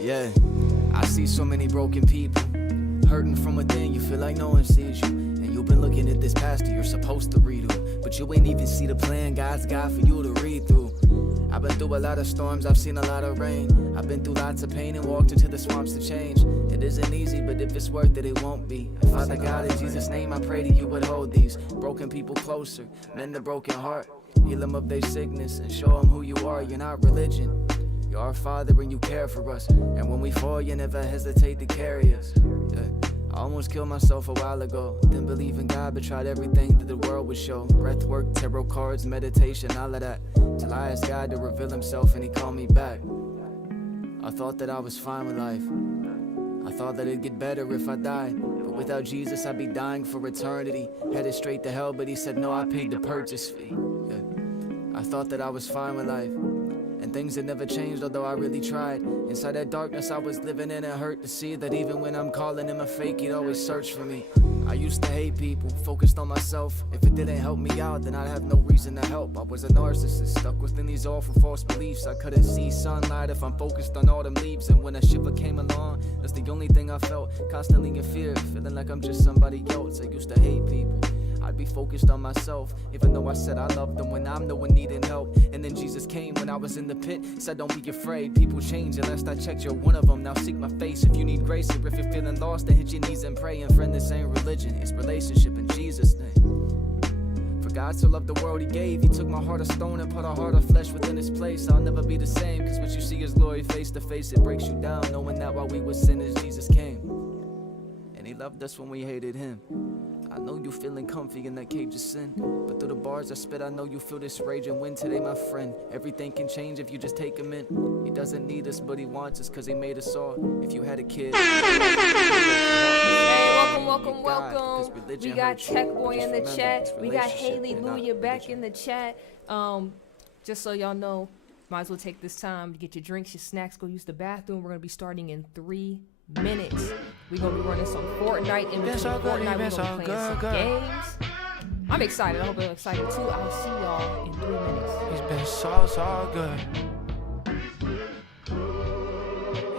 Yeah, I see so many broken people hurting from within. You feel like no one sees you, and you've been looking at this pastor you're supposed to read to, but you ain't even see the plan God's got for you to read through. I've been through a lot of storms, I've seen a lot of rain. I've been through lots of pain and walked into the swamps to change. It isn't easy, but if it's worth it, it won't be. Father God, in Jesus' name, I pray that you would hold these broken people closer, mend the broken heart, heal them of their sickness, and show them who you are. You're not religion, you're our Father and you care for us. And when we fall, you never hesitate to carry us. Yeah. I almost killed myself a while ago. Didn't believe in God, but tried everything that the world would show. Breath work, tarot cards, meditation, all of that. Till I asked God to reveal himself and he called me back. I thought that I was fine with life. I thought that it'd get better if I died. But without Jesus, I'd be dying for eternity. Headed straight to hell, but he said, no, I paid the purchase fee. Yeah. I thought that I was fine with life. And things had never changed, although I really tried. Inside that darkness I was living in, it hurt to see that even when I'm calling him a fake, he'd always search for me. I used to hate people, focused on myself. If it didn't help me out, then I'd have no reason to help. I was a narcissist, stuck within these awful false beliefs. I couldn't see sunlight if I'm focused on autumn leaves. And when a shiver came along, that's the only thing I felt. Constantly in fear, feeling like I'm just somebody else. I used to hate people, I'd be focused on myself, even though I said I loved them when I'm the one needing help. And then Jesus came when I was in the pit, said don't be afraid, people change. And last I checked, you're one of them, now seek my face. If you need grace or if you're feeling lost, then hit your knees and pray. And friend, this ain't religion, it's relationship in Jesus' name. For God so loved the world he gave, he took my heart of stone and put a heart of flesh within his place. I'll never be the same, cause what you see is glory face to face. It breaks you down, knowing that while we were sinners, Jesus came. And he loved us when we hated him. I know you feeling comfy in that cage of sin, but through the bars I spit, I know you feel this raging wind. Today, my friend, everything can change if you just take him in. He doesn't need us, but he wants us, cause he made us all. If you had a kid. Hey, welcome. We got Tech Boy in the chat. We got Haley Luya back in the chat. Just so y'all know, might as well take this time to get your drinks, your snacks, go use the bathroom. We're gonna be starting in 3 minutes. We're gonna be running some Fortnite in between Fortnite. We're gonna be playing some games. I'm excited. I hope you're excited too. I'll see y'all in 3 minutes. It's been so good.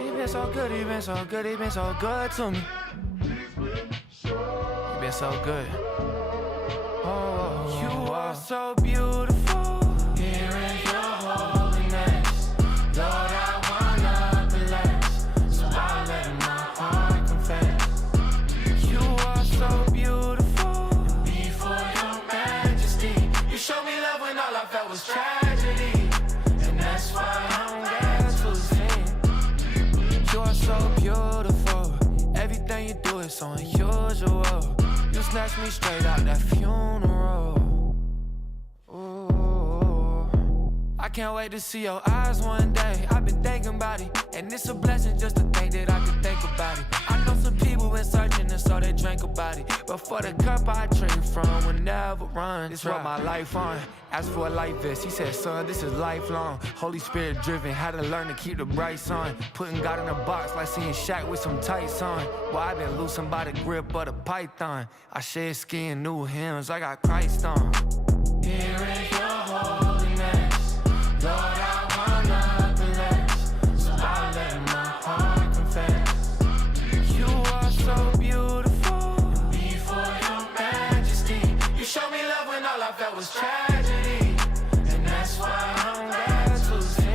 It's been so good, it's been so good, it's been so good to me. It's been so good. Oh, you are so beautiful. Here in your holiness, Lord, I wanna bless. So I let my heart confess. You are so beautiful. Before your majesty, you showed me love when all I felt was tragedy. And that's why I'm glad to sing. You are so beautiful. Everything you do is so unusual. You snatched me straight out that funeral. Ooh. I can't wait to see your eyes one day. I've been thinking about it, and it's a blessing just to think that I could think about it. I know some people been searching and so they drink about it, but for the cup I drink from will never run. It's what my life on. Asked for a life vest, he said, son, this is lifelong. Holy Spirit driven, had to learn to keep the brights on. Putting God in a box like seeing Shaq with some tights on. Well, I been loosened by the grip of the python. I shed skin, new hymns, I got Christ on. Here in your holiness, Lord, I wanna bless. So I let my heart confess. You are so beautiful. Before your majesty, you showed me love when all I felt was tragedy. And that's why I'm glad to sing.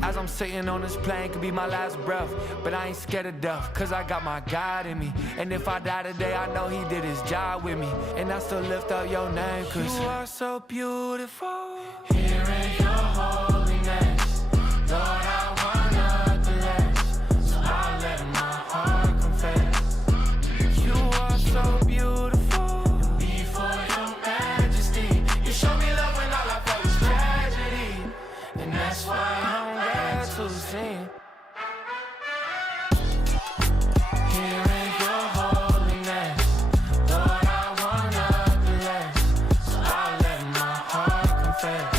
As I'm sitting on this plane, could be my last breath, but I ain't scared of death, cause I got my God in me. And if I die today, I know he did his job with me. And I still lift up your name, cause you are so beautiful. Here in your holiness, Lord, I wanna bless. So I let my heart confess. You are so beautiful. Before your majesty, you showed me love when all I felt was tragedy. And that's why I'm glad to sing. Here in your holiness, Lord, I wanna bless. So I let my heart confess.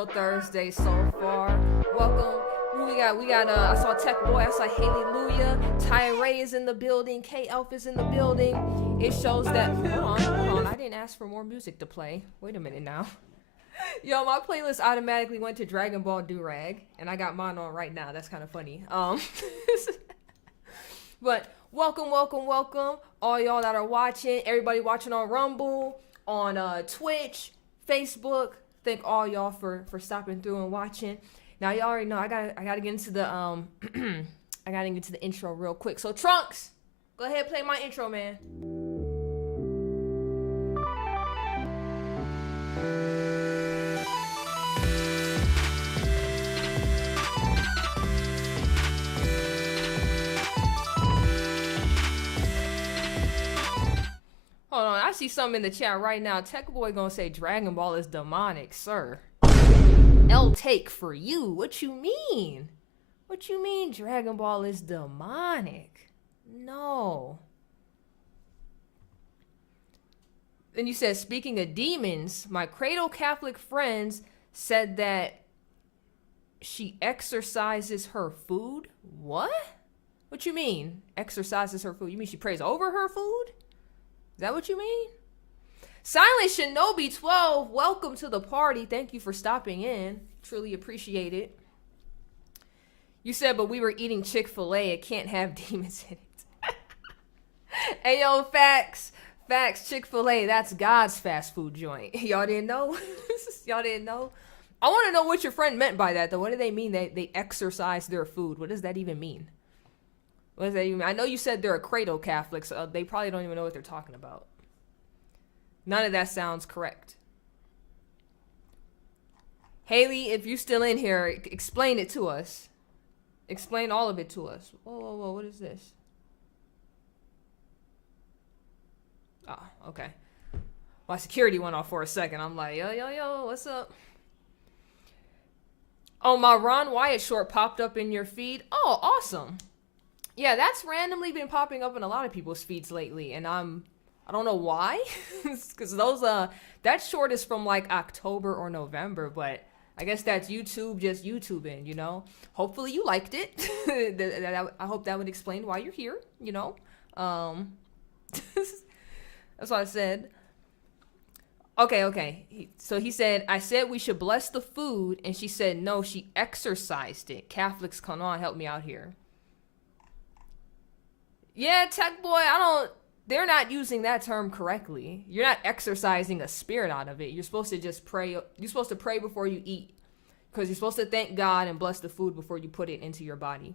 Phenomenal Thursday so far. Welcome. Who we got? I saw Tech Boy, I saw Hallelujah, Ty Ray is in the building, K Elf is in the building. It shows that, hold on, I didn't ask for more music to play. Wait a minute now. Yo, my playlist automatically went to Dragon Ball Durag, and I got mine on right now. That's kind of funny. But welcome, all y'all that are watching, everybody watching on Rumble, on Twitch, Facebook. Thank all y'all for stopping through and watching. Now y'all already know I gotta get into the I gotta get into the intro real quick. So Trunks, go ahead, play my intro, man. Hold on, I see something in the chat right now. Tech Boy gonna say Dragon Ball is demonic, sir. L take for you. What you mean? What you mean Dragon Ball is demonic? No. Then you said, speaking of demons, my cradle Catholic friends said that she exorcises her food. What? What you mean? Exorcises her food? You mean she prays over her food? Is that what you mean? Silent Shinobi 12, welcome to the party. Thank you for stopping in. Truly appreciate it. You said, but we were eating Chick-fil-A. It can't have demons in it. Hey, yo, facts. Chick-fil-A, that's God's fast food joint. Y'all didn't know? Y'all didn't know? I want to know what your friend meant by that, though. What do they mean they exorcise their food? What does that even mean? What does that even mean? I know you said they're a cradle Catholic, so they probably don't even know what they're talking about. None of that sounds correct. Haley, if you're still in here, explain it to us. Explain all of it to us. Whoa, what is this? Oh, okay. My security went off for a second. I'm like, yo, what's up? Oh, my Ron Wyatt short popped up in your feed. Oh, awesome. Yeah, that's randomly been popping up in a lot of people's feeds lately, and I don't know why, because that short is from like October or November, but I guess that's YouTube just YouTubing, you know. Hopefully you liked it. I hope that would explain why you're here, you know. That's what I said. Okay. So he said, I said we should bless the food, and she said no, she exorcised it. Catholics, come on, help me out here. Yeah, Tech Boy, they're not using that term correctly. You're not exorcising a spirit out of it. You're supposed to just pray. You're supposed to pray before you eat, because you're supposed to thank God and bless the food before you put it into your body.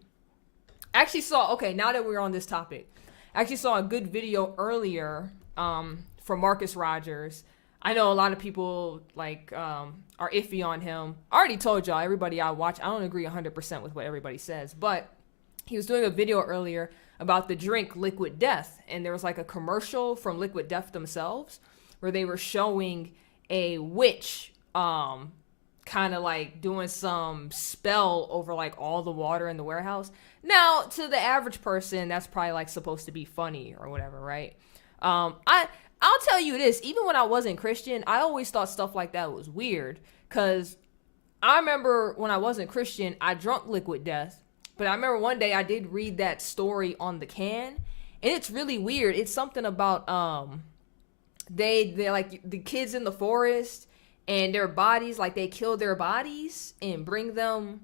I actually saw, okay, now that we're on this topic, I actually saw a good video earlier from Marcus Rogers. I know a lot of people are iffy on him. I already told y'all, everybody I watch, I don't agree 100% with what everybody says, but he was doing a video earlier about the drink Liquid Death, and there was like a commercial from Liquid Death themselves where they were showing a witch kind of like doing some spell over like all the water in the warehouse. Now, to the average person, that's probably like supposed to be funny or whatever, right? I'll tell you this, even when I wasn't Christian, I always thought stuff like that was weird, because I remember when I wasn't Christian, I drunk Liquid Death. But I remember one day I did read that story on the can, and it's really weird. It's something about they like the kids in the forest, and their bodies, like they kill their bodies and bring them,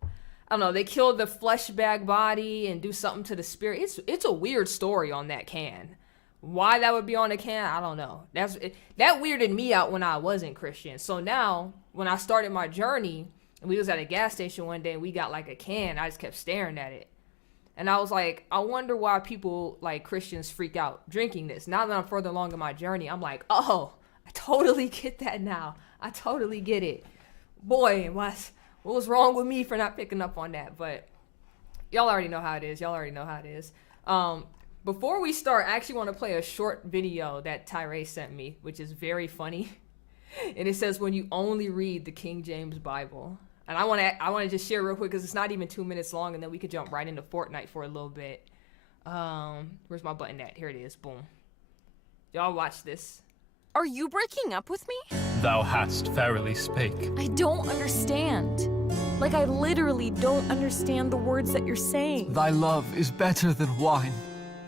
I don't know, they kill the flesh bag body and do something to the spirit. It's a weird story on that can. Why that would be on the can, I don't know. That weirded me out when I wasn't Christian. So now when I started my journey, and we was at a gas station one day and we got like a can, I just kept staring at it. And I was like, I wonder why people like Christians freak out drinking this. Now that I'm further along in my journey, I'm like, oh, I totally get that now. I totally get it. Boy, what was wrong with me for not picking up on that? But y'all already know how it is. Before we start, I actually want to play a short video that Tyree sent me, which is very funny. And it says, when you only read the King James Bible. And I want to just share real quick, because it's not even 2 minutes long, and then we could jump right into FORTNITE for a little bit. Where's my button at? Here it is. Boom. Y'all watch this. Are you breaking up with me? Thou hadst verily spake. I don't understand. Like, I literally don't understand the words that you're saying. Thy love is better than wine,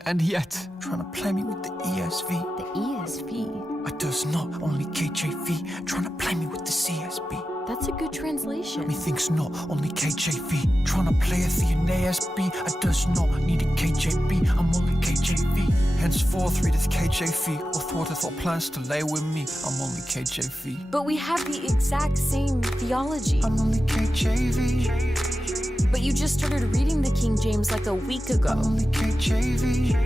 and yet trying to play me with the ESV. The ESV? I does not only KJV, trying to play me with the CSB. That's a good translation. Methinks not only KJV, trying to play a the in ASB. I does not need a KJB, I'm only KJV. Henceforth readeth KJV, or thwarteth all plans to lay with me. I'm only KJV. But we have the exact same theology. I'm only KJV. But you just started reading the King James like a week ago. I'm only KJV.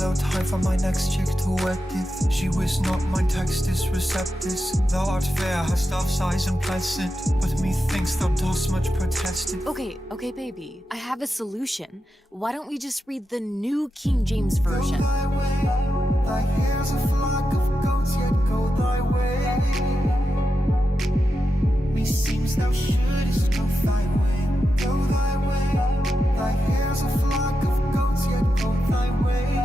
Low time for my next chick to wetteth. She was not my textus receptus. Thou art fair, hast of size and pleasant, but methinks thou dost much protested. Okay, baby. I have a solution. Why don't we just read the new King James version? Go thy way, thy hair's a flock of goats, yet go thy way. Meseems thou shouldest go thy way. Go thy way, thy hair's a flock of goats, yet go thy way.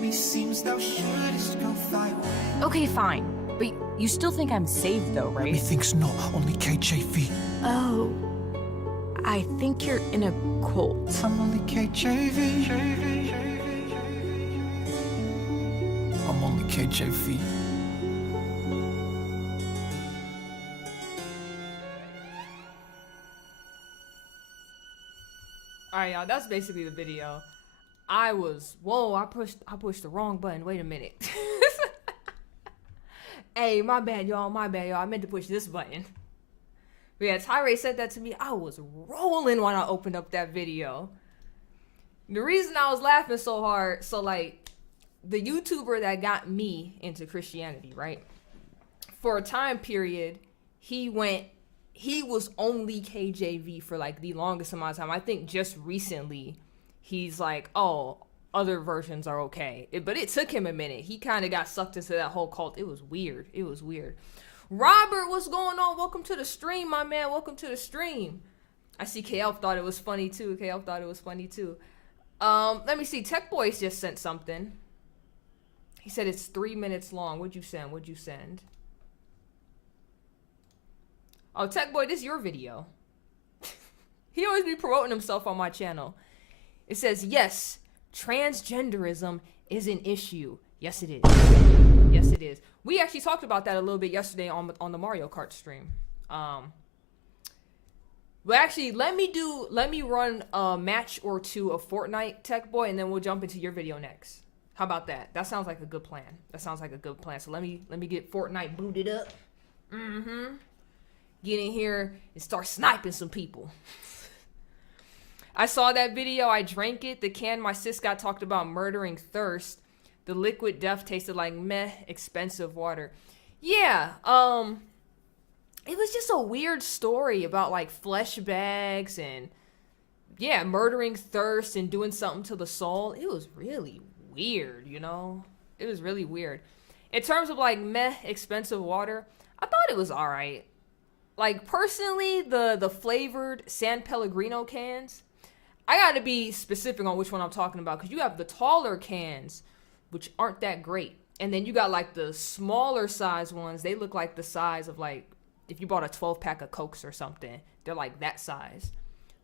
Meseems thou shouldest go thy way. Okay, fine. But you still think I'm saved though, right? Methinks not, only KJV. Oh. I think you're in a cult. I'm only KJV. I'm only KJV. Alright, y'all, that's basically the video. I pushed the wrong button. Wait a minute. Hey, my bad, y'all. I meant to push this button. But yeah, Tyree said that to me. I was rolling when I opened up that video. The reason I was laughing so hard, so like, the YouTuber that got me into Christianity, right? For a time period, he was only KJV for like the longest amount of time. I think just recently, he's like, oh, other versions are okay. But it took him a minute. He kind of got sucked into that whole cult. It was weird. Robert, what's going on? Welcome to the stream, my man. Welcome to the stream. I see KL thought it was funny too. Let me see. Tech Boys just sent something. He said it's 3 minutes long. What'd you send? Oh, Tech Boy, this is your video. He always be promoting himself on my channel. It says, yes, transgenderism is an issue. Yes, it is. We actually talked about that a little bit yesterday on the Mario Kart stream. But actually, let me run a match or two of Fortnite, Tech Boy, and then we'll jump into your video next. How about that? That sounds like a good plan. So let me get Fortnite booted up. Get in here and start sniping some people. I saw that video. I drank it. The can my sis got talked about murdering thirst. The liquid death tasted like meh, expensive water. Yeah, it was just a weird story about like flesh bags and yeah, murdering thirst and doing something to the soul. It was really weird, you know? It was really weird. In terms of like meh, expensive water, I thought it was all right. Like personally, the flavored San Pellegrino cans, I gotta be specific on which one I'm talking about because you have the taller cans, which aren't that great. And then you got like the smaller size ones. They look like the size of like, if you bought a 12 pack of Cokes or something, they're like that size.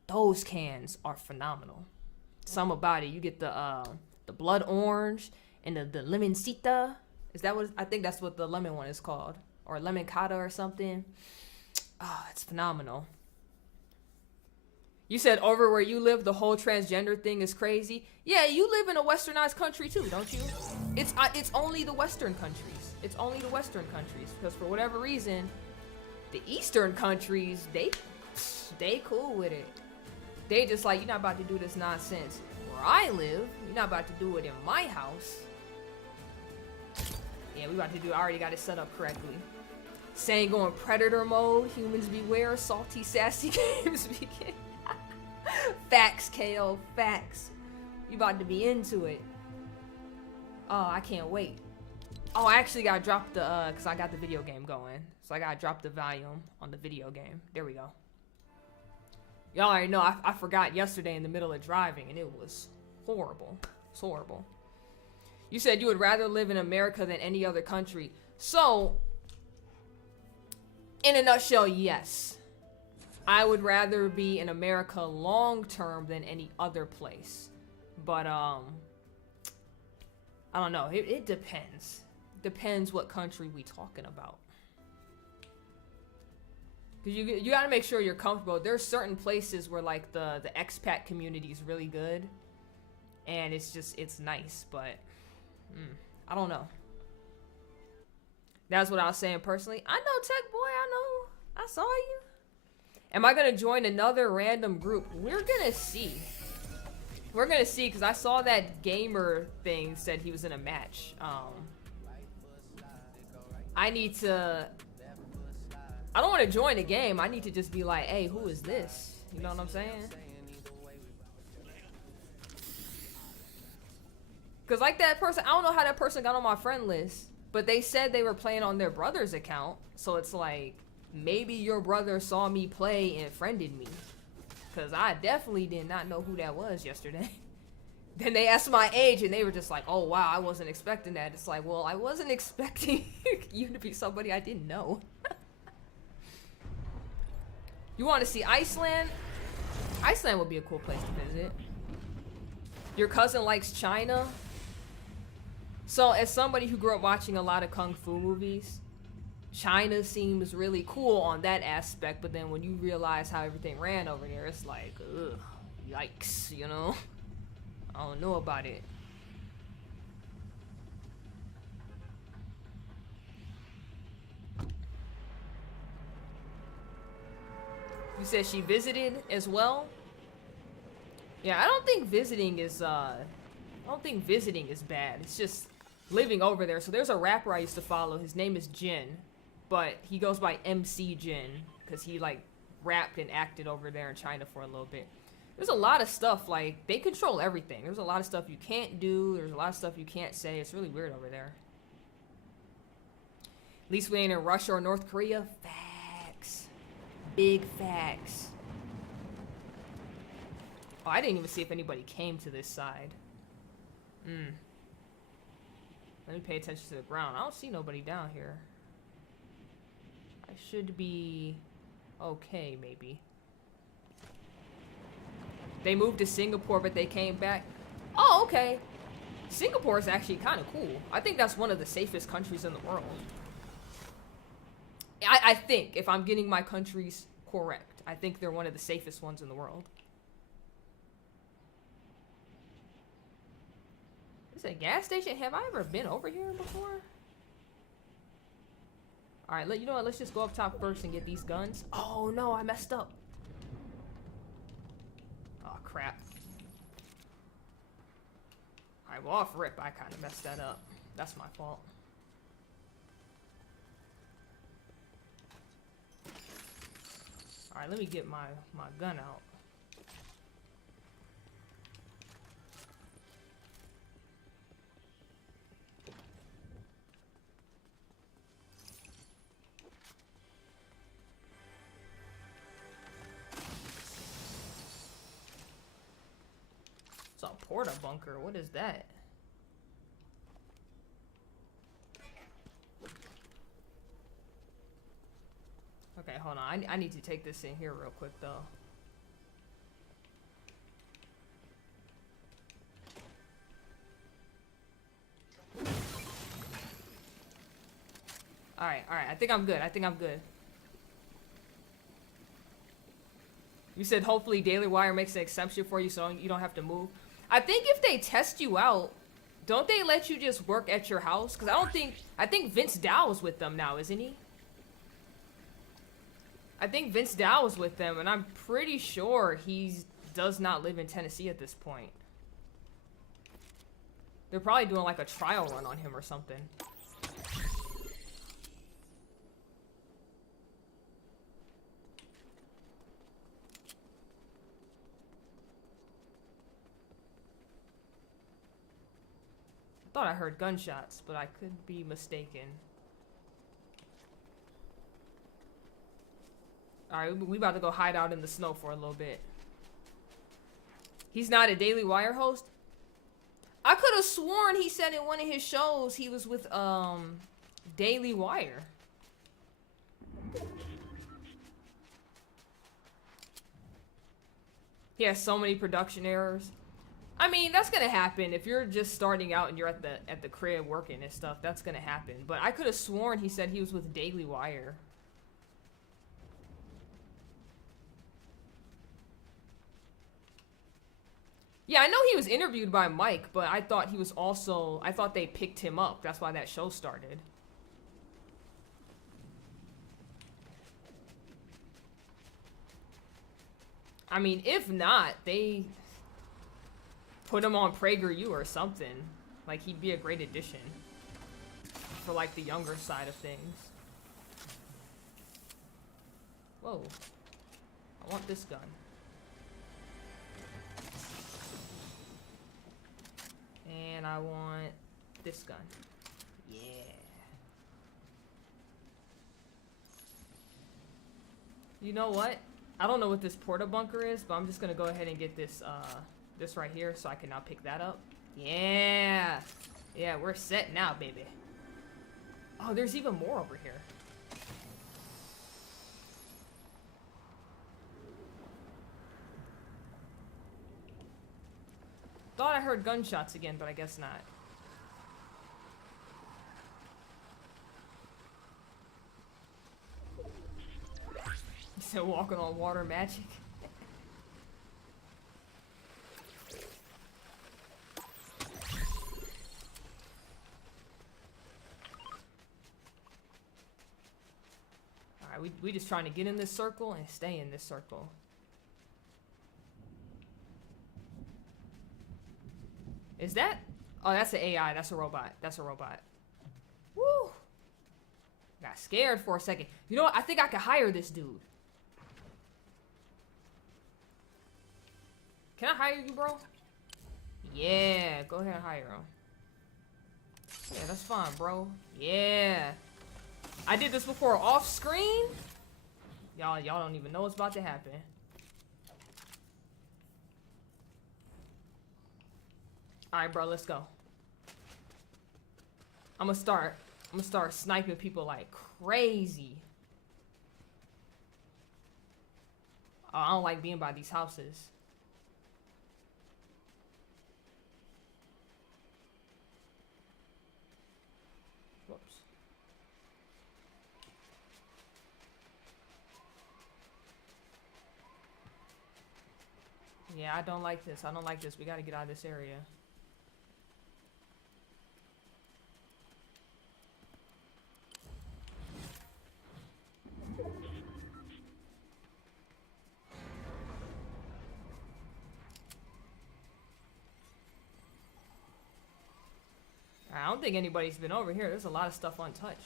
Those cans are phenomenal. Some about it. You get the blood orange and the lemoncita. Is that what, I think that's what the lemon one is called. Or lemon cata or something. Oh, it's phenomenal. You said over where you live, the whole transgender thing is crazy. Yeah, you live in a westernized country too, don't you? It's only the Western countries. Because for whatever reason, the Eastern countries, they cool with it. They just like, you're not about to do this nonsense where I live. You're not about to do it in my house. Yeah, we about to do it. I already got it set up correctly. Saying going predator mode, humans beware, salty, sassy games begin. Facts, KO, facts. You about to be into it. Oh, I can't wait. Oh, I actually gotta drop the, cause I got the video game going. So I gotta drop the volume on the video game. There we go. Y'all already know, I forgot yesterday in the middle of driving and it was horrible. It's horrible. You said you would rather live in America than any other country. So, in a nutshell, yes. I would rather be in America long term than any other place. But, I don't know. It depends. Depends what country we talking about. Because you gotta make sure you're comfortable. There's certain places where, like, the expat community is really good. And it's nice, but I don't know. That's what I was saying personally. I know, Tech Boy, I know. I saw you. Am I gonna join another random group? We're gonna see. We're gonna see, because I saw that gamer thing said he was in a match. I need to... I don't want to join the game. I need to just be like, hey, who is this? You know what I'm saying? Because like that person, I don't know how that person got on my friend list, but they said they were playing on their brother's account. So it's like, maybe your brother saw me play and friended me. Because I definitely did not know who that was yesterday. Then they asked my age and they were just like, oh wow, I wasn't expecting that. It's like, well, I wasn't expecting you to be somebody I didn't know. You want to see Iceland? Iceland would be a cool place to visit. Your cousin likes China? So as somebody who grew up watching a lot of Kung Fu movies, China seems really cool on that aspect, but then when you realize how everything ran over there, it's like, ugh, yikes, you know? I don't know about it. You said she visited as well? Yeah, I don't think visiting is bad. It's just living over there. So there's a rapper I used to follow. His name is Jin, but he goes by MC Jin because he like rapped and acted over there in China for a little bit. There's a lot of stuff, like, they control everything. There's a lot of stuff you can't do. There's a lot of stuff you can't say. It's really weird over there. At least we ain't in Russia or North Korea. Facts. Big facts. Oh, I didn't even see if anybody came to this side. Let me pay attention to the ground. I don't see nobody down here. I should be okay, maybe. They moved to Singapore, but they came back. Oh, okay. Singapore is actually kind of cool. I think that's one of the safest countries in the world. I think, if I'm getting my countries correct, I think they're one of the safest ones in the world. Is it a gas station? Have I ever been over here before? Alright, you know what? Let's just go up top first and get these guns. Oh, no, I messed up. Oh, crap. Alright, well, off rip, I kind of messed that up. That's my fault. Alright, let me get my gun out. It's a porta bunker. What is that? Okay, hold on. I need to take this in here real quick, though. Alright. I think I'm good. You said hopefully Daily Wire makes an exception for you so you don't have to move. I think if they test you out, don't they let you just work at your house? Because I think Vince Dow is with them now, isn't he? I think Vince Dow is with them, and I'm pretty sure he does not live in Tennessee at this point. They're probably doing like a trial run on him or something. I thought I heard gunshots, but I could be mistaken. Alright, we about to go hide out in the snow for a little bit. He's not a Daily Wire host? I could have sworn he said in one of his shows he was with Daily Wire. He has so many production errors. I mean, that's gonna happen if you're just starting out and you're at the crib working and stuff. That's gonna happen. But I could have sworn he said he was with Daily Wire. Yeah, I know he was interviewed by Mike, but I thought he was also... I thought they picked him up. That's why that show started. I mean, if not, they put him on PragerU or something. Like, he'd be a great addition for, like, the younger side of things. Whoa. I want this gun. And I want this gun. Yeah. You know what? I don't know what this porta bunker is, but I'm just gonna go ahead and get this this right here so I can now pick that up. Yeah. Yeah, we're set now, baby. Oh, there's even more over here. Thought I heard gunshots again, but I guess not. You said walking on water magic? Alright, we just trying to get in this circle and stay in this circle. Is that? Oh, that's an AI. That's a robot. That's a robot. Woo! Got scared for a second. You know what? I think I could hire this dude. Can I hire you, bro? Yeah, go ahead and hire him. Yeah, that's fine, bro. Yeah. I did this before off screen. Y'all don't even know what's about to happen. Alright, bro, let's go. I'm gonna start sniping people like crazy. Oh, I don't like being by these houses. Whoops. Yeah, I don't like this. I don't like this. We gotta get out of this area. I don't think anybody's been over here. There's a lot of stuff untouched.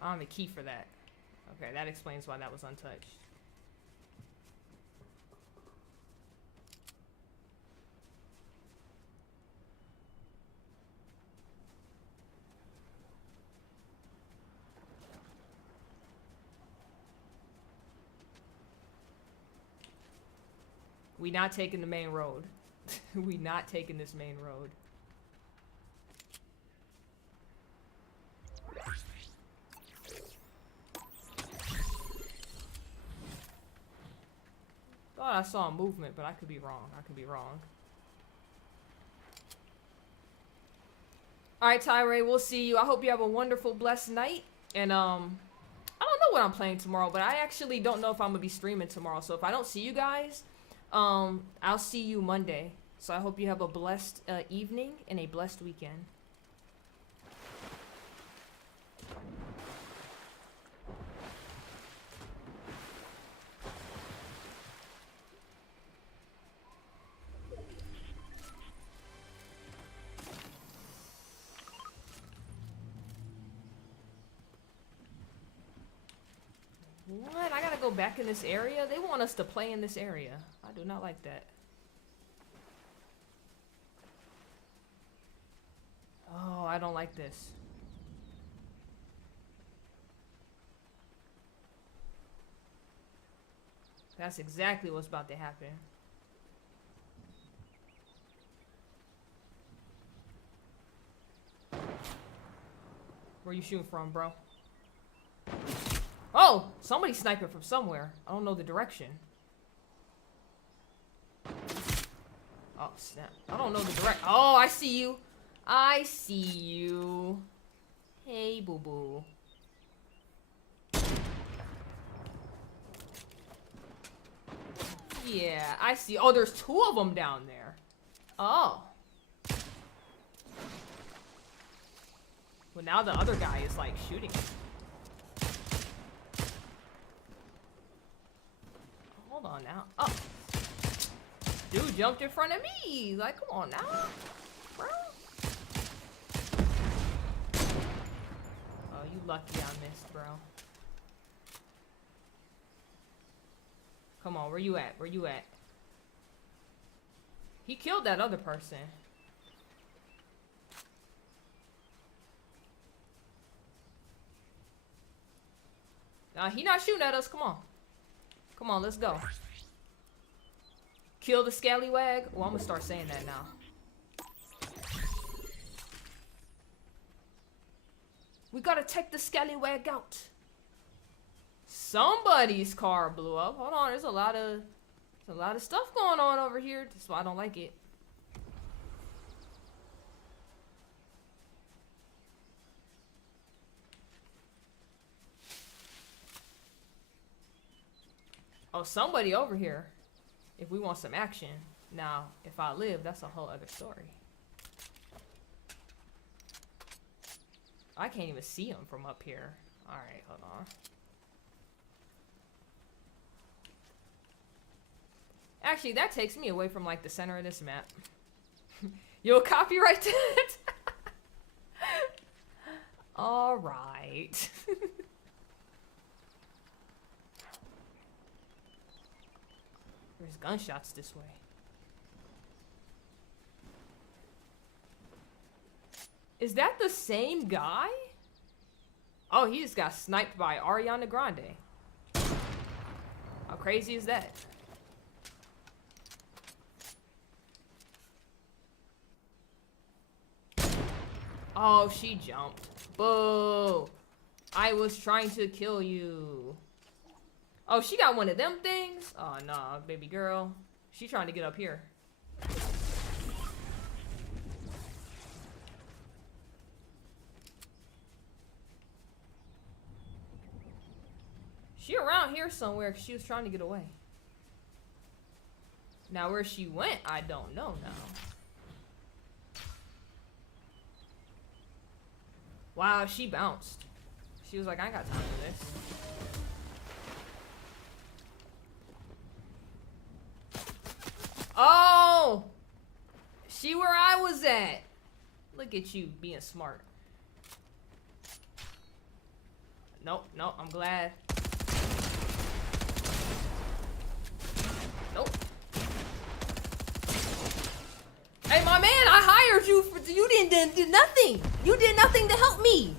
I don't have a key for that. Okay, that explains why that was untouched. We not taking the main road. We not taking this main road. Thought I saw a movement, but I could be wrong. I could be wrong. Alright, Tyree, we'll see you. I hope you have a wonderful, blessed night. And, I don't know what I'm playing tomorrow, but I actually don't know if I'm gonna be streaming tomorrow. So if I don't see you guys, I'll see you Monday. So I hope you have a blessed evening and a blessed weekend. What? I gotta go back in this area? They want us to play in this area. I do not like that. Oh, I don't like this. That's exactly what's about to happen. Where you shooting from, bro? Oh! Somebody's sniping from somewhere. I don't know the direction. Oh, snap. I don't know the direct. Oh, I see you. I see you. Hey, boo-boo. Yeah, I see. Oh, there's 2 of them down there. Oh. Well, now the other guy is, like, shooting. Hold on now. Oh. Dude jumped in front of me. Like, come on now. Bro. Oh, you lucky I missed, bro. Come on, where you at? Where you at? He killed that other person. Nah, he not shooting at us. Come on. Come on, let's go. Kill the scallywag. Well, I'm gonna start saying that now. We gotta take the scallywag out. Somebody's car blew up. Hold on, there's a lot of stuff going on over here. That's why I don't like it. Oh, somebody over here. If we want some action. Now, if I live, that's a whole other story. I can't even see him from up here. Alright, hold on. Actually, that takes me away from, like, the center of this map. You'll copyright that? Alright. There's gunshots this way. Is that the same guy? Oh, he just got sniped by Ariana Grande. How crazy is that? Oh, she jumped. Boo! I was trying to kill you. Oh, she got one of them things? Oh, nah, baby girl. She trying to get up here. She around here somewhere because she was trying to get away. Now, where she went, I don't know now. Wow, she bounced. She was like, I ain't got time for this. Oh! She where I was at. Look at you being smart. Nope, nope, I'm glad. Nope. Hey, my man, I hired you for you didn't do nothing. You did nothing to help me.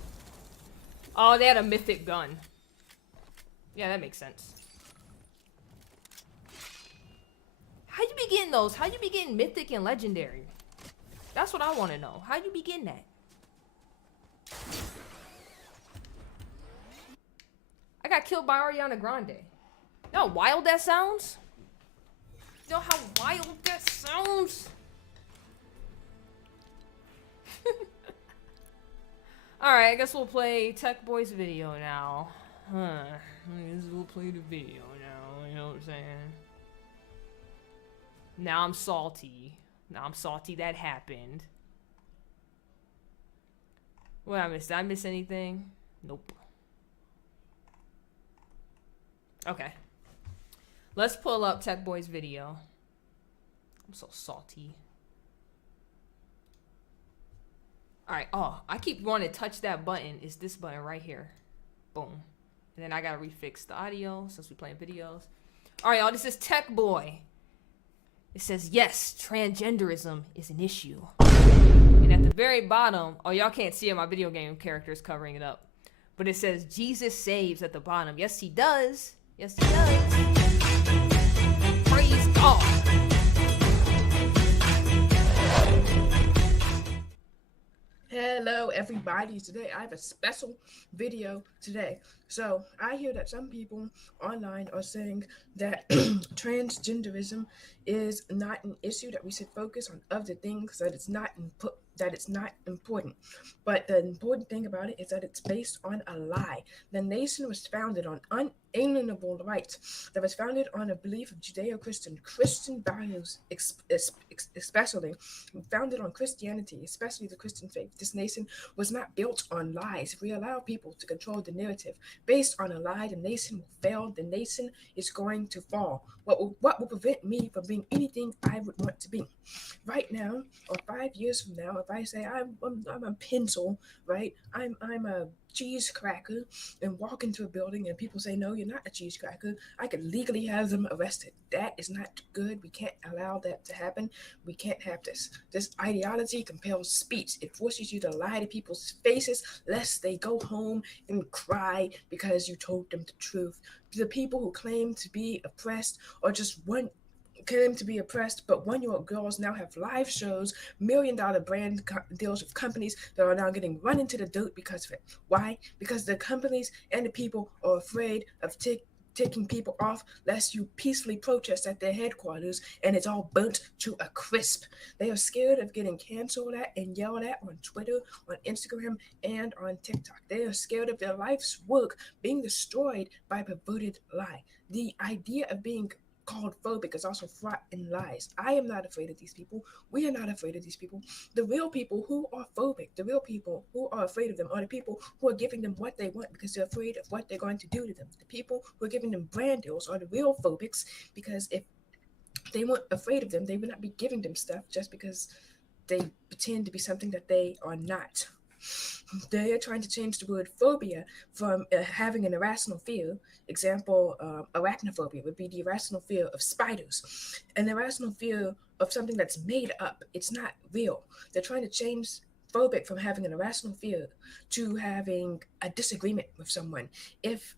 Oh, they had a mythic gun. Yeah, that makes sense. How you be getting those? How you be getting mythic and legendary? That's what I want to know. How you be getting that? I got killed by Ariana Grande. You know how wild that sounds? You know how wild that sounds? Alright, I guess we'll play Tech Boy's video now. I guess we'll play the video now, you know what I'm saying? Now I'm salty. Now I'm salty that happened. What I missed? Did I miss anything? Nope. Okay. Let's pull up Tech Boy's video. I'm so salty. Alright, oh, I keep wanting to touch that button. It's this button right here. Boom. And then I gotta refix the audio since we're playing videos. Alright, y'all, this is Tech Boy. It says, yes, transgenderism is an issue. And at the very bottom, oh, y'all can't see it, my video game character is covering it up. But it says, Jesus saves at the bottom. Yes, he does. Yes, he does. Hello everybody, today I have a special video today. So I hear that some people online are saying that transgenderism is not an issue, that we should focus on other things, that it's not important. But the important thing about it is that it's based on a lie. The nation was founded on unalienable rights, that was founded on a belief of Christian values, especially founded on Christianity, especially the Christian faith. This nation was not built on lies. If we allow people to control the narrative based on a lie, the nation will fail. The nation is going to fall. What will prevent me from being anything I would want to be? Right now, or 5 years from now, if I say I'm a pencil, right? I'm a cheese cracker, and walk into a building and people say, no, you're not a cheese cracker, I could legally have them arrested. That is not good. We can't allow that to happen. We can't have this. This ideology compels speech. It forces you to lie to people's faces lest they go home and cry because you told them the truth. The people who claim to be oppressed or just claim to be oppressed, but 1-year-old girls now have live shows, $1 million brand deals with companies that are now getting run into the dirt because of it. Why? Because the companies and the people are afraid of taking people off lest you peacefully protest at their headquarters and it's all burnt to a crisp. They are scared of getting canceled at and yelled at on Twitter, on Instagram, and on TikTok. They are scared of their life's work being destroyed by a perverted lie. The idea of being called phobic is also fraught in lies. I am not afraid of these people. We are not afraid of these people. The real people who are phobic, the real people who are afraid of them, are the people who are giving them what they want because they're afraid of what they're going to do to them. The people who are giving them brand deals are the real phobics, because if they weren't afraid of them, they would not be giving them stuff just because they pretend to be something that they are not. They are trying to change the word phobia from having an irrational fear. Example, arachnophobia would be the irrational fear of spiders. An irrational fear of something that's made up. It's not real. They're trying to change phobic from having an irrational fear to having a disagreement with someone. If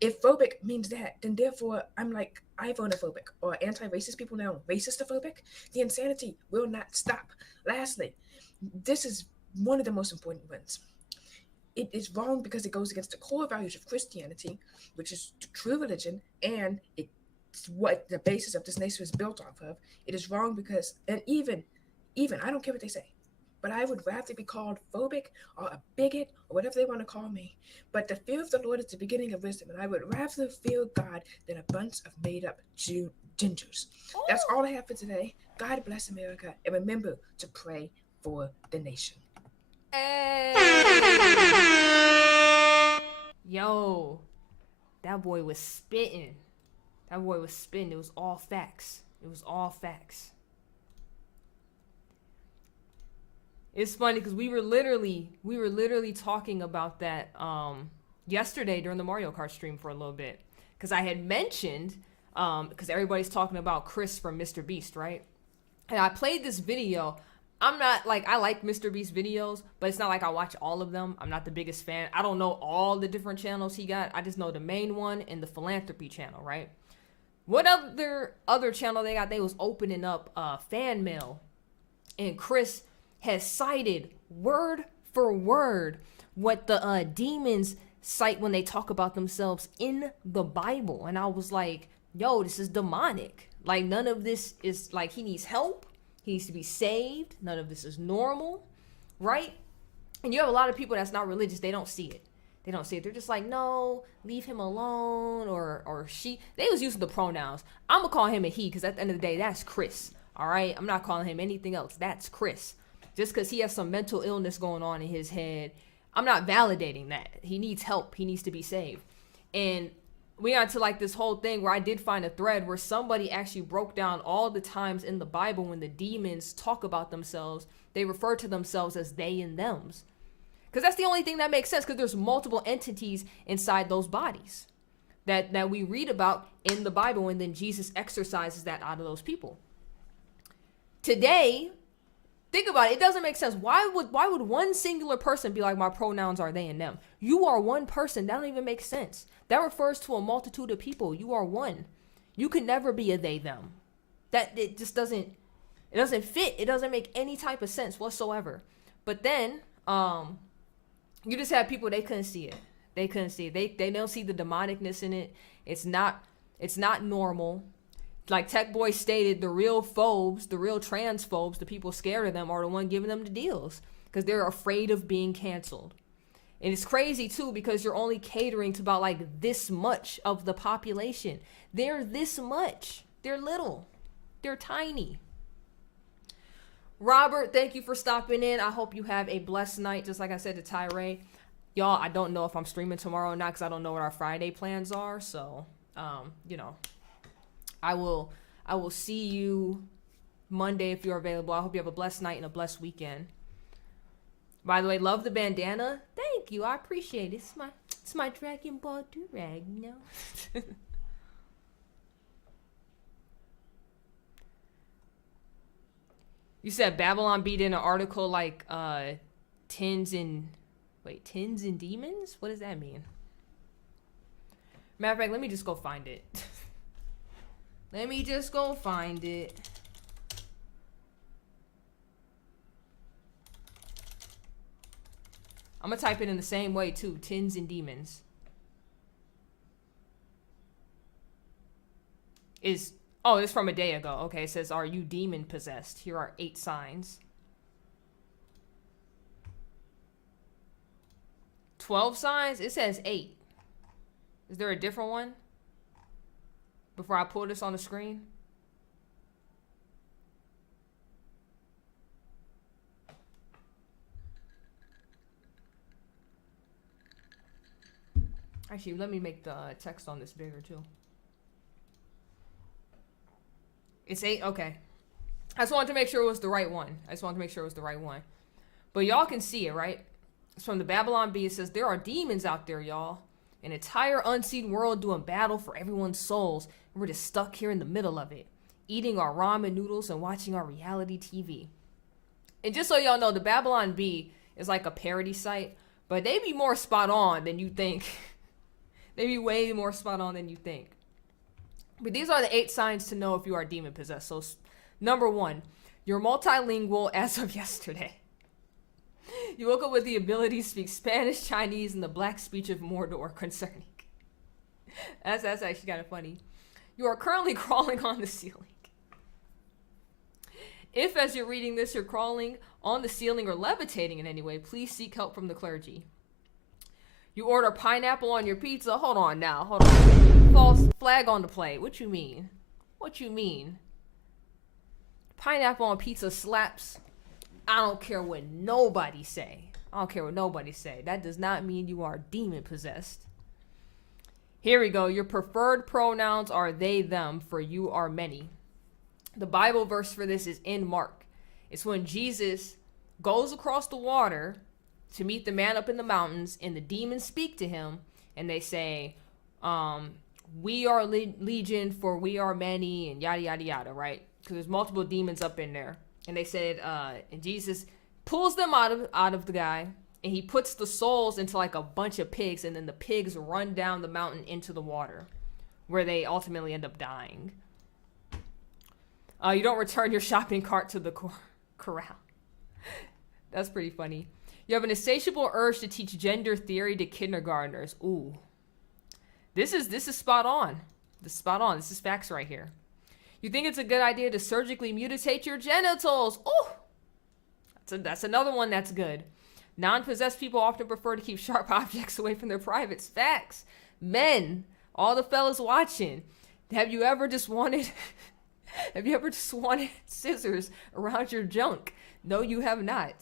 phobic means that, then therefore I'm like iPhone-ophobic or anti-racist people now racist-ophobic. The insanity will not stop. Lastly, this is one of the most important ones. It is wrong because it goes against the core values of Christianity, which is the true religion, and it's what the basis of this nation is built off of. It is wrong because, and even, I don't care what they say, but I would rather be called phobic or a bigot or whatever they want to call me. But the fear of the Lord is the beginning of wisdom, and I would rather fear God than a bunch of made-up gingers. That's all I have for today. God bless America, and remember to pray for the nation. Hey. Yo, that boy was spitting. It was all facts. It's funny because we were literally talking about that yesterday during the Mario Kart stream for a little bit, because I had mentioned because everybody's talking about Chris from Mr. Beast, right? And I played this video. I'm not like, I like Mr. Beast videos, but it's not like I watch all of them. I'm not the biggest fan. I don't know all the different channels he got. I just know the main one and the philanthropy channel, right? What other channel they got? They was opening up fan mail, and Chris has cited word for word what the demons cite when they talk about themselves in the Bible. And I was like, yo, this is demonic. Like, none of this is, like, he needs help. He needs to be saved. None of this is normal, right? And you have a lot of people that's not religious. They don't see it. They're just like, no, leave him alone, or she. They was using the pronouns. I'm going to call him a he, because at the end of the day, that's Chris, all right? I'm not calling him anything else. That's Chris. Just because he has some mental illness going on in his head, I'm not validating that. He needs help. He needs to be saved. And we got to like this whole thing where I did find a thread where somebody actually broke down all the times in the Bible when the demons talk about themselves, they refer to themselves as they and thems. Because that's the only thing that makes sense, because there's multiple entities inside those bodies that we read about in the Bible, and then Jesus exorcises that out of those people. Today, think about it. It doesn't make sense. Why would one singular person be like, my pronouns are they and them? You are one person. That don't even make sense. That refers to a multitude of people. You are one. You can never be a they them. That it just doesn't fit. It doesn't make any type of sense whatsoever. But then you just have people, they couldn't see it. They don't see the demonicness in it. It's not normal. Like Tech Boy stated, the real phobes, the real transphobes, the people scared of them are the one giving them the deals because they're afraid of being canceled. And it's crazy too because you're only catering to about like this much of the population. They're this much. They're little. They're tiny. Robert, thank you for stopping in. I hope you have a blessed night. Just like I said to Tyree, y'all, I don't know if I'm streaming tomorrow or not because I don't know what our Friday plans are. So, I will see you Monday if you're available. I hope you have a blessed night and a blessed weekend. By the way, love the bandana. Thank you. I appreciate it. It's my Dragon Ball do-rag, you know? You said Babylon beat in an article like tins and demons? What does that mean? Matter of fact, let me just go find it. Let me just go find it. I'm gonna type it in the same way too. Tins and demons. It's from a day ago. Okay, it says, are you demon possessed? Here are 8 signs. 12 signs? It says 8. Is there a different one? Before I pull this on the screen? Actually, let me make the text on this bigger too. It's 8? Okay. I just wanted to make sure it was the right one. But y'all can see it, right? It's from the Babylon Bee. It says, there are demons out there, y'all. An entire unseen world doing battle for everyone's souls. And we're just stuck here in the middle of it. Eating our ramen noodles and watching our reality TV. And just so y'all know, the Babylon Bee is like a parody site. But they be more spot on than you think. They be way more spot on than you think. But these are the 8 signs to know if you are demon possessed. So, number 1, you're multilingual as of yesterday. You woke up with the ability to speak Spanish, Chinese, and the black speech of Mordor concerning. That's actually kind of funny. You are currently crawling on the ceiling. If, as you're reading this, you're crawling on the ceiling or levitating in any way, please seek help from the clergy. You order pineapple on your pizza. Hold on. False flag on the play. What you mean? Pineapple on pizza slaps. I don't care what nobody say. That does not mean you are demon possessed. Here we go. Your preferred pronouns are they, them, for you are many. The Bible verse for this is in Mark. It's when Jesus goes across the water to meet the man up in the mountains, and the demons speak to him, and they say, we are legion, for we are many, and yada, yada, yada, right? Because there's multiple demons up in there. And they said, and Jesus pulls them out of the guy, and he puts the souls into like a bunch of pigs, and then the pigs run down the mountain into the water, where they ultimately end up dying. You don't return your shopping cart to the corral. That's pretty funny. You have an insatiable urge to teach gender theory to kindergartners. Ooh. This is spot on. This is facts right here. You think it's a good idea to surgically mutilate your genitals. Ooh. That's another one that's good. Non-possessed people often prefer to keep sharp objects away from their privates. Facts. Men, all the fellas watching, have you ever just wanted scissors around your junk? No, you have not.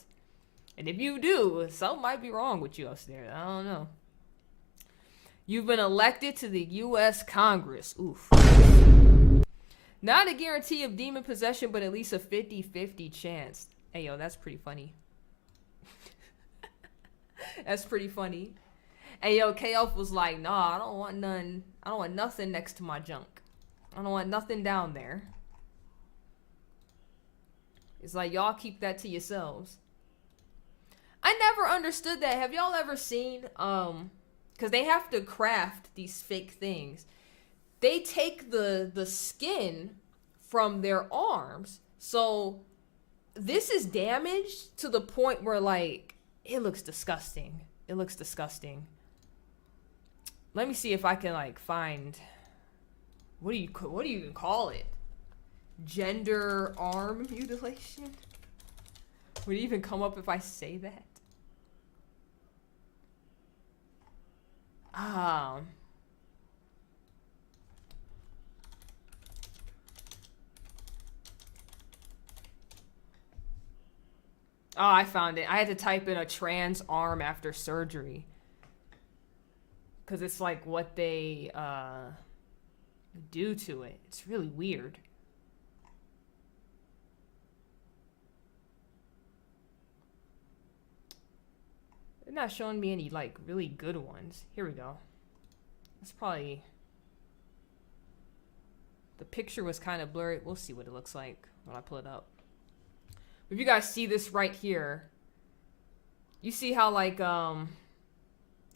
And if you do, something might be wrong with you upstairs. I don't know. You've been elected to the U.S. Congress. Oof. Not a guarantee of demon possession, but at least a 50-50 chance. Hey, yo, that's pretty funny. That's pretty funny. Hey, yo, KF was like, nah, I don't want none. I don't want nothing next to my junk. I don't want nothing down there. It's like, y'all keep that to yourselves. I never understood that. Have y'all ever seen, because they have to craft these fake things. they take the skin from their arms. So this is damaged to the point where, like, it looks disgusting. It looks disgusting. Let me see if I can, like, find, what do you even call it? Gender arm mutilation? Would it even come up if I say that? Oh, I found it. I had to type in a trans arm after surgery. Because it's like what they do to it. It's really weird. They're not showing me any, like, really good ones. Here we go. It's probably... The picture was kind of blurry. We'll see what it looks like when I pull it up. If you guys see this right here, you see how, like,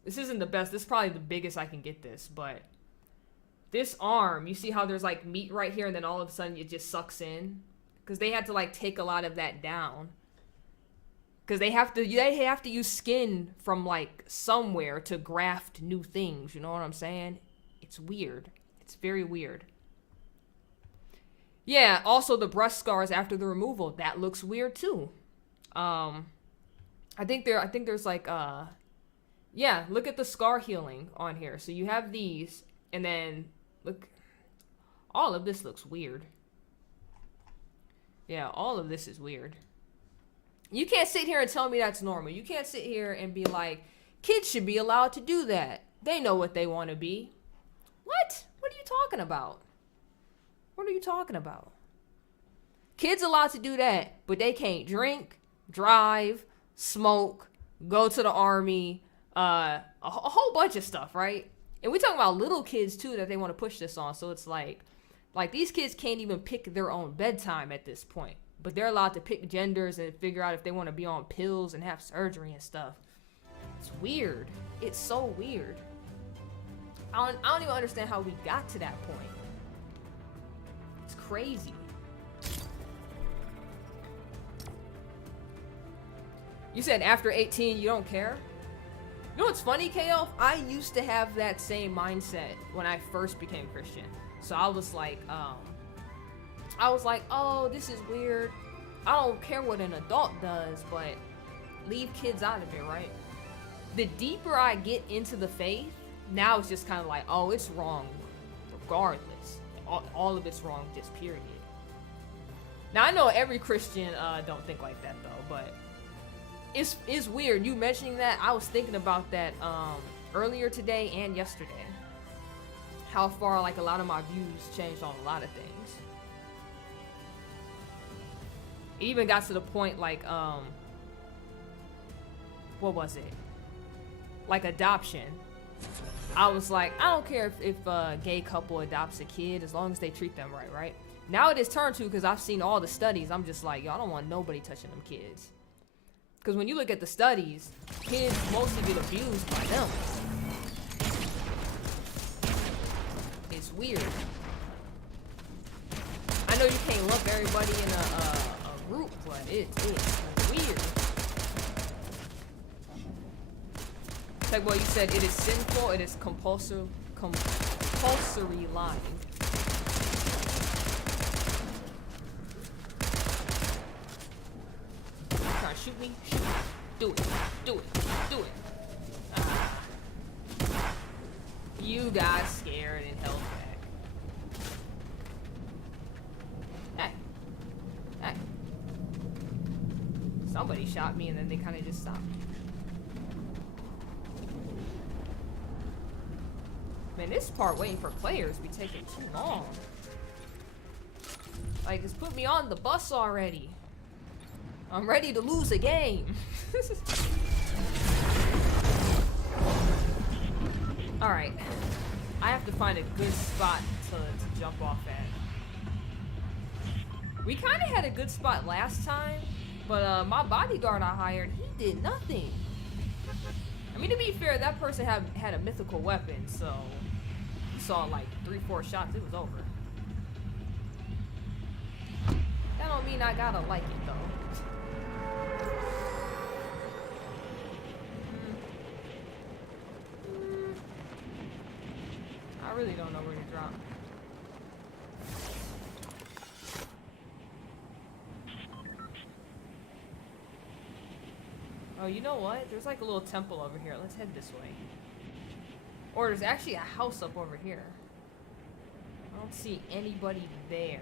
this isn't the best. This is probably the biggest I can get this, but this arm, you see how there's, like, meat right here, and then all of a sudden it just sucks in? Because they had to, like, take a lot of that down. Because they have to use skin from, like, somewhere to graft new things. You know what I'm saying? It's weird. It's very weird. Yeah, also the breast scars after the removal, that looks weird too. I think there's like yeah, look at the scar healing on here. So you have these, and then look, all of this looks weird. Yeah, all of this is weird. You can't sit here and tell me that's normal. You can't sit here and be like, kids should be allowed to do that. They know what they want to be. What? What are you talking about? What are you talking about? Kids allowed to do that, but they can't drink, drive, smoke, go to the army, a whole bunch of stuff, right? And we're talking about little kids too that they want to push this on. So it's like these kids can't even pick their own bedtime at this point, but they're allowed to pick genders and figure out if they want to be on pills and have surgery and stuff. It's weird. It's so weird. I don't even understand how we got to that point. It's crazy. You said after 18 you don't care? You know what's funny, KL? I used to have that same mindset when I first became Christian. So I was like, oh, this is weird. I don't care what an adult does, but leave kids out of it, right? The deeper I get into the faith, now it's just kind of like, oh, it's wrong regardless. All of it's wrong, just period. Now, I know every Christian don't think like that, though, but it's weird. You mentioning that, I was thinking about that earlier today and yesterday. How far, like, a lot of my views changed on a lot of things. It even got to the point, like, what was it? Like, adoption. I was like, I don't care if a gay couple adopts a kid as long as they treat them right? Now it is turned to, because I've seen all the studies, I'm just like, yo, I don't want nobody touching them kids. Because when you look at the studies, kids mostly get abused by them. It's weird. I know you can't lump everybody in a group, but it's weird. Like, well, you said it is sinful, it is compulsory lying. Trying to shoot me? Shoot me. Do it. You got scared and held back. Hey. Somebody shot me and then they kind of just stopped. Man, this part waiting for players be taking too long. Like, just put me on the bus already. I'm ready to lose a game. Alright. I have to find a good spot to jump off at. We kind of had a good spot last time, but my bodyguard I hired, he did nothing. I mean, to be fair, that person had a mythical weapon, so saw like 3-4 shots, it was over. That don't mean I gotta like it though. I really don't know where to drop. Oh, you know what? There's like a little temple over here. Let's head this way. Or there's actually a house up over here. I don't see anybody there.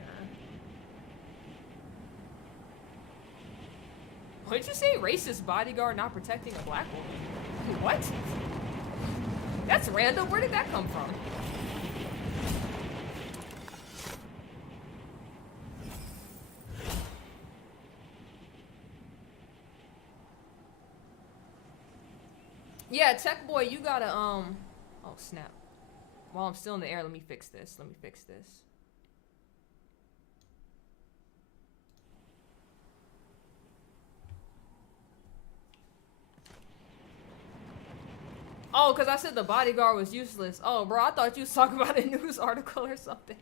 What did you say? Racist bodyguard not protecting a black woman? What? That's random. Where did that come from? Yeah, Tech Boy, you gotta, oh, snap. While I'm still in the air, let me fix this. Let me fix this. Oh, because I said the bodyguard was useless. Oh, bro, I thought you was talking about a news article or something.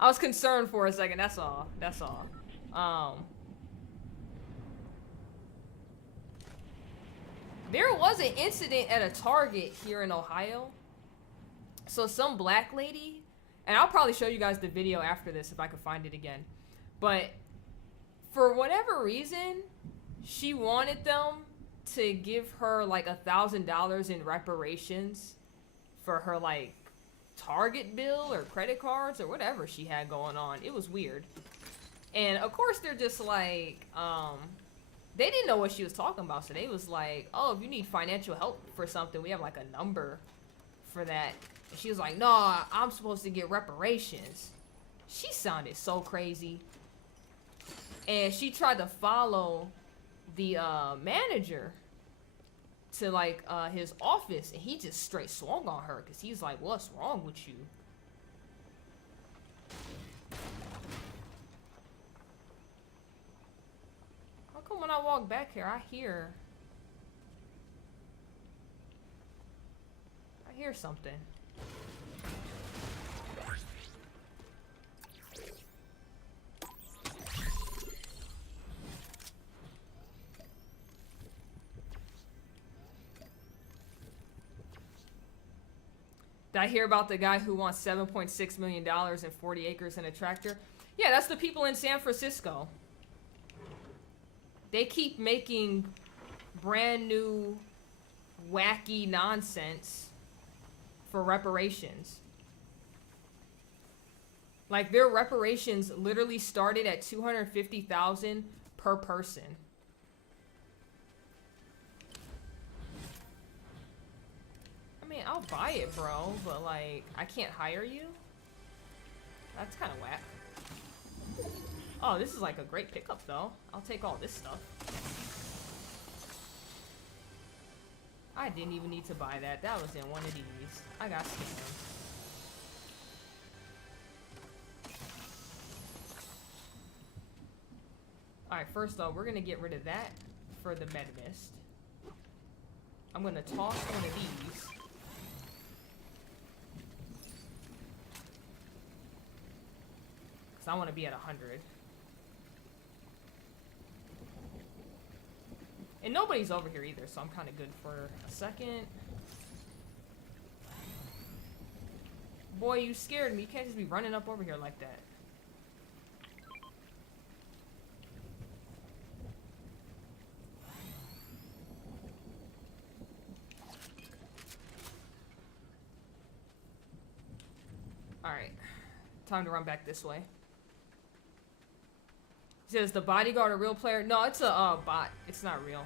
I was concerned for a second, that's all. That's all. There was an incident at a Target here in Ohio. So some black lady, and I'll probably show you guys the video after this if I can find it again. But for whatever reason, she wanted them to give her like $1,000 in reparations for her like Target bill or credit cards or whatever she had going on. It was weird. And of course they're just like, they didn't know what she was talking about, so they was like, oh, if you need financial help for something, we have like a number for that. And she was like, no, I'm supposed to get reparations. She sounded so crazy. And she tried to follow the manager to like his office, and he just straight swung on her because he's like, what's wrong with you? When I walk back here, I hear something. Did I hear about the guy who wants $7.6 million and 40 acres and a tractor? Yeah, that's the people in San Francisco. They keep making brand new wacky nonsense for reparations. Like their reparations literally started at $250,000 per person. I mean, I'll buy it, bro, but like I can't hire you? That's kind of whack. Oh, this is like a great pickup though. I'll take all this stuff. I didn't even need to buy that. That was in one of these. I got scammed. Alright, first though, we're gonna get rid of that for the med mist. I'm gonna toss one of these. Cause I wanna be at 100. And nobody's over here either, so I'm kind of good for a second. Boy, you scared me. You can't just be running up over here like that. Alright. Time to run back this way. He says, the bodyguard a real player? No, it's a bot. It's not real.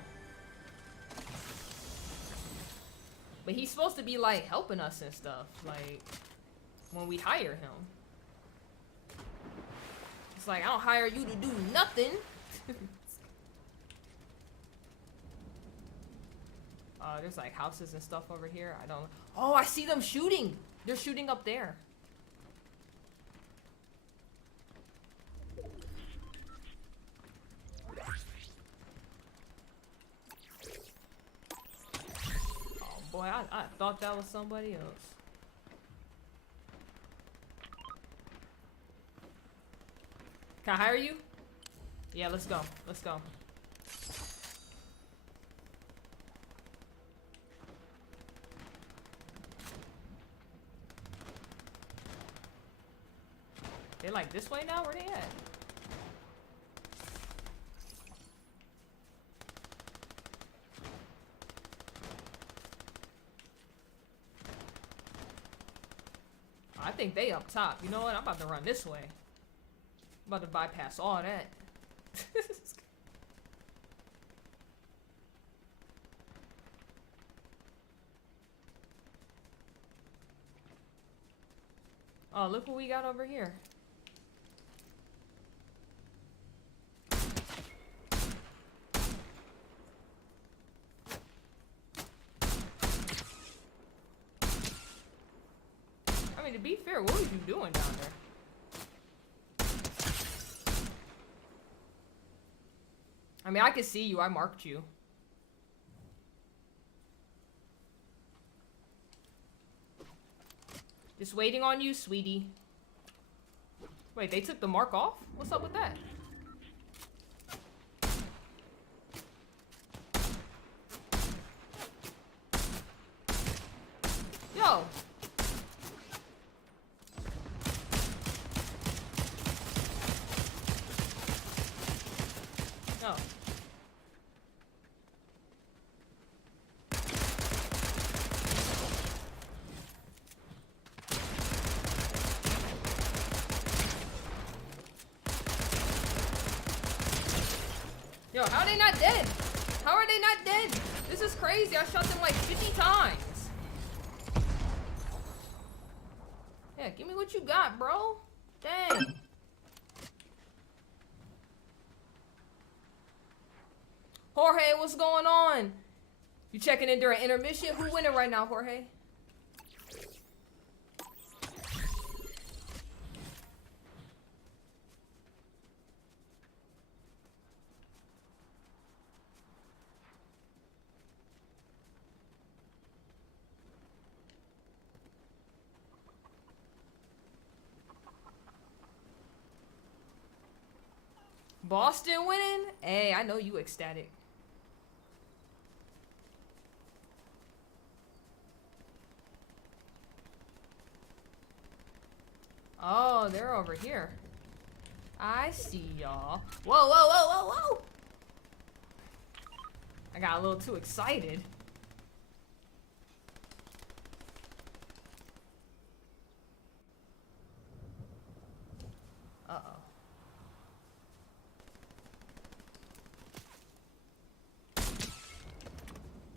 But he's supposed to be, like, helping us and stuff. Like, when we hire him. It's like, I don't hire you to do nothing. There's, like, houses and stuff over here. I don't... Oh, I see them shooting! They're shooting up there. Boy, I thought that was somebody else. Can I hire you? Yeah, let's go. Let's go. They like this way now? Where they at? I think they up top. You know what? I'm about to run this way. I'm about to bypass all that. Oh, look what we got over here. I mean, to be fair, what was you doing down there? I mean, I could see you. I marked you. Just waiting on you, sweetie. Wait, they took the mark off? What's up with that? Yo! Oh. Yo, how are they not dead? How are they not dead? This is crazy. I shot them like 50 times. Yeah, give me what you got, bro. Dang. Jorge, what's going on? You checking in during intermission? Who winning right now, Jorge? Boston winning? Hey, I know you ecstatic. Oh, they're over here. I see y'all. Whoa, whoa, whoa, whoa, whoa! I got a little too excited. Uh-oh.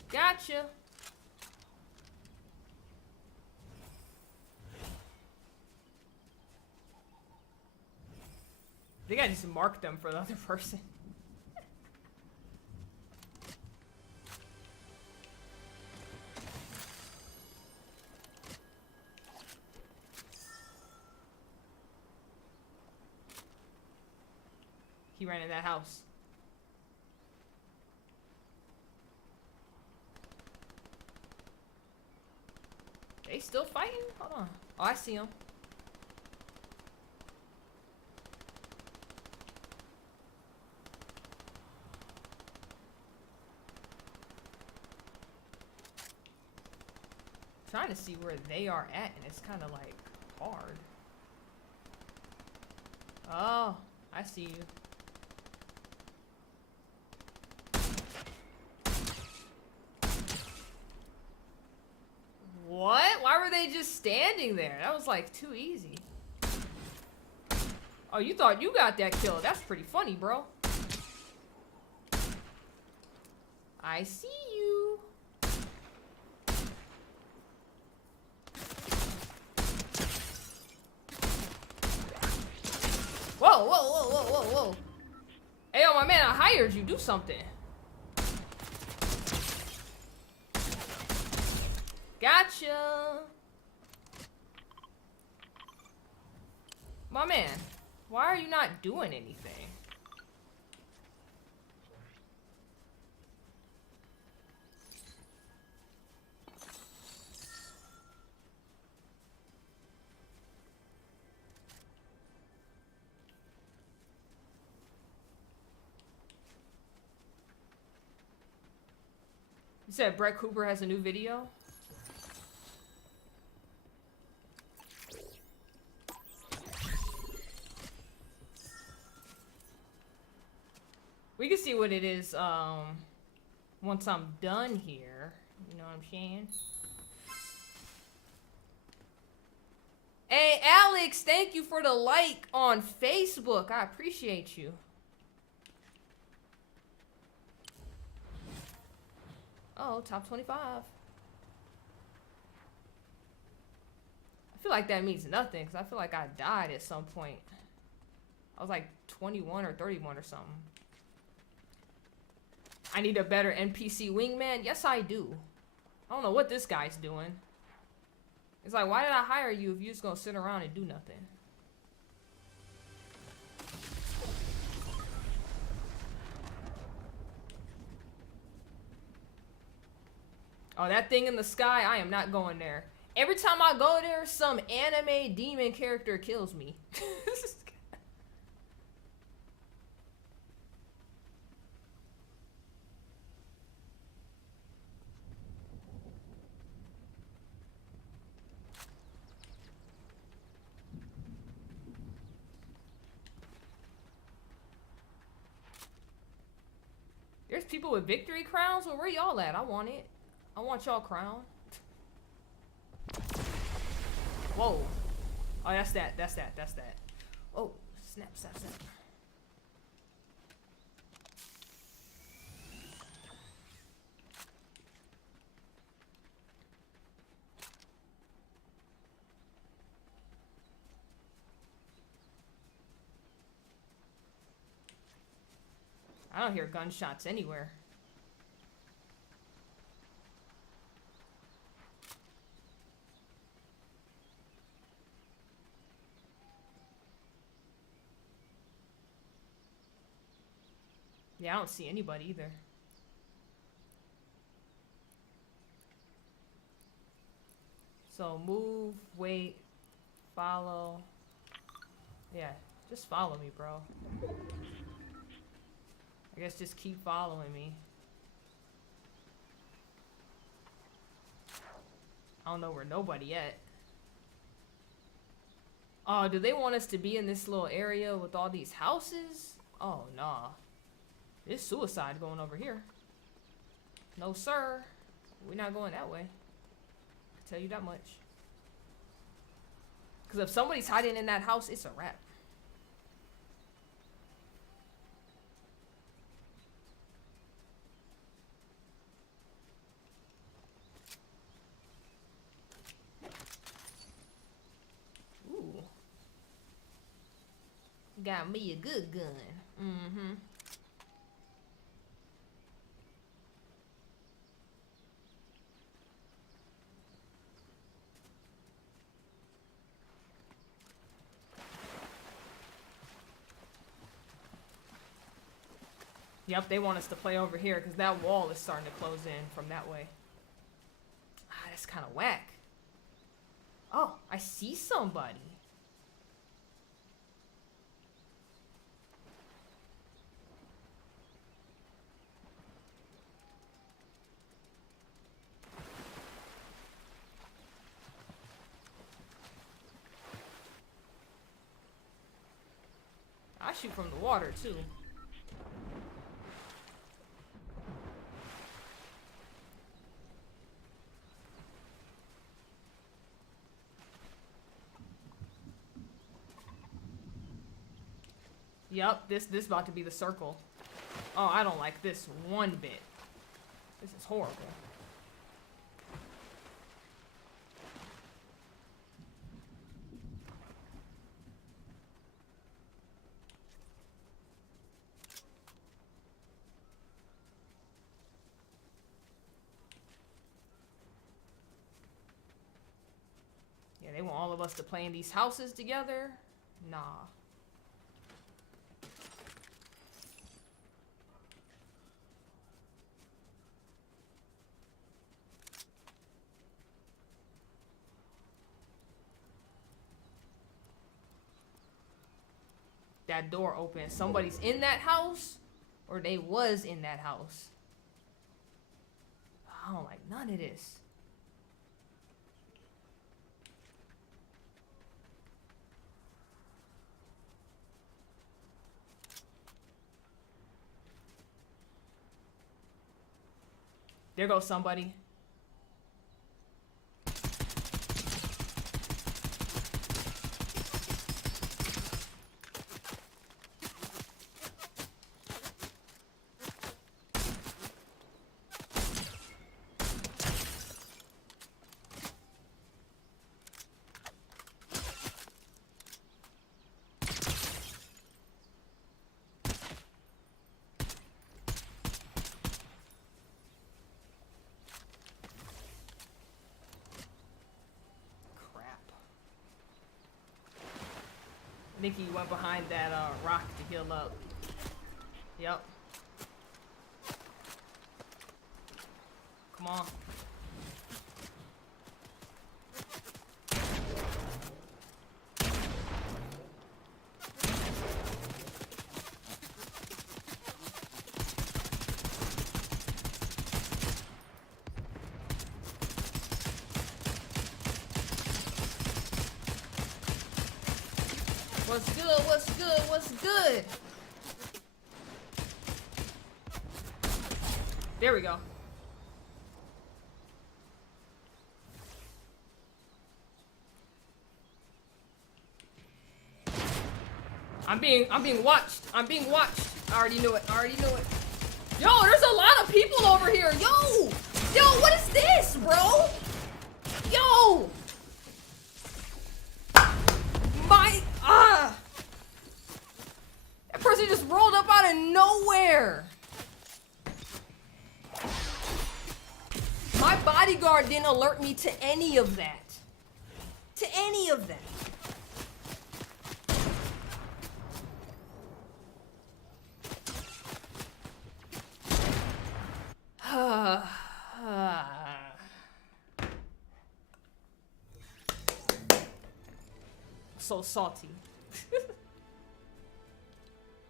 Gotcha. I think I just marked them for the other person. He ran in that house. They still fighting? Hold on. Oh, I see him. Trying to see where they are at, and it's kind of like hard. Oh, I see you. What? Why were they just standing there? That was like too easy. Oh, you thought you got that kill. That's pretty funny, bro. I see you. Whoa, whoa, whoa, whoa, whoa, whoa. Hey, yo, my man, I hired you. Do something. Gotcha. My man, why are you not doing anything? said Brett Cooper has a new video? We can see what it is once I'm done here. You know what I'm saying? Hey, Alex, thank you for the like on Facebook. I appreciate you. Oh, top 25. I feel like that means nothing because I feel like I died at some point. I was like 21 or 31 or something. I need a better NPC wingman. Yes, I do. I don't know what this guy's doing. It's like, why did I hire you if you're just gonna sit around and do nothing? Oh, that thing in the sky, I am not going there. Every time I go there, some anime demon character kills me. There's people with victory crowns? Well, where y'all at? I want it. I want y'all crown. Whoa. Oh, that's that. That's that. That's that. Oh, snap, snap, snap. I don't hear gunshots anywhere. Yeah, I don't see anybody either. So move, wait, follow. Yeah, just follow me, bro. I guess just keep following me. I don't know where nobody at. Oh, do they want us to be in this little area with all these houses? Oh, nah. There's suicide going over here. No, sir. We're not going that way. I'll tell you that much. Because if somebody's hiding in that house, it's a wrap. Ooh. Got me a good gun. Mm-hmm. Yep, they want us to play over here because that wall is starting to close in from that way. Ah, that's kind of whack. Oh, I see somebody. I shoot from the water too. Yup, this about to be the circle. Oh, I don't like this one bit. This is horrible. Yeah, they want all of us to play in these houses together? Nah. That door open. Somebody's in that house, or they was in that house. I don't like none of this. There goes somebody. Nikki went behind that rock to heal up. Yep. Come on. What's good? What's good? What's good? There we go. I'm being watched. I'm being watched. I already knew it. I already knew it. Yo, there's a lot of people over here. Yo, what is this, bro? Yo. That person just rolled up out of nowhere. My bodyguard didn't alert me to any of that. To any of that. So salty.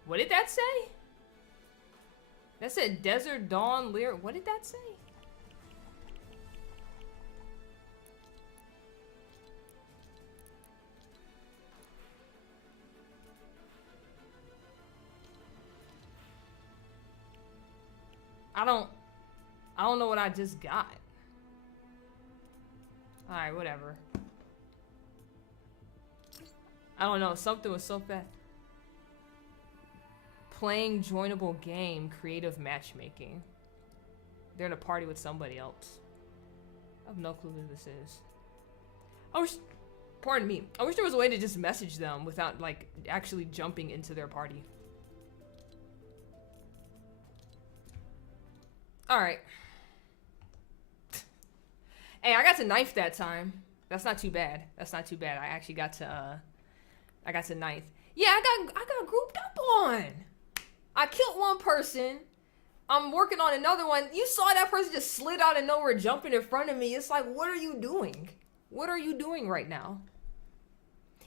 What did that say? That said Desert Dawn Lear. What did that say? I don't know what I just got. Alright, whatever. I don't know, something was so fast. Playing joinable game, creative matchmaking. They're in a party with somebody else. I have no clue who this is. I wish, pardon me, I wish there was a way to just message them without like actually jumping into their party. Alright. Hey, I got to knife that time. That's not too bad. That's not too bad. I actually got to knife. Yeah, I got grouped up on. I killed one person. I'm working on another one. You saw that person just slid out of nowhere, jumping in front of me. It's like, what are you doing? What are you doing right now?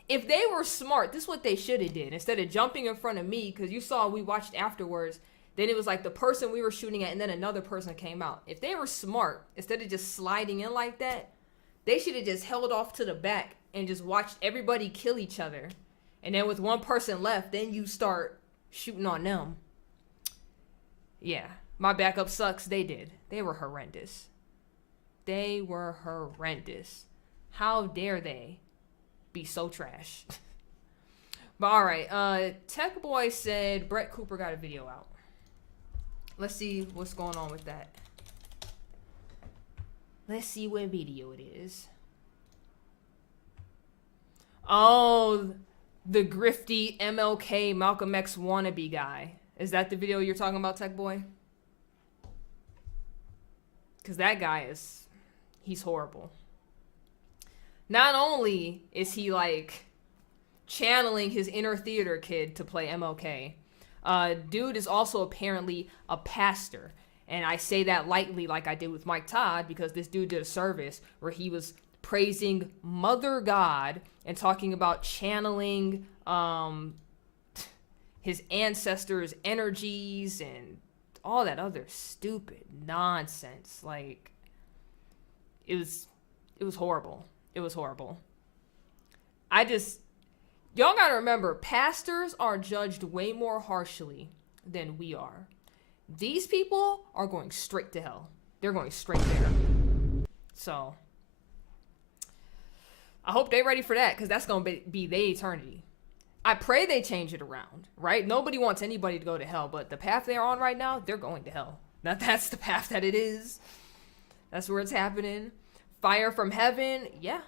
If they were smart, this is what they should have did. Instead of jumping in front of me, because you saw we watched afterwards, then it was like the person we were shooting at and then another person came out. If they were smart, instead of just sliding in like that, they should have just held off to the back and just watched everybody kill each other. And then with one person left, then you start shooting on them. Yeah, my backup sucks. They did. They were horrendous. They were horrendous. How dare they be so trash? But alright, Tech Boy said Brett Cooper got a video out. Let's see what's going on with that. Let's see what video it is. Oh, the grifty MLK Malcolm X wannabe guy. Is that the video you're talking about, Tech Boy? Because that guy he's horrible. Not only is he like channeling his inner theater kid to play MLK, dude is also apparently a pastor. And I say that lightly like I did with Mike Todd because this dude did a service where he was praising Mother God and talking about channeling his ancestors' energies and all that other stupid nonsense. Like, it was horrible. It was horrible. Y'all gotta remember, pastors are judged way more harshly than we are. These people are going straight to hell. They're going straight there. So, I hope they're ready for that, because that's going to be their eternity. I pray they change it around, right? Nobody wants anybody to go to hell, but the path they're on right now, they're going to hell. That's the path that it is. That's where it's happening. Fire from heaven, yeah.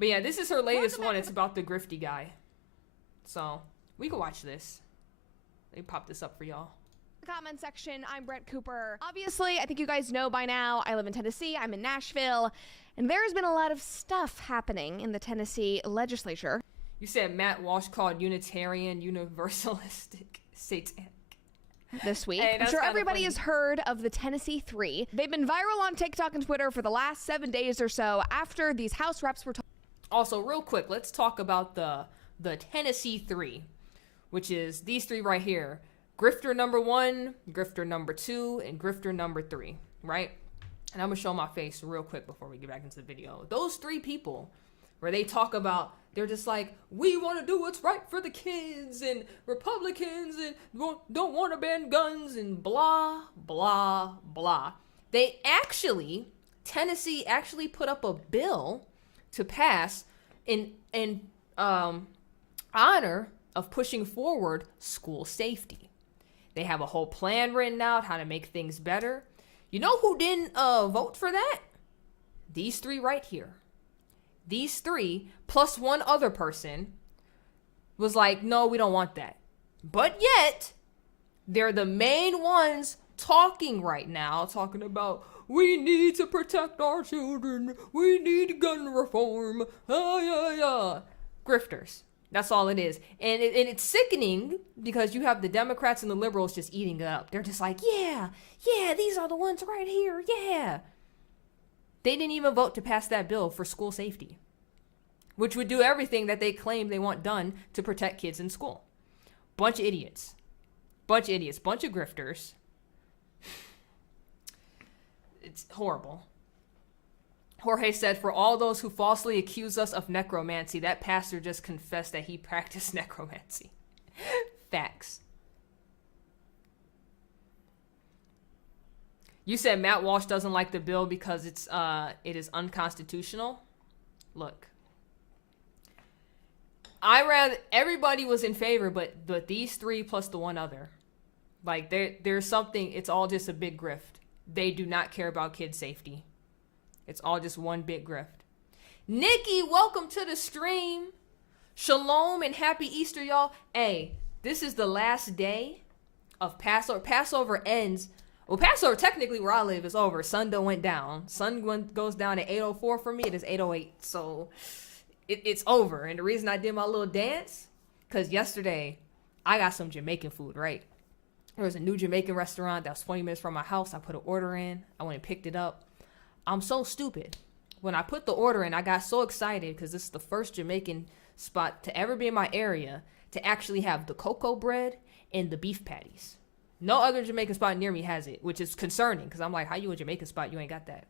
But yeah, this is her latest one. It's about the grifty guy. So, we can watch this. Let me pop this up for y'all. Comment section. I'm Brett Cooper. Obviously, I think you guys know by now, I live in Tennessee. I'm in Nashville. And there's been a lot of stuff happening in the Tennessee legislature. You said Matt Walsh called Unitarian, Universalistic, Satanic. This week. Hey, I'm sure everybody has heard of the Tennessee Three. They've been viral on TikTok and Twitter for the last 7 days or so after these House reps were told. Also, real quick, let's talk about the Tennessee Three, which is these three right here. Grifter number 1, grifter number 2, and grifter number 3, right? And I'm going to show my face real quick before we get back into the video. Those 3 people, where they talk about, they're just like, we want to do what's right for the kids, and Republicans and don't want to ban guns, and blah, blah, blah. Tennessee actually put up a bill to pass in honor of pushing forward school safety. They have a whole plan written out how to make things better. You know who didn't vote for that? These 3 right here. These 3 plus one other person was like, no, we don't want that. But yet, they're the main ones talking right now, talking about, we need to protect our children. We need gun reform. Grifters. That's all it is. And it's sickening because you have the Democrats and the liberals just eating it up. They're just like, yeah, these are the ones right here. Yeah. They didn't even vote to pass that bill for school safety, which would do everything that they claim they want done to protect kids in school. Bunch of idiots. Bunch of grifters. It's horrible. Jorge said, for all those who falsely accuse us of necromancy, that pastor just confessed that he practiced necromancy. Facts. You said Matt Walsh doesn't like the bill because it is unconstitutional. Look. Everybody was in favor, but these 3 plus the one other. Like, there's something, it's all just a big grift. They do not care about kids' safety. It's all just one big grift. Nikki, welcome to the stream. Shalom and happy Easter, y'all. Hey, this is the last day of Passover. Passover ends. Well, Passover, technically where I live, is over. Sun done went down. Sun goes down at 8:04 for me. It is 8:08. So it's over. And the reason I did my little dance, because yesterday I got some Jamaican food, right? There was a new Jamaican restaurant that was 20 minutes from my house. I put an order in. I went and picked it up. I'm so stupid. When I put the order in, I got so excited because this is the first Jamaican spot to ever be in my area to actually have the cocoa bread and the beef patties. No other Jamaican spot near me has it, which is concerning because I'm like, how you a Jamaican spot? You ain't got that.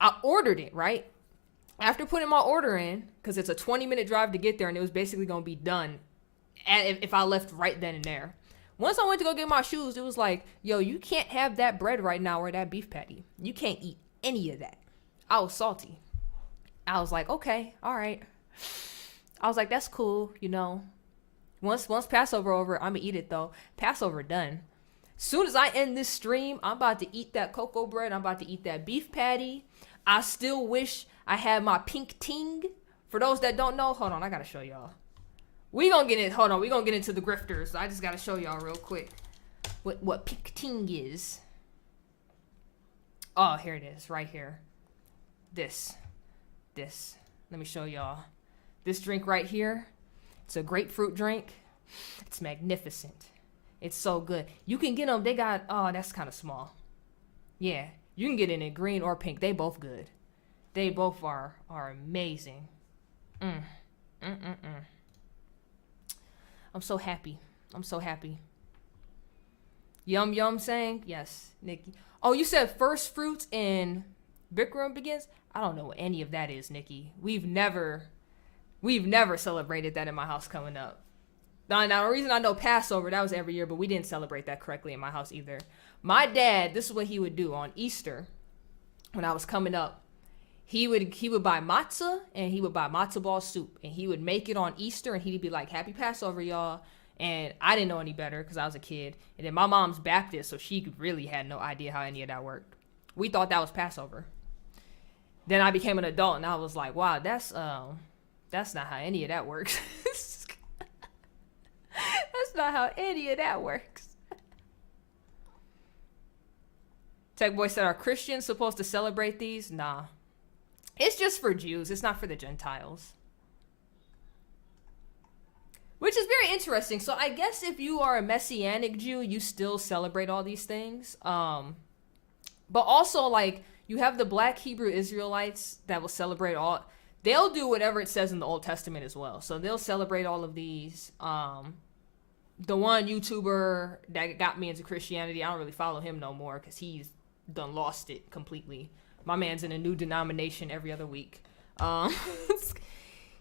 I ordered it, right? After putting my order in, because it's a 20-minute drive to get there and it was basically going to be done if I left right then and there. Once I went to go get my shoes, it was like, yo, you can't have that bread right now or that beef patty. You can't eat any of that. I was salty. I was like, okay, all right. I was like, that's cool, you know. Once Passover over, I'm going to eat it, though. Passover done. Soon as I end this stream, I'm about to eat that cocoa bread. I'm about to eat that beef patty. I still wish I had my pink ting. For those that don't know, hold on, I got to show y'all. We gonna get into the grifters. I just got to show y'all real quick what pink ting is. Oh, here it is, right here. This. Let me show y'all. This drink right here. It's a grapefruit drink. It's magnificent. It's so good. You can get them. They got, oh, that's kind of small. Yeah, you can get it in green or pink. They both good. They both are amazing. I'm so happy. Yum saying? Yes, Nikki. Oh, you said first fruits and Bikram begins? I don't know what any of that is, Nikki. We've never celebrated that in my house coming up. Now, the reason I know Passover, that was every year, but we didn't celebrate that correctly in my house either. My dad, this is what he would do on Easter when I was coming up. He would buy matzah, and he would buy matzah ball soup, and he would make it on Easter, and he'd be like, "Happy Passover, y'all." And I didn't know any better because I was a kid. And then my mom's Baptist, so she really had no idea how any of that worked. We thought that was Passover. Then I became an adult, and I was like, "Wow, that's not how any of that works." That's not how any of that works. Tech Boy said, "Are Christians supposed to celebrate these?" Nah. It's just for Jews. It's not for the Gentiles. Which is very interesting. So I guess if you are a Messianic Jew, you still celebrate all these things. But also, like, you have the Black Hebrew Israelites that will celebrate all. They'll do whatever it says in the Old Testament as well. So they'll celebrate all of these. The one YouTuber that got me into Christianity, I don't really follow him no more because he's done lost it completely. My man's in a new denomination every other week.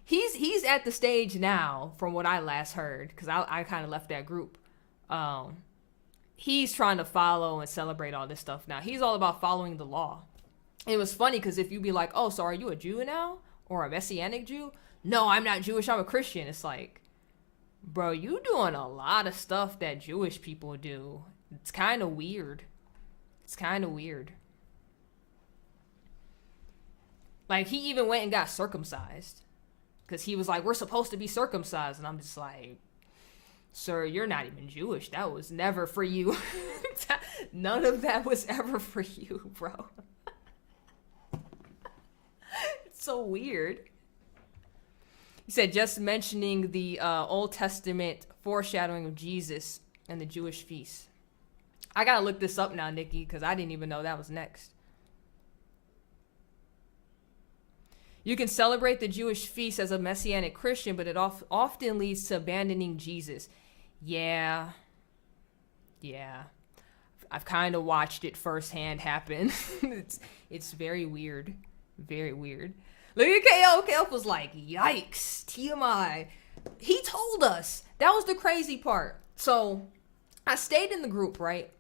He's at the stage now, from what I last heard, because I kind of left that group. He's trying to follow and celebrate all this stuff now. He's all about following the law. And it was funny because if you be like, "Oh, so are you a Jew now? Or a Messianic Jew?" "No, I'm not Jewish, I'm a Christian." It's like, bro, you doing a lot of stuff that Jewish people do. It's kind of weird. Like, he even went and got circumcised. Because he was like, "We're supposed to be circumcised." And I'm just like, "Sir, you're not even Jewish. That was never for you." None of that was ever for you, bro. It's so weird. He said, "Just mentioning the Old Testament foreshadowing of Jesus and the Jewish feasts." I gotta look this up now, Nikki, because I didn't even know that was next. "You can celebrate the Jewish feast as a Messianic Christian, but it often leads to abandoning Jesus." Yeah. I've kind of watched it firsthand happen. It's very weird. Very weird. Look at KO. KO was like, "Yikes, TMI." He told us. That was the crazy part. So I stayed in the group, right?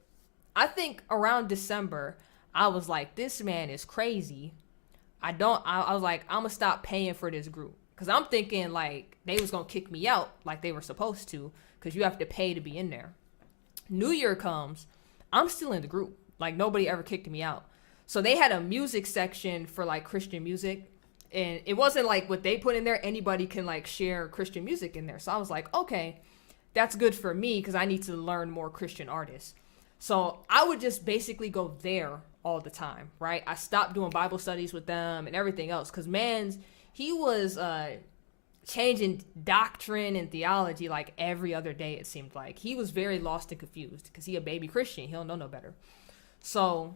I think around December, I was like, "This man is crazy." I was like, "I'm gonna stop paying for this group." Because I'm thinking like they was gonna kick me out like they were supposed to, because you have to pay to be in there. New Year comes, I'm still in the group. Like, nobody ever kicked me out. So they had a music section for like Christian music. And it wasn't like what they put in there, anybody can like share Christian music in there. So I was like, okay, that's good for me because I need to learn more Christian artists. So I would just basically go there all the time, right? I stopped doing Bible studies with them and everything else because he was changing doctrine and theology like every other day, it seemed like. He was very lost and confused because he a baby Christian. He don't know no better. So,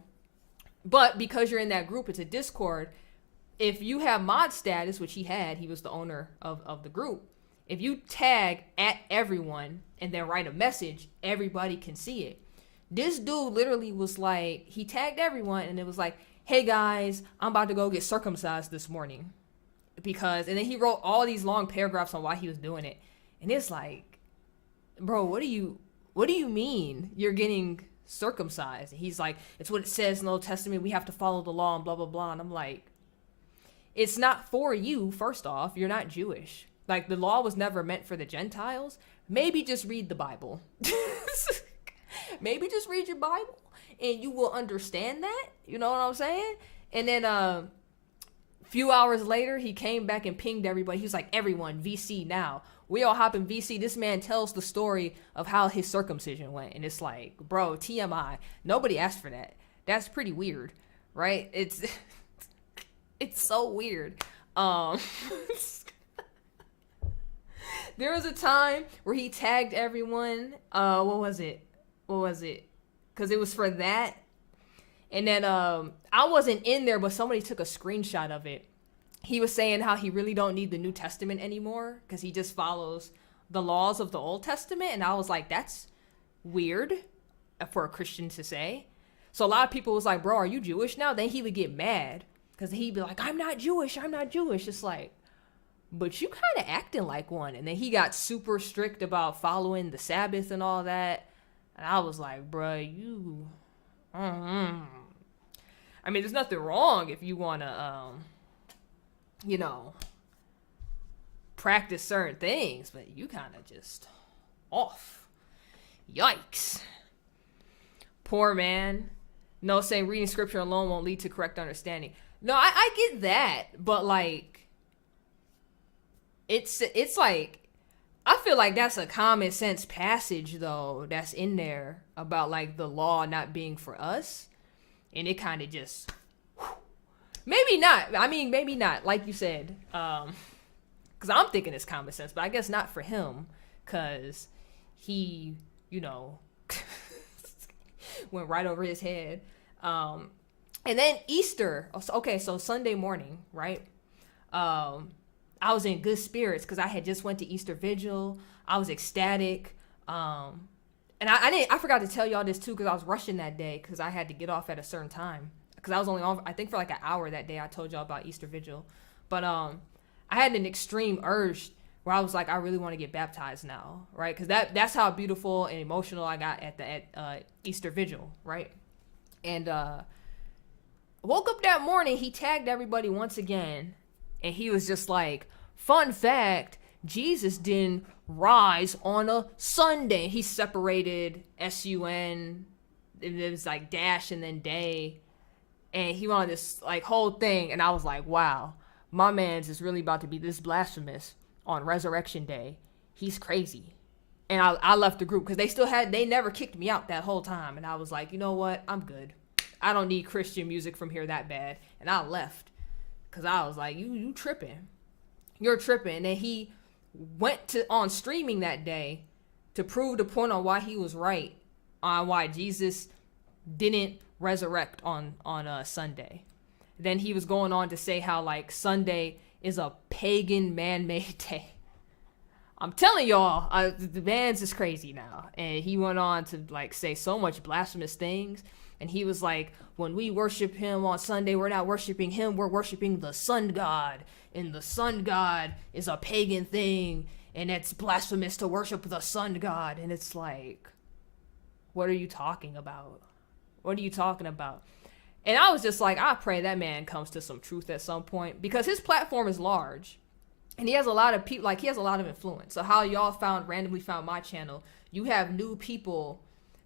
but because you're in that group, it's a Discord. If you have mod status, which he was the owner of the group. If you tag at everyone and then write a message, everybody can see it. This dude literally was like, he tagged everyone and it was like, "Hey guys, I'm about to go get circumcised this morning." And then he wrote all these long paragraphs on why he was doing it. And it's like, bro, what do you mean you're getting circumcised? And he's like, "It's what it says in the Old Testament. We have to follow the law and blah, blah, blah." And I'm like, it's not for you, first off. You're not Jewish. Like, the law was never meant for the Gentiles. Maybe just read the Bible. Maybe just read your Bible and you will understand that. You know what I'm saying? And then a few hours later, he came back and pinged everybody. He was like, "Everyone, VC now." We all hop in VC. This man tells the story of how his circumcision went. And it's like, bro, TMI. Nobody asked for that. That's pretty weird, right? It's so weird. There was a time where he tagged everyone. What was it? Because it was for that. And then I wasn't in there, but somebody took a screenshot of it. He was saying how he really don't need the New Testament anymore because he just follows the laws of the Old Testament. And I was like, that's weird for a Christian to say. So a lot of people was like, bro, are you Jewish now? Then he would get mad because he'd be like, I'm not Jewish. It's like, but you kind of acting like one. And then he got super strict about following the Sabbath and all that. And I was like, bro, you... I mean, there's nothing wrong if you want to, practice certain things, but you kind of just off. Yikes. Poor man. No, saying reading scripture alone won't lead to correct understanding. No, I get that, but like, it's like, I feel like that's a common sense passage though that's in there about like the law not being for us, and it kind of just, maybe not. I mean, maybe not, like you said, because I'm thinking it's common sense, but I guess not for him, because he, went right over his head. And then Easter. Okay, so Sunday morning, right? I was in good spirits because I had just went to Easter Vigil. I was ecstatic. And I forgot to tell y'all this too because I was rushing that day because I had to get off at a certain time. Because I was only on, I think, for like an hour that day. I told y'all about Easter Vigil. But I had an extreme urge where I was like, I really want to get baptized now, right? Because that's how beautiful and emotional I got at Easter Vigil, right? And woke up that morning, he tagged everybody once again, and he was just like, fun fact, Jesus didn't rise on a Sunday. He separated S-U-N, it was like dash and then day, and he went on this like whole thing, and I was like, wow, my man's is really about to be this blasphemous on Resurrection Day. He's crazy. And I left the group because they never kicked me out that whole time. And I was like, you know what? I'm good. I don't need Christian music from here that bad. And I left because I was like, you tripping. You're tripping. And he went on streaming that day to prove the point on why he was right, on why Jesus didn't resurrect on Sunday. Then he was going on to say how like Sunday is a pagan man-made day. I'm telling y'all, the man's is crazy now. And he went on to like say so much blasphemous things. And he was like, when we worship him on Sunday, we're not worshiping him, we're worshiping the sun god. And the sun god is a pagan thing. And it's blasphemous to worship the sun god. And it's like, what are you talking about? What are you talking about? And I was just like, I pray that man comes to some truth at some point. Because his platform is large. And he has a lot of people, like he has a lot of influence. So how y'all randomly found my channel, you have new people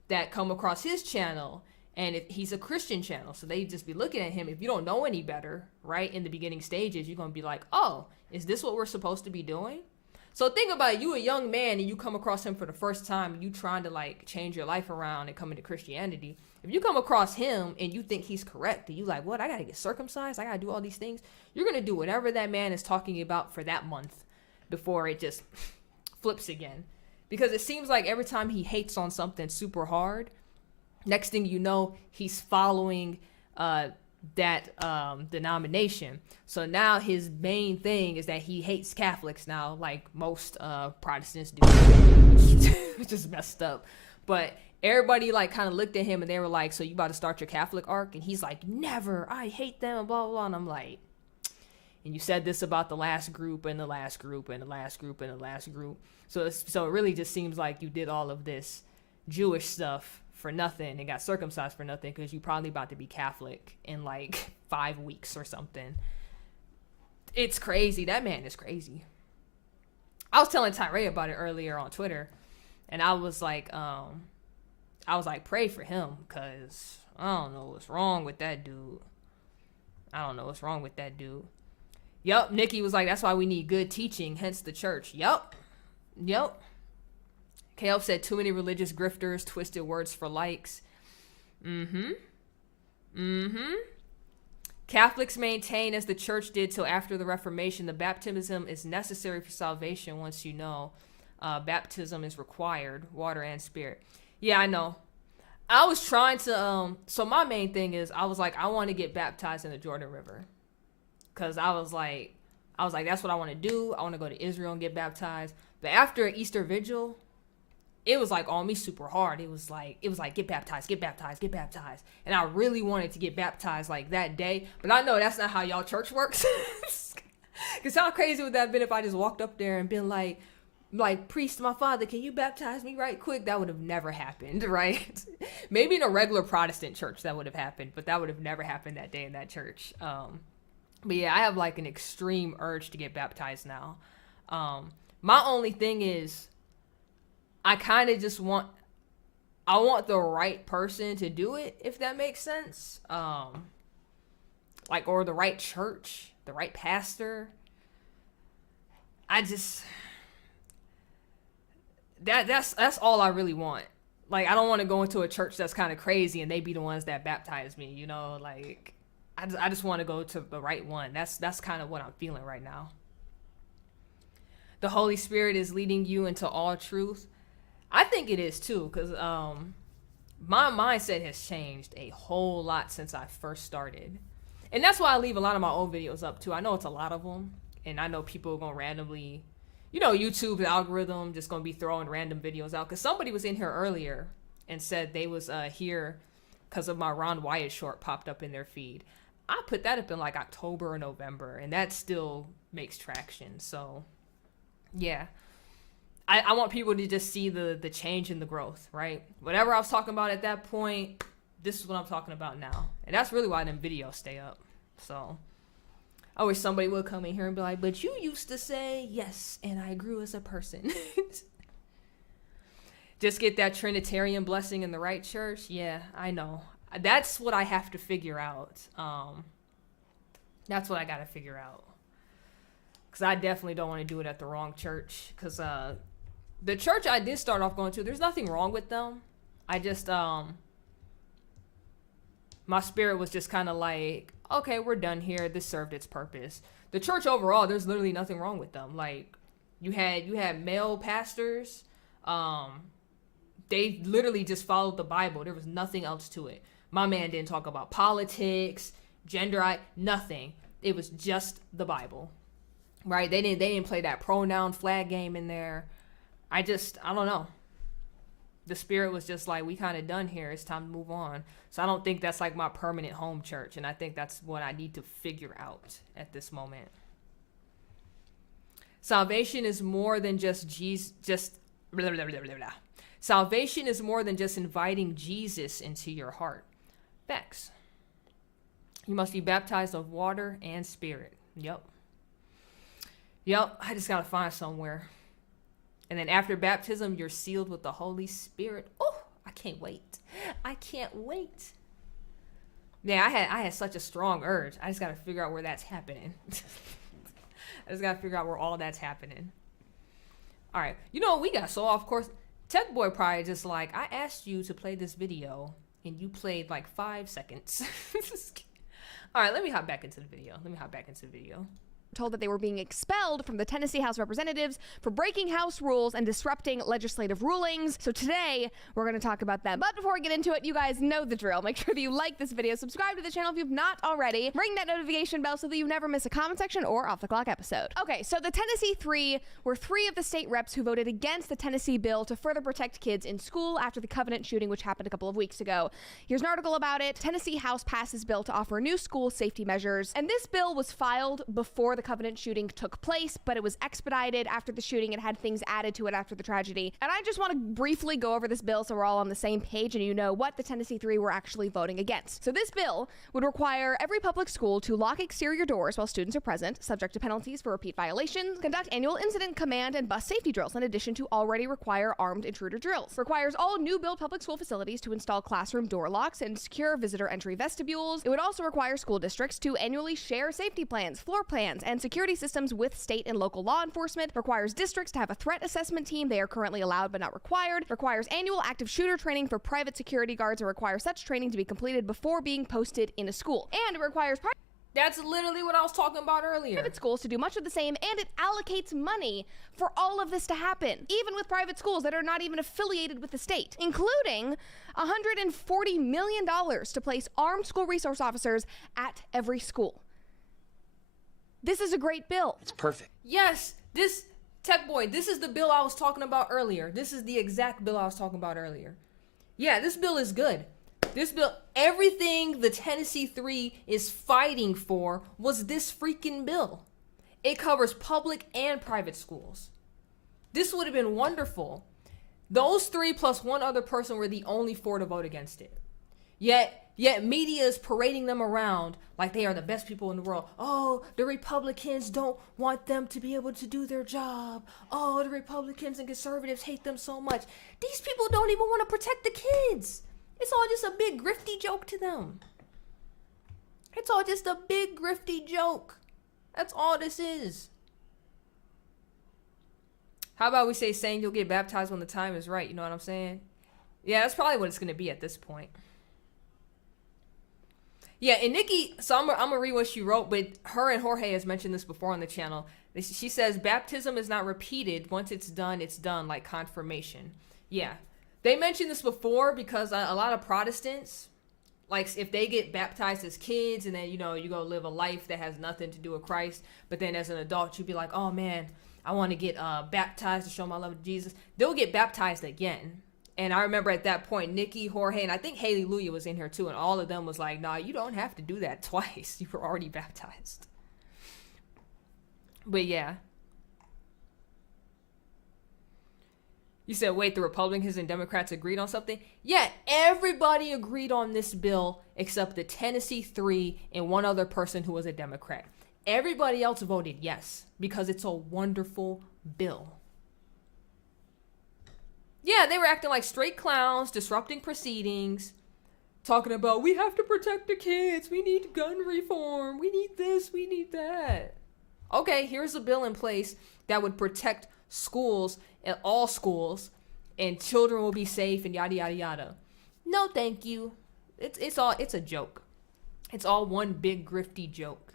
that come across his channel, and he's a Christian channel. So they just be looking at him. If you don't know any better, right, in the beginning stages, you're going to be like, oh, is this what we're supposed to be doing? So think about it, you a young man and you come across him for the first time and you trying to like change your life around and come into Christianity. If you come across him and you think he's correct and you like, what, I got to get circumcised? I got to do all these things. You're going to do whatever that man is talking about for that month before it just flips again. Because it seems like every time he hates on something super hard, next thing you know, he's following that denomination. So now his main thing is that he hates Catholics now, like most Protestants do, which is messed up. But everybody like kind of looked at him and they were like, so you about to start your Catholic arc? And he's like, never, I hate them, and blah, blah, blah. And I'm like, and you said this about the last group and the last group and the last group and the last group. So it really just seems like you did all of this Jewish stuff for nothing and got circumcised for nothing because you probably about to be Catholic in like 5 weeks or something. It's crazy. That man is crazy. I was telling Tyree about it earlier on Twitter, and I was like, pray for him because I don't know what's wrong with that dude. Yup, Nikki was like, that's why we need good teaching, hence the church. Yup. KL said too many religious grifters, twisted words for likes. Catholics maintain, as the church did till after the Reformation, the baptism is necessary for salvation once you know. Baptism is required, water and spirit. Yeah, I know. I was trying to, so my main thing is, I was like, I want to get baptized in the Jordan River. Because I was like, that's what I want to do. I want to go to Israel and get baptized. But after Easter Vigil, it was like on me super hard. It was like get baptized, get baptized, get baptized. And I really wanted to get baptized like that day. But I know that's not how y'all church works. Cause how crazy would that have been if I just walked up there and been like, priest, my father, can you baptize me right quick? That would have never happened, right? Maybe in a regular Protestant church that would have happened, but that would have never happened that day in that church. But yeah, I have like an extreme urge to get baptized now. My only thing is, I kind of just want the right person to do it, if that makes sense. Like, or the right church, the right pastor. That's all I really want. Like, I don't want to go into a church that's kind of crazy and they be the ones that baptize me, you know? Like, I just want to go to the right one. That's kind of what I'm feeling right now. The Holy Spirit is leading you into all truth. I think it is too, because my mindset has changed a whole lot since I first started. And that's why I leave a lot of my old videos up too. I know it's a lot of them, and I know people are going to randomly, you know, YouTube's algorithm just going to be throwing random videos out. Because somebody was in here earlier and said they was here because of my Ron Wyatt short popped up in their feed. I put that up in like October or November, and that still makes traction. So yeah, I want people to just see the change and the growth, right? Whatever I was talking about at that point, this is what I'm talking about now. And that's really why them videos stay up. So I wish somebody would come in here and be like, but you used to say yes, and I grew as a person. Just get that Trinitarian blessing in the right church. Yeah, I know. That's what I have to figure out. That's what I got to figure out. Because I definitely don't want to do it at the wrong church. Because the church I did start off going to, there's nothing wrong with them. I just, my spirit was just kind of like, okay, we're done here. This served its purpose. The church overall, there's literally nothing wrong with them. Like, you had male pastors. They literally just followed the Bible. There was nothing else to it. My man didn't talk about politics, gender, nothing. It was just the Bible. Right? They didn't play that pronoun flag game in there. I don't know. The spirit was just like, we kind of done here. It's time to move on. So I don't think that's like my permanent home church. And I think that's what I need to figure out at this moment. Salvation is more than just blah, blah, blah, blah, blah. Salvation is more than just inviting Jesus into your heart. Facts. You must be baptized of water and spirit. Yep. I just got to find somewhere. And then after baptism, you're sealed with the Holy Spirit. Oh, I can't wait. Yeah, I had such a strong urge. I just got to figure out where that's happening. I just got to figure out where all that's happening. All right. You know what we got? So, of course, Tech Boy probably just like, I asked you to play this video, and you played like 5 seconds. All right, let me hop back into the video. Told that they were being expelled from the Tennessee House of Representatives for breaking House rules and disrupting legislative rulings. So today, we're going to talk about that. But before we get into it, you guys know the drill. Make sure that you like this video, subscribe to the channel if you've not already, ring that notification bell so that you never miss a comment section or off the clock episode. Okay, so the Tennessee 3 were 3 of the state reps who voted against the Tennessee bill to further protect kids in school after the Covenant shooting, which happened a couple of weeks ago. Here's an article about it. Tennessee House passed this bill to offer new school safety measures. And this bill was filed before the Covenant shooting took place, but it was expedited after the shooting and had things added to it after the tragedy. And I just want to briefly go over this bill so we're all on the same page and you know what the Tennessee 3 were actually voting against. So this bill would require every public school to lock exterior doors while students are present, subject to penalties for repeat violations, conduct annual incident command and bus safety drills in addition to already require armed intruder drills. Requires all new build public school facilities to install classroom door locks and secure visitor entry vestibules. It would also require school districts to annually share safety plans, floor plans, and security systems with state and local law enforcement. Requires districts to have a threat assessment team. They are currently allowed but not required. Requires annual active shooter training for private security guards and requires such training to be completed before being posted in a school. And it requires That's literally what I was talking about earlier. Private schools to do much of the same, and it allocates money for all of this to happen, even with private schools that are not even affiliated with the state, including $140 million to place armed school resource officers at every school. This is a great bill. It's perfect. Yes, Tech Boy, this is the bill I was talking about earlier. This is the exact bill I was talking about earlier. Yeah, this bill is good. This bill, everything the Tennessee 3 is fighting for was this freaking bill. It covers public and private schools. This would have been wonderful. Those 3 plus one other person were the only 4 to vote against it. Yet media is parading them around like they are the best people in the world. Oh, the Republicans don't want them to be able to do their job. Oh, the Republicans and conservatives hate them so much. These people don't even want to protect the kids. It's all just a big grifty joke to them. It's all just a big grifty joke. That's all this is. How about we say saying you'll get baptized when the time is right? You know what I'm saying? Yeah, that's probably what it's going to be at this point. Yeah, and Nikki, so I'm going to read what she wrote, but her and Jorge has mentioned this before on the channel. She says, baptism is not repeated. Once it's done, like confirmation. Yeah. They mentioned this before because a lot of Protestants, like if they get baptized as kids and then, you go live a life that has nothing to do with Christ, but then as an adult, you'd be like, oh man, I want to get baptized to show my love to Jesus. They'll get baptized again. And I remember at that point, Nikki, Jorge, and I think Haley Luya was in here too, and all of them was like, nah, you don't have to do that twice. You were already baptized. But yeah. You said, wait, the Republicans and Democrats agreed on something? Yeah, everybody agreed on this bill except the Tennessee 3 and one other person who was a Democrat. Everybody else voted yes because it's a wonderful bill. Yeah, they were acting like straight clowns, disrupting proceedings, talking about we have to protect the kids, we need gun reform, we need this, we need that. Okay, here's a bill in place that would protect schools and all schools, and children will be safe and yada yada yada. No, thank you. It's a joke. It's all one big grifty joke.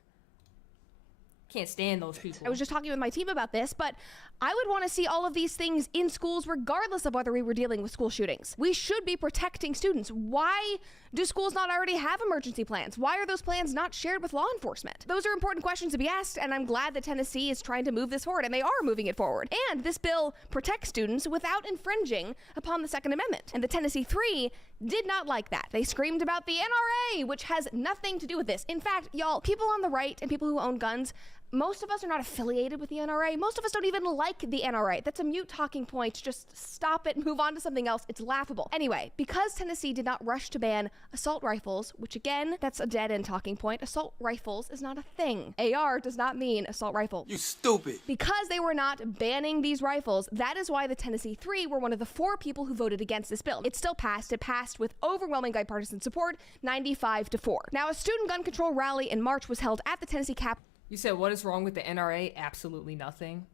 Can't stand those people. I was just talking with my team about this, but I would want to see all of these things in schools regardless of whether we were dealing with school shootings. We should be protecting students. Why do schools not already have emergency plans? Why are those plans not shared with law enforcement? Those are important questions to be asked, and I'm glad that Tennessee is trying to move this forward, and they are moving it forward. And this bill protects students without infringing upon the Second Amendment. And the Tennessee 3 did not like that. They screamed about the NRA, which has nothing to do with this. In fact, y'all, people on the right and people who own guns, most of us are not affiliated with the NRA. Most of us don't even like the NRA. That's a mute talking point. Just stop it, move on to something else. It's laughable. Anyway, because Tennessee did not rush to ban assault rifles, which again, that's a dead-end talking point. Assault rifles is not a thing. AR does not mean assault rifle. You stupid. Because they were not banning these rifles, that is why the Tennessee 3 were one of the 4 people who voted against this bill. It still passed. It passed with overwhelming bipartisan support, 95-4. Now, a student gun control rally in March was held at the Tennessee Capitol. You said, what is wrong with the NRA? Absolutely nothing.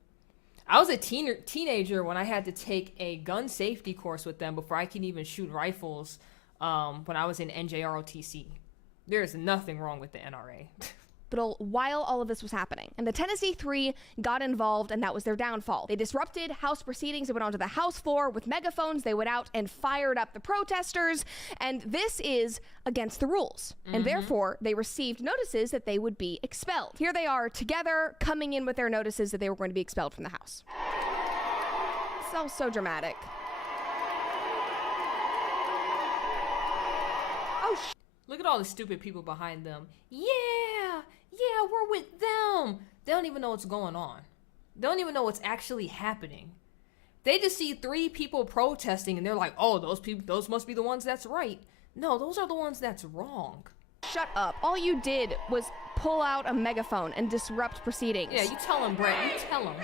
I was a teenager when I had to take a gun safety course with them before I could even shoot rifles when I was in NJROTC. There's nothing wrong with the NRA. While all of this was happening. And the Tennessee 3 got involved, and that was their downfall. They disrupted House proceedings. They went onto the House floor with megaphones. They went out and fired up the protesters. And this is against the rules. And therefore, they received notices that they would be expelled. Here they are together, coming in with their notices that they were going to be expelled from the House. So dramatic. Oh, look at all the stupid people behind them. Yeah, we're with them. They don't even know what's going on. They don't even know what's actually happening. They just see 3 people protesting and they're like, oh, those must be the ones that's right. No, those are the ones that's wrong. Shut up. All you did was pull out a megaphone and disrupt proceedings. Yeah, you tell them, Brett. You tell them.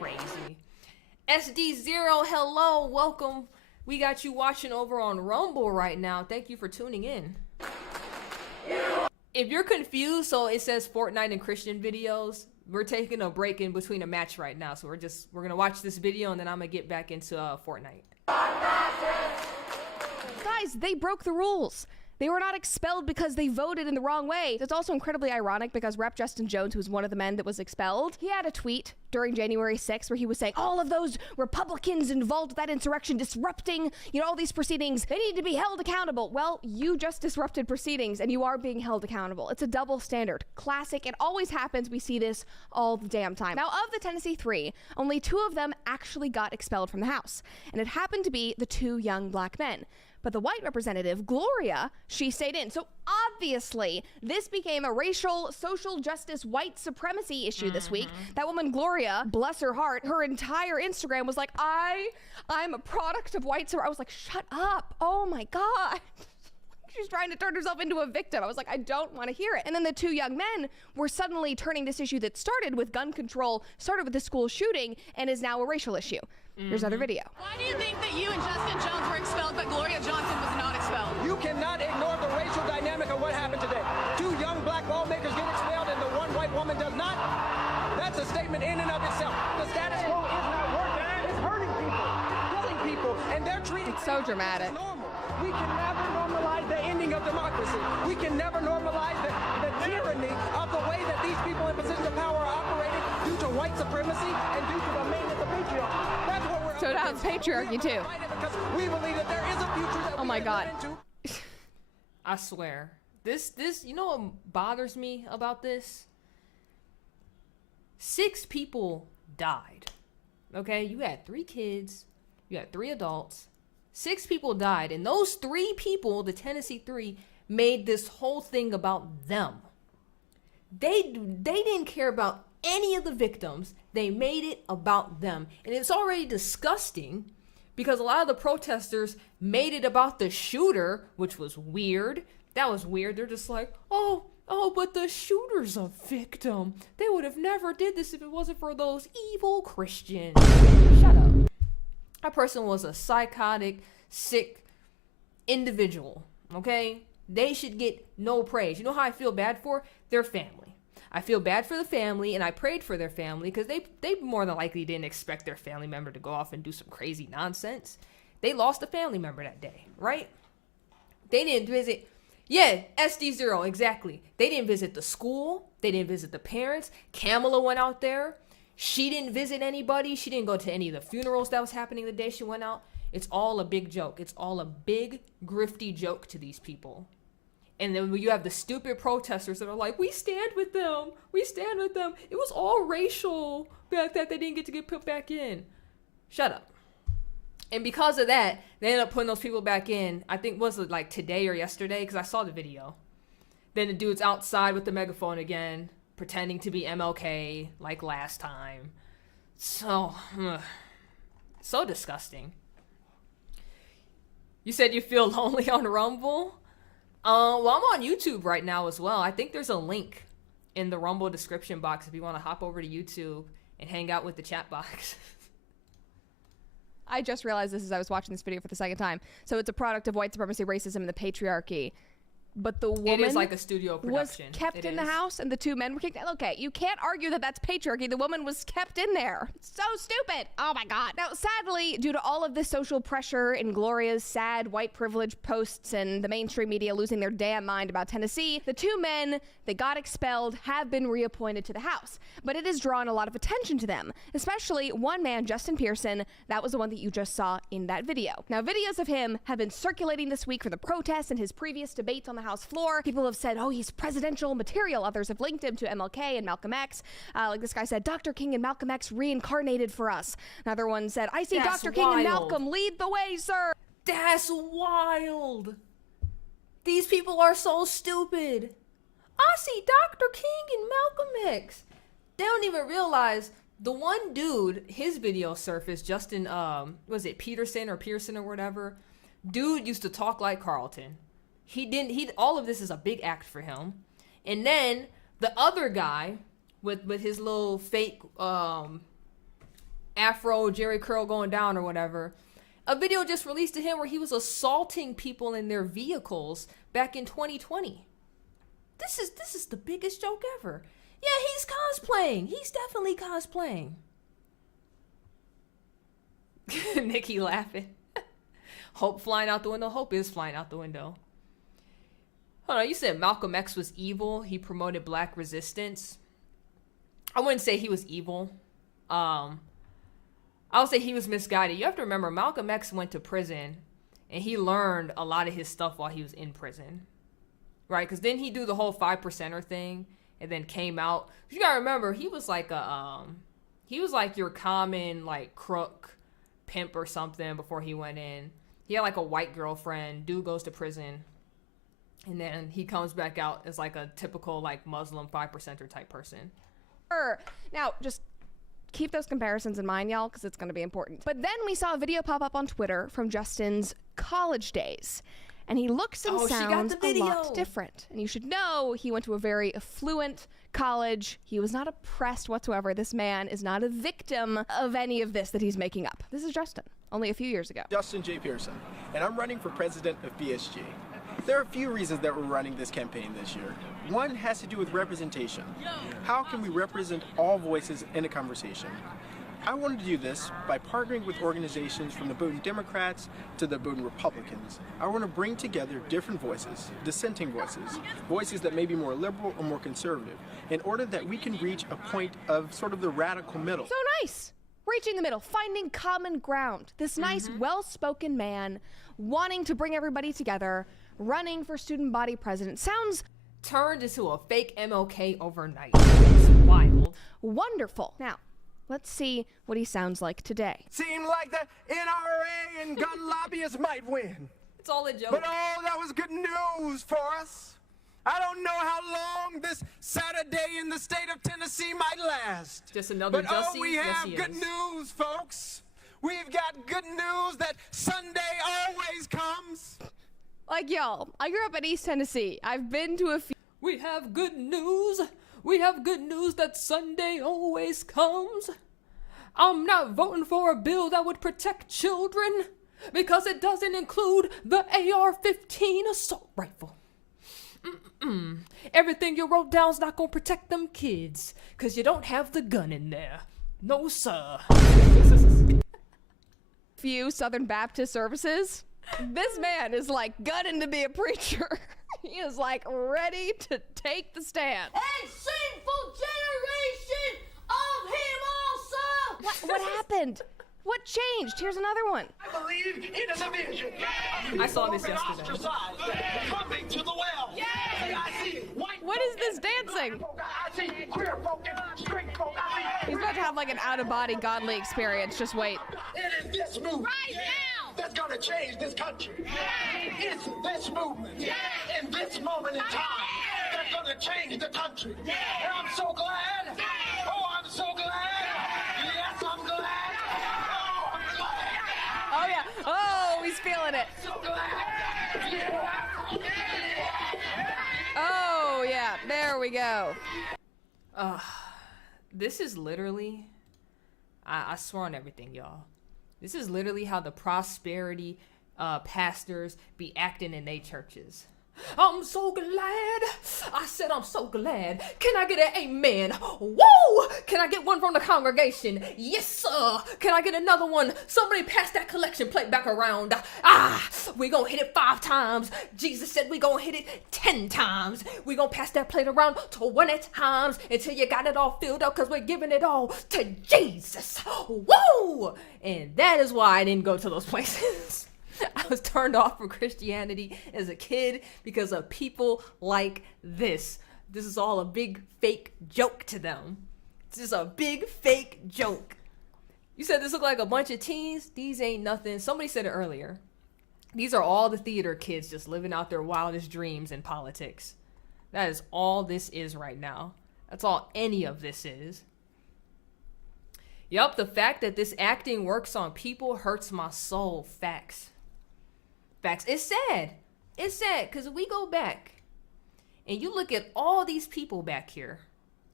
Crazy. SD0, hello, welcome. We got you watching over on Rumble right now. Thank you for tuning in. If you're confused, so it says Fortnite and Christian videos, we're taking a break in between a match right now. So we're gonna watch this video and then I'm gonna get back into Fortnite. Guys, they broke the rules. They were not expelled because they voted in the wrong way. It's also incredibly ironic because Rep. Justin Jones, who's one of the men that was expelled, he had a tweet during January 6th where he was saying all of those Republicans involved with that insurrection disrupting, all these proceedings, they need to be held accountable. Well, you just disrupted proceedings and you are being held accountable. It's a double standard. Classic. It always happens. We see this all the damn time. Now, of the Tennessee 3, only 2 of them actually got expelled from the House, and it happened to be the 2 young black men. But the white representative, Gloria, she stayed in. So obviously, this became a racial, social justice, white supremacy issue this week. That woman, Gloria, bless her heart, her entire Instagram was like, I'm a product of white supremacy. I was like, shut up. Oh my God. She's trying to turn herself into a victim. I was like, I don't want to hear it. And then the 2 young men were suddenly turning this issue that started with gun control, started with the school shooting, and is now a racial issue. Here's another video. Why do you think that you and Justin Jones were expelled, but Gloria Johnson was not expelled? You cannot ignore the racial dynamic of what happened today. 2 young black lawmakers get expelled and the one white woman does not. That's a statement in and of itself. The status quo is not working. It's hurting people. It's killing people. And they're treating It's so dramatic. as normal. We can never normalize the ending of democracy. We can never normalize the tyranny of the way that these people in positions of power are operating due to white supremacy and due to the maintenance of patriarchy. That's what we're So now it's patriarchy too. because we believe that there is a future that Oh my God. I swear. This, you know what bothers me about this? 6 people died. Okay? You had 3 kids. You had 3 adults. 6 people died. And those 3 people, the Tennessee 3, made this whole thing about them. They didn't care about any of the victims. They made it about them. And it's already disgusting because a lot of the protesters made it about the shooter, which was weird. That was weird. They're just like, oh, but the shooter's a victim. They would have never did this if it wasn't for those evil Christians. Shut up. That person was a psychotic, sick individual, okay? They should get no praise. You know how I feel bad for? Their family. I feel bad for the family, and I prayed for their family because they more than likely didn't expect their family member to go off and do some crazy nonsense. They lost a family member that day, right? They didn't visit. Yeah, SD0, exactly. They didn't visit the school. They didn't visit the parents. Kamala went out there. She didn't visit anybody. She didn't go to any of the funerals that was happening the day she went out. It's all a big joke. It's all a big, grifty joke to these people. And then you have the stupid protesters that are like, we stand with them. We stand with them. It was all racial that they didn't get to get put back in. Shut up. And because of that, they ended up putting those people back in. I think, was it like today or yesterday? Because I saw the video. Then the dude's outside with the megaphone again, pretending to be MLK like last time. So disgusting. You said you feel lonely on Rumble? Well, I'm on YouTube right now as well. I think there's a link in the Rumble description box if you want to hop over to YouTube and hang out with the chat box. I just realized this as I was watching this video for the second time. So it's a product of white supremacy, racism, and the patriarchy. But the woman it is like a studio production. Was kept in the house and the 2 men were kicked out. Okay, you can't argue that that's patriarchy. The woman was kept in there. So stupid. Oh my God. Now, sadly, due to all of this social pressure and Gloria's sad white privilege posts and the mainstream media losing their damn mind about Tennessee, the 2 men that got expelled have been reappointed to the House. But it has drawn a lot of attention to them, especially one man, Justin Pearson. That was the one that you just saw in that video. Now, videos of him have been circulating this week for the protests and his previous debates on the House floor. People have said, oh, he's presidential material. Others have linked him to MLK and Malcolm X. Like this guy said, Dr. King and Malcolm X reincarnated for us. Another one said, I see That's Dr. King wild. and Malcolm lead the way, sir. That's wild. These people are so stupid. I see Dr. King and Malcolm X. They don't even realize the one dude, his video surfaced, Justin, was it Pearson or whatever? Dude used to talk like Carlton. All of this is a big act for him. And then the other guy with his little fake afro Jerry curl going down or whatever, a video just released to him where he was assaulting people in their vehicles back in 2020. This is the biggest joke ever. Yeah, he's cosplaying. He's definitely cosplaying. Nikki laughing. Hope flying out the window. Hope is flying out the window. Hold on, you said Malcolm X was evil. He promoted black resistance. I wouldn't say he was evil. I would say he was misguided. You have to remember, Malcolm X went to prison, and he learned a lot of his stuff while he was in prison, right? Because then he do the whole 5%er thing, and then came out. You gotta remember, he was like your common like crook, pimp or something before he went in. He had like a white girlfriend. Dude goes to prison, and then he comes back out as like a typical like Muslim 5%er type person. Now, just keep those comparisons in mind, y'all, because it's going to be important. But then we saw a video pop up on Twitter from Justin's college days, and he looks and sounds a lot different. And you should know he went to a very affluent college. He was not oppressed whatsoever. This man is not a victim of any of this that he's making up. This is Justin, only a few years ago. Justin J. Pearson, and I'm running for president of BSG. There are a few reasons that we're running this campaign this year. One has to do with representation. How can we represent all voices in a conversation? I wanted to do this by partnering with organizations from the Bowdoin Democrats to the Bowdoin Republicans. I want to bring together different voices, dissenting voices, voices that may be more liberal or more conservative, in order that we can reach a point of sort of the radical middle. So nice! Reaching the middle, finding common ground. This nice, well-spoken man wanting to bring everybody together, running for student body president. Sounds turned into a fake MLK overnight. It's wild. Wonderful. Now, let's see what he sounds like today. Seemed like the NRA and gun lobbyists might win. It's all a joke. But oh, that was good news for us. I don't know how long this Saturday in the state of Tennessee might last. Just another But Jussie. we have good news, folks. We've got good news that Sunday always comes. Like, y'all, I grew up in East Tennessee. I've been to a few. We have good news. We have good news that Sunday always comes. I'm not voting for a bill that would protect children because it doesn't include the AR-15 assault rifle. Everything you wrote down's not gonna protect them kids because you don't have the gun in there. No, sir. Few Southern Baptist services. This man is like gunning to be a preacher. He is like ready to take the stand. And sinful generation of him also. What happened? What changed? Here's another one. I believe in a division. I saw this yesterday. Coming to the well. What is this dancing? He's about to have like an out-of-body godly experience. Just wait. It is this movement right now that's gonna change this country. It's this movement in this moment in time that's gonna change the country. And I'm so glad. Oh, I'm so glad. Yes, I'm glad. Oh, I'm glad. Oh yeah. Oh, he's feeling it. So glad. Oh yeah. There we go. This is literally, I swear on everything, y'all. This is literally how the prosperity pastors be acting in their churches. I'm so glad. I said I'm so glad. Can I get an amen? Woo! Can I get one from the congregation? Yes, sir. Can I get another one? Somebody pass that collection plate back around. We gonna hit it 5 times. Jesus said we gonna hit it 10 times. We gonna pass that plate around 20 times until you got it all filled up because we're giving it all to Jesus. Woo! And that is why I didn't go to those places. I was turned off from Christianity as a kid because of people like this. This is all a big fake joke to them. This is a big fake joke. You said this looked like a bunch of teens? These ain't nothing. Somebody said it earlier. These are all the theater kids just living out their wildest dreams in politics. That is all this is right now. That's all any of this is. Yup, the fact that this acting works on people hurts my soul. Facts. Facts. It's sad. It's sad because we go back and you look at all these people back here,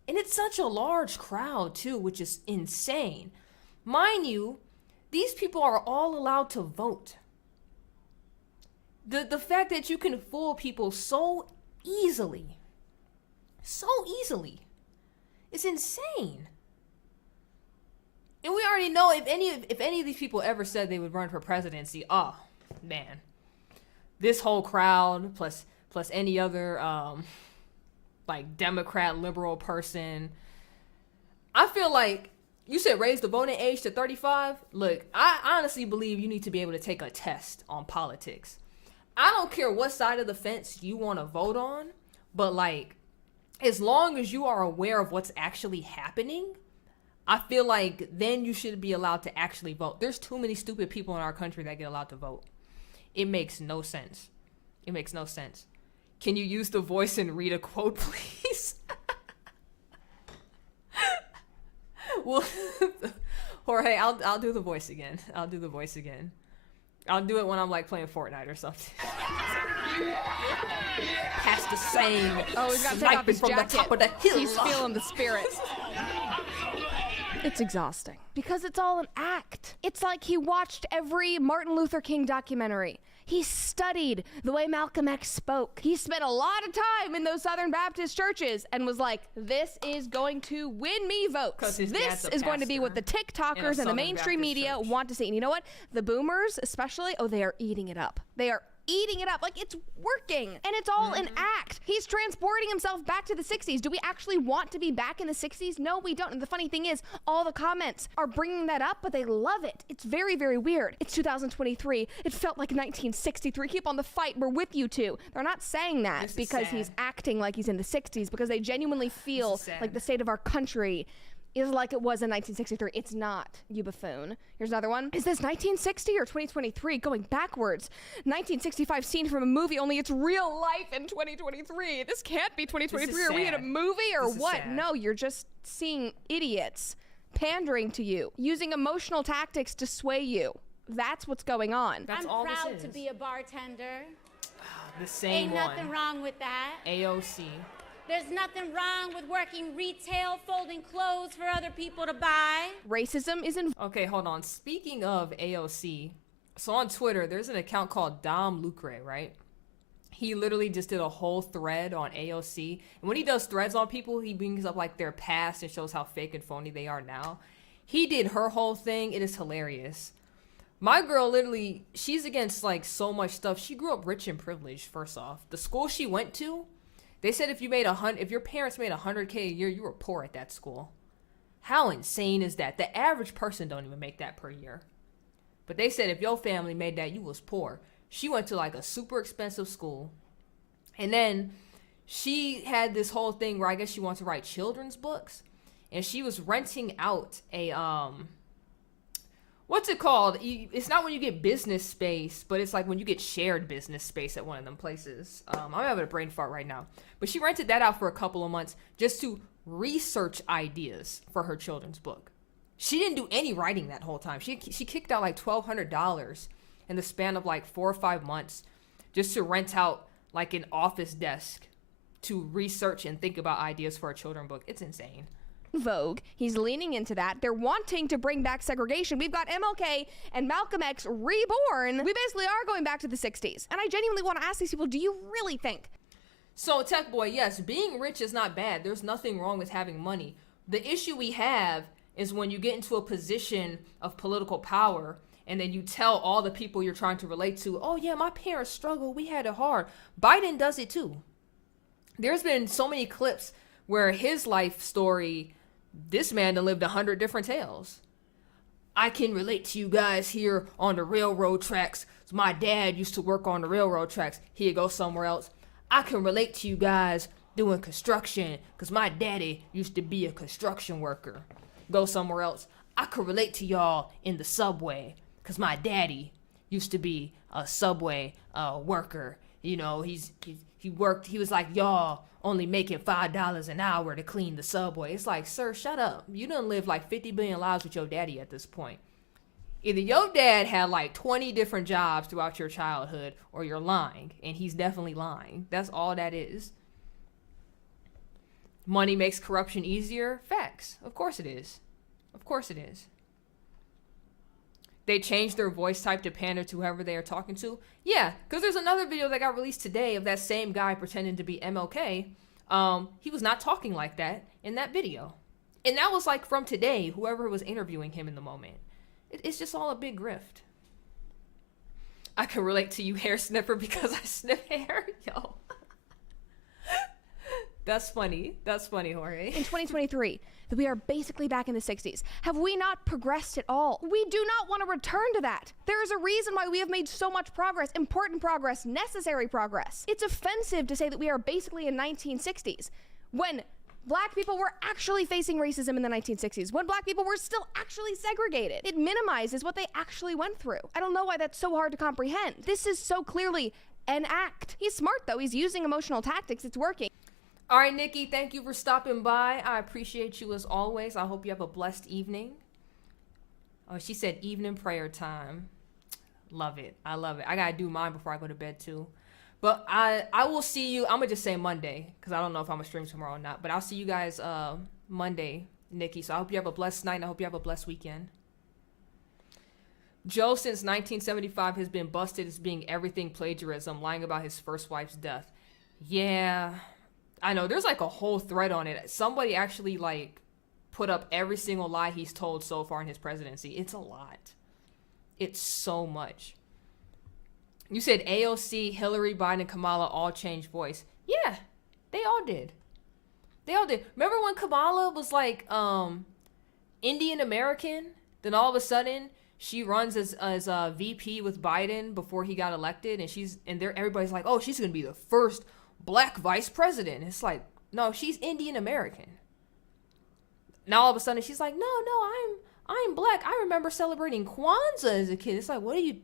and it's such a large crowd too, which is insane. Mind you, these people are all allowed to vote. The fact that you can fool people so easily is insane. And we already know if any of these people ever said they would run for presidency, oh man. This whole crowd plus plus any other like Democrat liberal person. I feel like you said raise the voting age to 35. Look, I honestly believe you need to be able to take a test on politics. I don't care what side of the fence you want to vote on, but like, as long as you are aware of what's actually happening, I feel like then you should be allowed to actually vote. There's too many stupid people in our country that get allowed to vote. It makes no sense. It makes no sense. Can you use the voice and read a quote, please? Well, Jorge, I'll do the voice again. I'll do the voice again. I'll do it when I'm like playing Fortnite or something. Past the same. Oh, he's got to take off his from jacket. the top of the hill. He's feeling the spirit. It's exhausting because it's all an act. It's like he watched every Martin Luther King documentary. He studied the way Malcolm X spoke. He spent a lot of time in those Southern Baptist churches and was like, this is going to win me votes. This is going to be what the TikTokers and the mainstream media want to see. And you know what? The boomers especially, oh, they are eating it up. They are eating it up. Like, it's working. And it's all an act. He's transporting himself back to the 60s. Do we actually want to be back in the 60s? No, we don't. And the funny thing is, all the comments are bringing that up, but they love it. It's very, very weird. It's 2023. It felt like 1963. Keep on the fight. We're with you two. They're not saying that because he's acting like he's in the 60s, because they genuinely feel like the state of our country is like it was in 1963. It's not, you buffoon. Here's another one. Is this 1960 or 2023? Going backwards. 1965 scene from a movie, only it's real life in 2023. This can't be 2023. Are we in a movie or what? No, you're just seeing idiots pandering to you, using emotional tactics to sway you. That's what's going on. That's I'm all proud this is. to be a bartender. The same Ain't nothing wrong with that. AOC. There's nothing wrong with working retail, folding clothes for other people to buy. Racism isn't... Okay, hold on. Speaking of AOC, so on Twitter, there's an account called Dom Lucre, right? He literally just did a whole thread on AOC. And when he does threads on people, he brings up like their past and shows how fake and phony they are now. He did her whole thing. It is hilarious. My girl literally, she's against like so much stuff. She grew up rich and privileged, first off. The school she went to, they said if your parents made $100K a year, you were poor at that school. How insane is that? The average person don't even make that per year. But they said if your family made that, you was poor. She went to like a super expensive school. And then she had this whole thing where I guess she wants to write children's books. And she was renting out a, what's it called? It's not when you get business space, but it's like when you get shared business space at one of them places. I'm having a brain fart right now. But she rented that out for a couple of months just to research ideas for her children's book. She didn't do any writing that whole time. She kicked out like $1,200 in the span of like 4 or 5 months just to rent out like an office desk to research and think about ideas for a children's book. It's insane. Vogue. He's leaning into that. They're wanting to bring back segregation. We've got MLK and Malcolm X reborn. We basically are going back to the 60s. And I genuinely want to ask these people, do you really think? So, Tech Boy, yes, being rich is not bad. There's nothing wrong with having money. The issue we have is when you get into a position of political power and then you tell all the people you're trying to relate to, oh yeah, my parents struggled, we had it hard. Biden does it too. There's been so many clips where his life story, this man done lived 100 different tales. I can relate to you guys here on the railroad tracks. My dad used to work on the railroad tracks. He'd go somewhere else. I can relate to you guys doing construction because my daddy used to be a construction worker. Go somewhere else. I could relate to y'all in the subway because my daddy used to be a subway worker. You know, he worked, he was like, y'all only making $5 an hour to clean the subway. It's like, sir, shut up. You done lived like 50 billion lives with your daddy at this point. Either your dad had like 20 different jobs throughout your childhood or you're lying, and he's definitely lying. That's all that is. Money makes corruption easier? Facts. Of course it is. Of course it is. They changed their voice type to pander to whoever they are talking to? Yeah, because there's another video that got released today of that same guy pretending to be MLK. He was not talking like that in that video. And that was like from today, whoever was interviewing him in the moment. It's just all a big grift. I can relate to you, hair sniffer, because I sniff hair. Yo. That's funny. That's funny, Jorge. In 2023, that we are basically back in the 60s. Have we not progressed at all? We do not want to return to that. There is a reason why we have made so much progress, important progress, necessary progress. It's offensive to say that we are basically in 1960s when Black people were actually facing racism in the 1960s, when Black people were still actually segregated. It minimizes what they actually went through. I don't know why that's so hard to comprehend. This is so clearly an act. He's smart though. He's using emotional tactics. It's working. All right, Nikki, thank you for stopping by. I appreciate you as always. I hope you have a blessed evening. Oh, she said evening prayer time. Love it. I love it. I gotta do mine before I go to bed too. But I will see you. I'm gonna just say Monday because I don't know if I'm gonna stream tomorrow or not. But I'll see you guys Monday, Nikki. So I hope you have a blessed night and I hope you have a blessed weekend. Joe, since 1975, has been busted as being everything plagiarism, lying about his first wife's death. Yeah, I know. There's like a whole thread on it. Somebody actually like put up every single lie he's told so far in his presidency. It's a lot. It's so much. You said AOC, Hillary, Biden, Kamala all changed voice. Yeah, they all did. They all did. Remember when Kamala was like Indian American? Then all of a sudden she runs as a VP with Biden before he got elected, and everybody's like, oh, she's gonna be the first Black vice president. It's like, no, she's Indian American. Now all of a sudden she's like, no, I'm Black. I remember celebrating Kwanzaa as a kid. It's like, what are you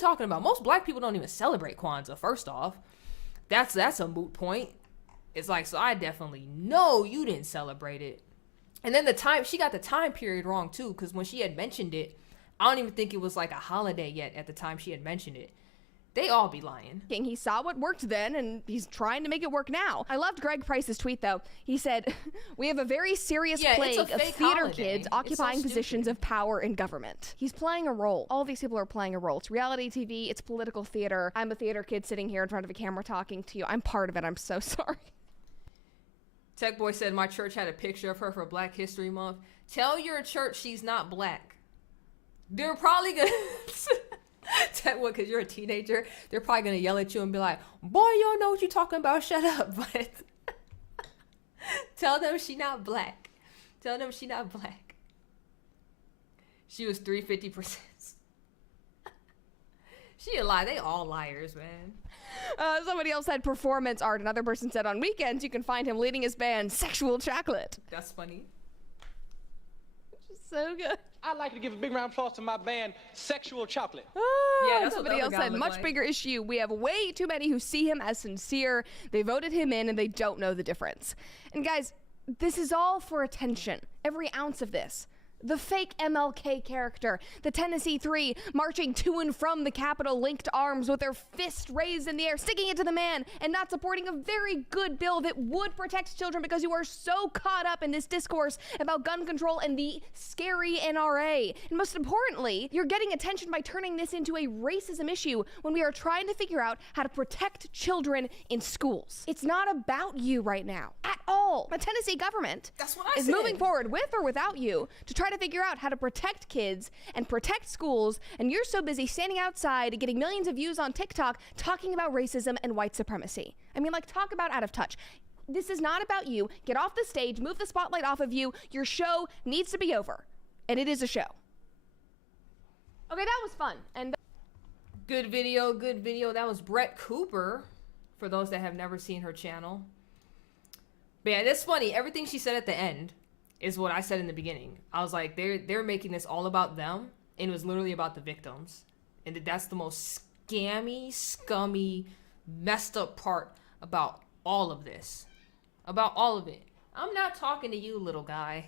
talking about? Most Black people don't even celebrate Kwanzaa. First off, that's a moot point. It's like, so I definitely know you didn't celebrate it. And then she got the time period wrong too, because when she had mentioned it, I don't even think it was like a holiday yet at the time she had mentioned it. They all be lying. He saw what worked then, and he's trying to make it work now. I loved Greg Price's tweet, though. He said, we have a very serious plague of theater kids occupying positions of power in government. He's playing a role. All of these people are playing a role. It's reality TV. It's political theater. I'm a theater kid sitting here in front of a camera talking to you. I'm part of it. I'm so sorry. Tech Boy said, my church had a picture of her for Black History Month. Tell your church she's not Black. They're probably gonna... because you're a teenager, they're probably gonna yell at you and be like, boy, you don't know what you're talking about, shut up. But tell them she not Black. Tell them she not Black. She was 350%. She a lie. They all liars, man. Somebody else said performance art. Another person said on weekends you can find him leading his band Sexual Chocolate. That's funny. Which is so good. I'd like to give a big round of applause to my band, Sexual Chocolate. Oh, yeah, somebody else said, much bigger issue. We have way too many who see him as sincere. They voted him in and they don't know the difference. And guys, this is all for attention. Every ounce of this. The fake MLK character, the Tennessee Three, marching to and from the Capitol, linked arms with their fist raised in the air, sticking it to the man, and not supporting a very good bill that would protect children because you are so caught up in this discourse about gun control and the scary NRA. And most importantly, you're getting attention by turning this into a racism issue when we are trying to figure out how to protect children in schools. It's not about you right now at all. The Tennessee government is moving forward with or without you to try to figure out how to protect kids and protect schools, and you're so busy standing outside getting millions of views on TikTok talking about racism and white supremacy. I mean, like, talk about out of touch. This is not about you. Get off the stage, move the spotlight off of you. Your show needs to be over, and it is a show. Okay, that was fun. And good video. That was Brett Cooper, for those that have never seen her channel. But yeah, it's funny. Everything she said at the end is what I said in the beginning. I was like, they're making this all about them, and it was literally about the victims. And that's the most scammy, scummy, messed up part about all of this. About all of it. I'm not talking to you, little guy.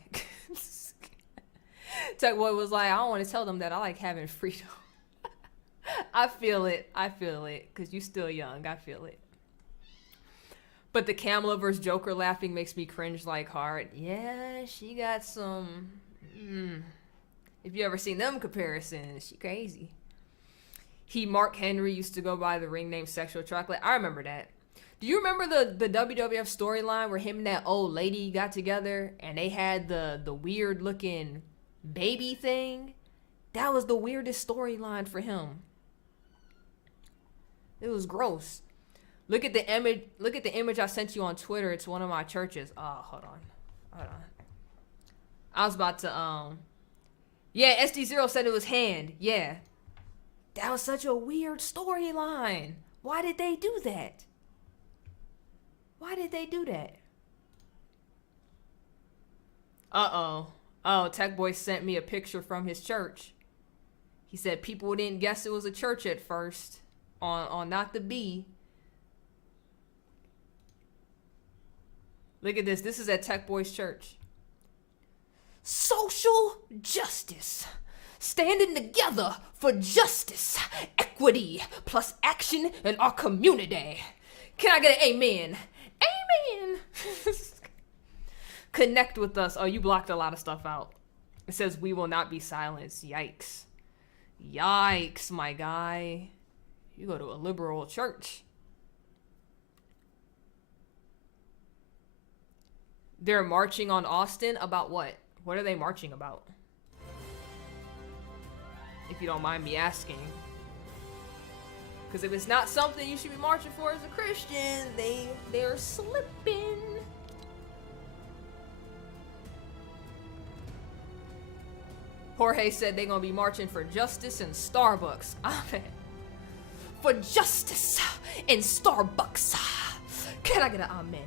Tech Boy was like, I don't want to tell them that I like having freedom. I feel it, because you're still young. I feel it. But the Kamala versus Joker laughing makes me cringe like hard. Yeah, she got some... If you ever seen them comparisons, she crazy. Mark Henry used to go by the ring name Sexual Chocolate. I remember that. Do you remember the WWF storyline where him and that old lady got together and they had the weird looking baby thing? That was the weirdest storyline for him. It was gross. Look at the image. Look at the image I sent you on Twitter. It's one of my churches. Oh, hold on. I was about to yeah, SD0 said it was hand. Yeah. That was such a weird storyline. Why did they do that? Why did they do that? Uh-oh. Oh, Tech Boy sent me a picture from his church. He said people didn't guess it was a church at first. On Not the B. Look at this. This is at Tech Boy's church. Social justice. Standing together for justice, equity, plus action in our community. Can I get an amen? Amen. Connect with us. Oh, you blocked a lot of stuff out. It says we will not be silenced. Yikes. Yikes, my guy. You go to a liberal church. They're marching on Austin about what? What are they marching about? If you don't mind me asking. Because if it's not something you should be marching for as a Christian, they're slipping. Jorge said they're gonna be marching for justice in Starbucks. Amen. For justice in Starbucks. Can I get an amen?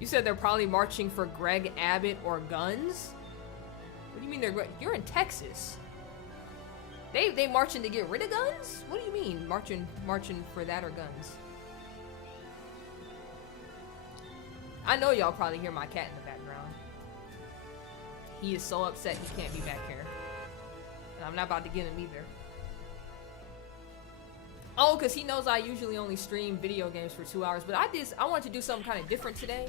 You said they're probably marching for Greg Abbott or guns? What do you mean you're in Texas? They marching to get rid of guns? What do you mean marching for that or guns? I know y'all probably hear my cat in the background. He is so upset he can't be back here. And I'm not about to get him either. Oh, because he knows I usually only stream video games for 2 hours, but I wanted to do something kind of different today.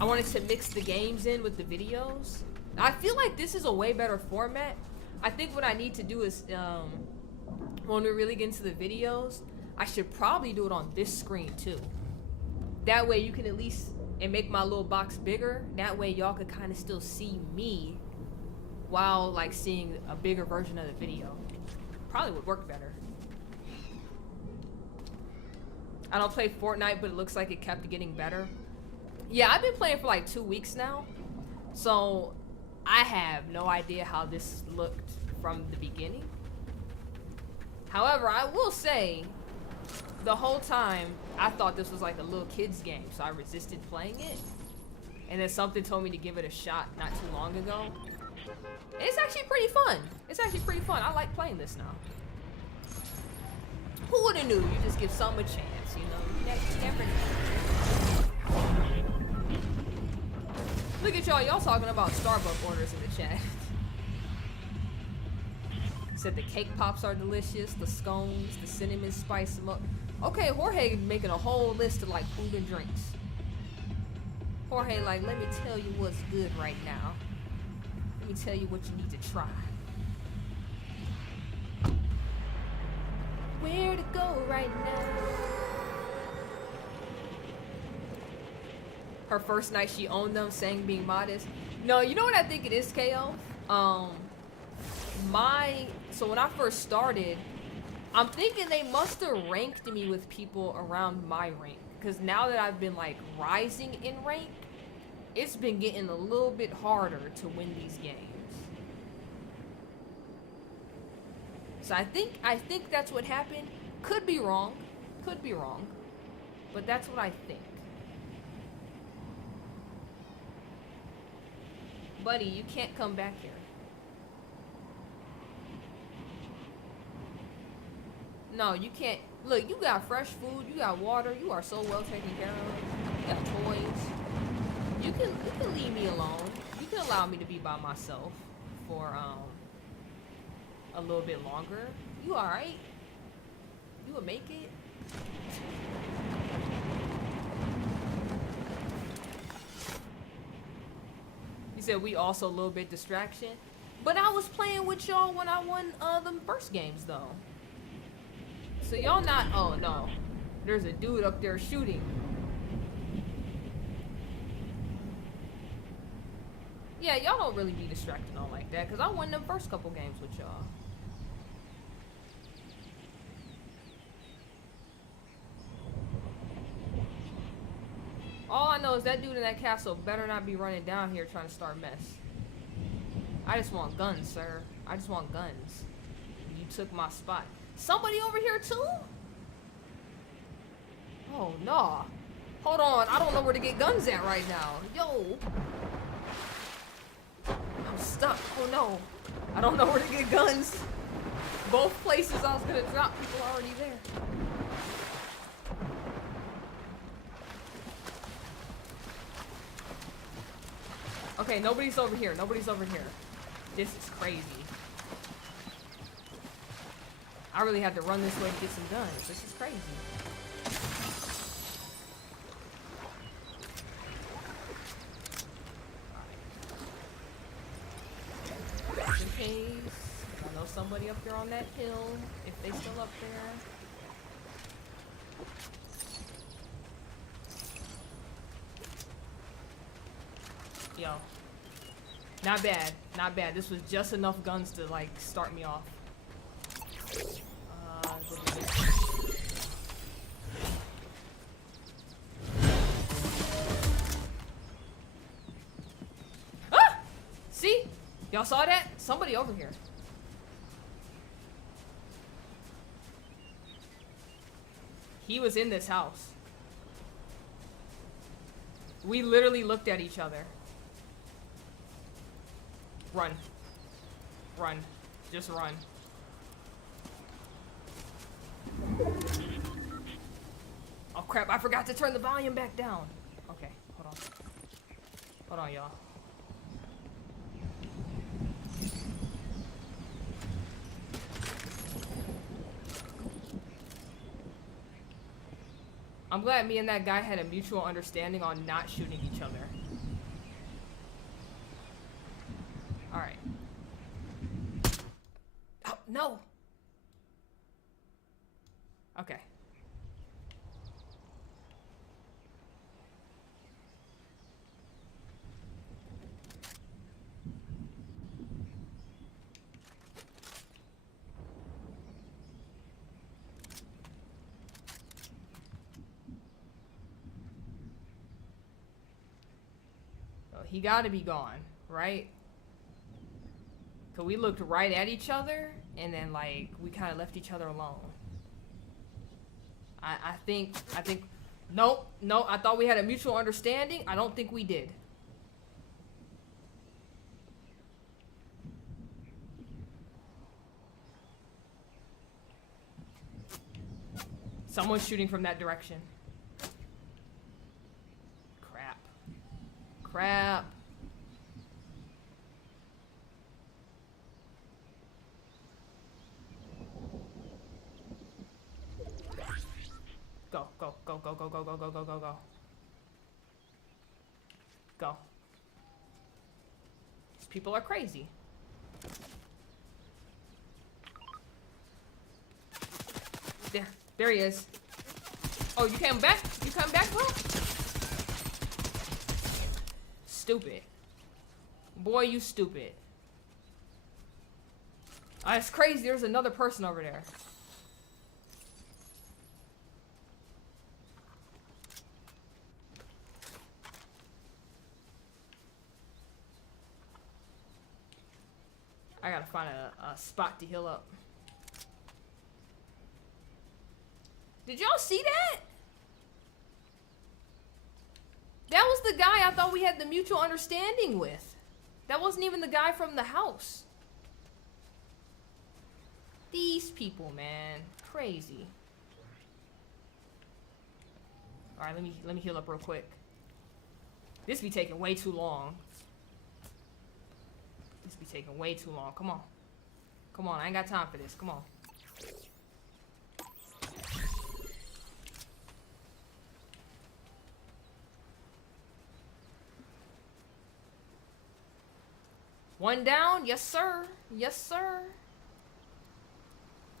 I wanted to mix the games in with the videos. I feel like this is a way better format. I think what I need to do is, when we really get into the videos, I should probably do it on this screen too. That way you can at least, and make my little box bigger. That way y'all could kind of still see me while like seeing a bigger version of the video. Probably would work better. I don't play Fortnite, but it looks like it kept getting better. Yeah, I've been playing for like 2 weeks now. So I have no idea how this looked from the beginning. However, I will say, the whole time, I thought this was like a little kid's game, so I resisted playing it. And then something told me to give it a shot not too long ago. It's actually pretty fun. It's actually pretty fun. I like playing this now. Who would have knew? You just give some a chance, you know? You never know. Look at y'all. Y'all talking about Starbucks orders in the chat. Said the cake pops are delicious, the scones, the cinnamon spice milk. Okay, Jorge making a whole list of like food and drinks. Jorge like, let me tell you what's good right now. Let me tell you what you need to try. Where to go right now? Her first night she owned them, saying being modest. No, you know what I think it is, KO? So when I first started, I'm thinking they must have ranked me with people around my rank. Because now that I've been like rising in rank, it's been getting a little bit harder to win these games. So I think that's what happened. Could be wrong. Could be wrong. But that's what I think. Buddy, you can't come back here. No, you can't. Look, you got fresh food, you got water, you are so well taken care of. You got toys. You can leave me alone. You can allow me to be by myself for a little bit longer. You alright? You will make it? You said we also a little bit distraction. But I was playing with y'all when I won the first games though. So y'all not, oh no. There's a dude up there shooting. Yeah, y'all don't really be distracted on like that, because I won them first couple games with y'all. All I know is that dude in that castle better not be running down here trying to start mess. I just want guns, sir. I just want guns. You took my spot. Somebody over here too? Oh no. Hold on, I don't know where to get guns at right now. Yo. I'm stuck. Oh no. I don't know where to get guns. Both places I was gonna drop, people are already there. Okay, nobody's over here. Nobody's over here. This is crazy. I really had to run this way to get some guns. This is crazy. Just in case. I know somebody up there on that hill. If they still up there. Yo. Not bad. Not bad. This was just enough guns to, like, start me off. Ah! See? Y'all saw that? Somebody over here. He was in this house. We literally looked at each other. Run. Run. Just run. Oh crap, I forgot to turn the volume back down. Okay, hold on. Hold on, y'all. I'm glad me and that guy had a mutual understanding on not shooting each other. Alright. Oh, no! Okay. Oh, he gotta be gone, right? Cause we looked right at each other, and then like we kind of left each other alone. I think, nope, no. I thought we had a mutual understanding. I don't think we did. Someone's shooting from that direction. Crap. Crap. Go, go, go, go, go, go, go, go, go, go, go. Go. These people are crazy. There he is. Oh, you came back? You come back, bro? Stupid. Boy, you stupid. It's crazy. There's another person over there. I gotta find a spot to heal up. Did y'all see that? That was the guy I thought we had the mutual understanding with. That wasn't even the guy from the house. These people, man. Crazy. Alright, let me heal up real quick. This be taking way too long. This be taking way too long. Come on. Come on, I ain't got time for this. Come on. One down? Yes, sir. Yes, sir.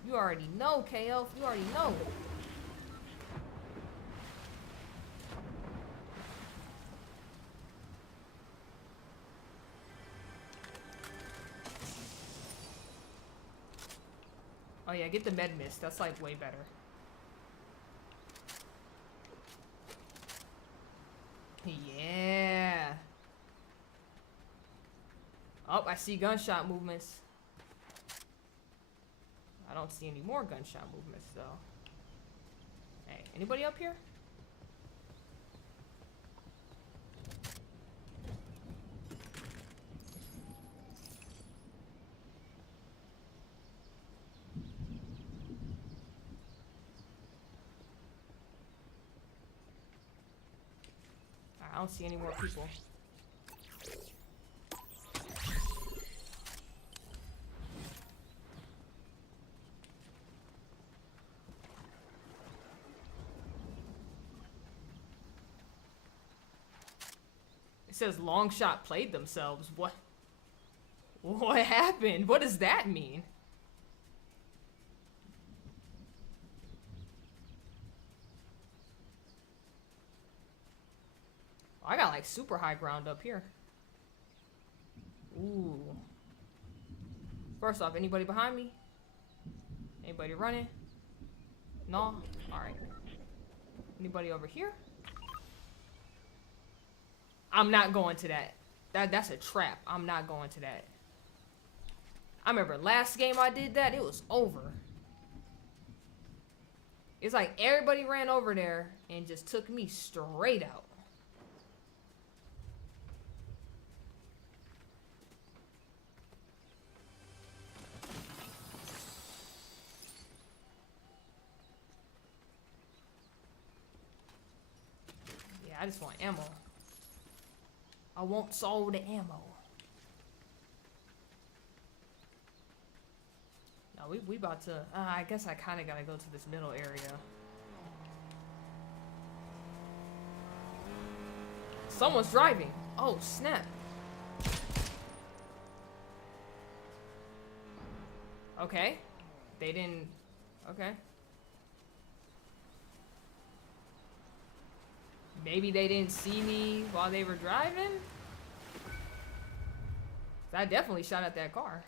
You already know, KL. You already know. Oh yeah, get the med mist. That's like way better. Oh, I see gunshot movements. I don't see any more gunshot movements, though. Hey, anybody up here? I don't see any more people. It says long shot played themselves. What? What happened? What does that mean? I got like super high ground up here. Ooh. First off, anybody behind me? Anybody running? No? Alright. Anybody over here? I'm not going to that. That's a trap. I'm not going to that. I remember last game I did that, it was over. It's like everybody ran over there and just took me straight out. I just want ammo. I want sold the ammo. No, we about to... I guess I kind of gotta go to this middle area. Someone's driving. Oh, snap. Okay. They didn't... Okay. Maybe they didn't see me while they were driving? I definitely shot at that car.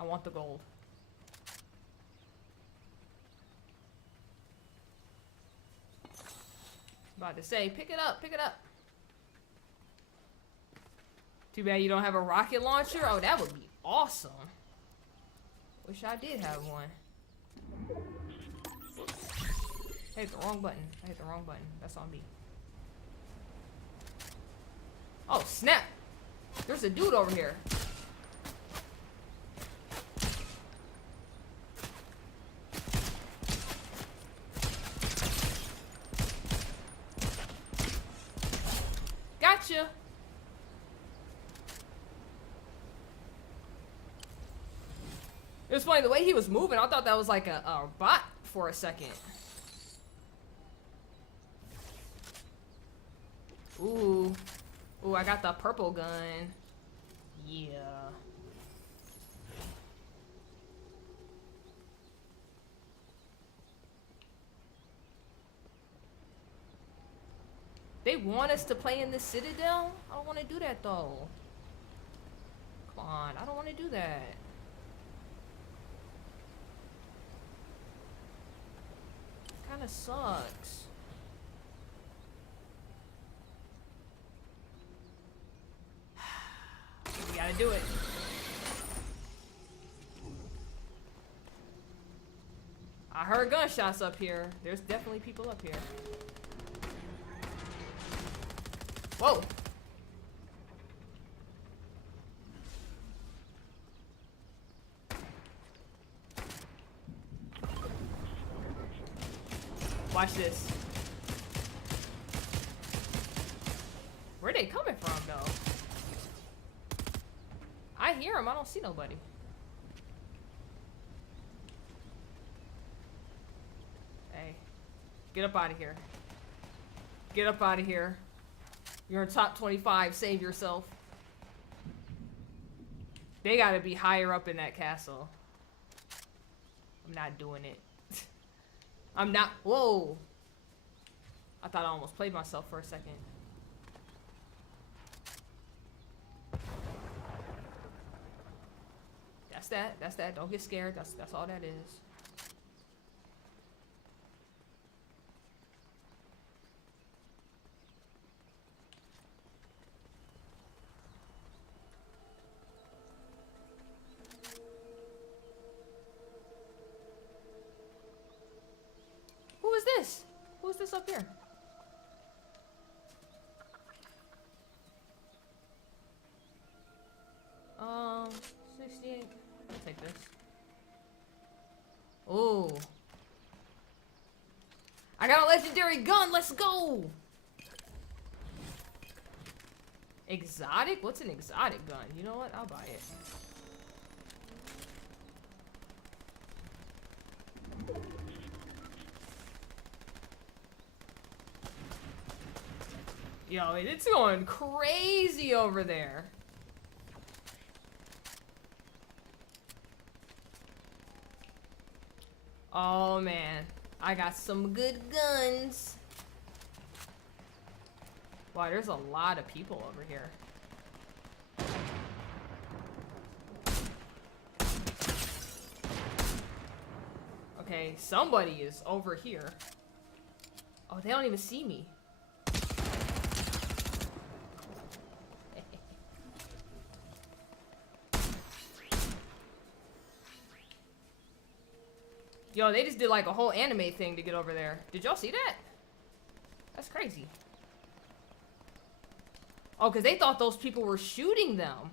I want the gold. About to say, pick it up, pick it up. Too bad you don't have a rocket launcher. Oh, that would be awesome. Wish I did have one. I hit the wrong button. I hit the wrong button. That's on me. Oh, snap. There's a dude over here. Gotcha. It was funny, the way he was moving, I thought that was like a bot for a second. Ooh. Ooh, I got the purple gun. Yeah. They want us to play in the Citadel? I don't want to do that though. Come on, I don't want to do that. Kinda sucks. We gotta do it. I heard gunshots up here. There's definitely people up here. Whoa. Watch this. Where they coming from, though? I hear them. I don't see nobody. Hey. Get up out of here. Get up out of here. You're in top 25. Save yourself. They gotta be higher up in that castle. I'm not doing it. I'm not. Whoa. I thought I almost played myself for a second. that. That's that. Don't get scared. That's all that is. Who is this? Who is this up here? 68. I'll take this. Oh. I got a legendary gun. Let's go. Exotic? What's an exotic gun? You know what? I'll buy it. Yo, it's going crazy over there. Oh man, I got some good guns. Wow, there's a lot of people over here. Okay, somebody is over here. Oh, they don't even see me. Yo, they just did like a whole anime thing to get over there. Did y'all see that? That's crazy. Oh, because they thought those people were shooting them.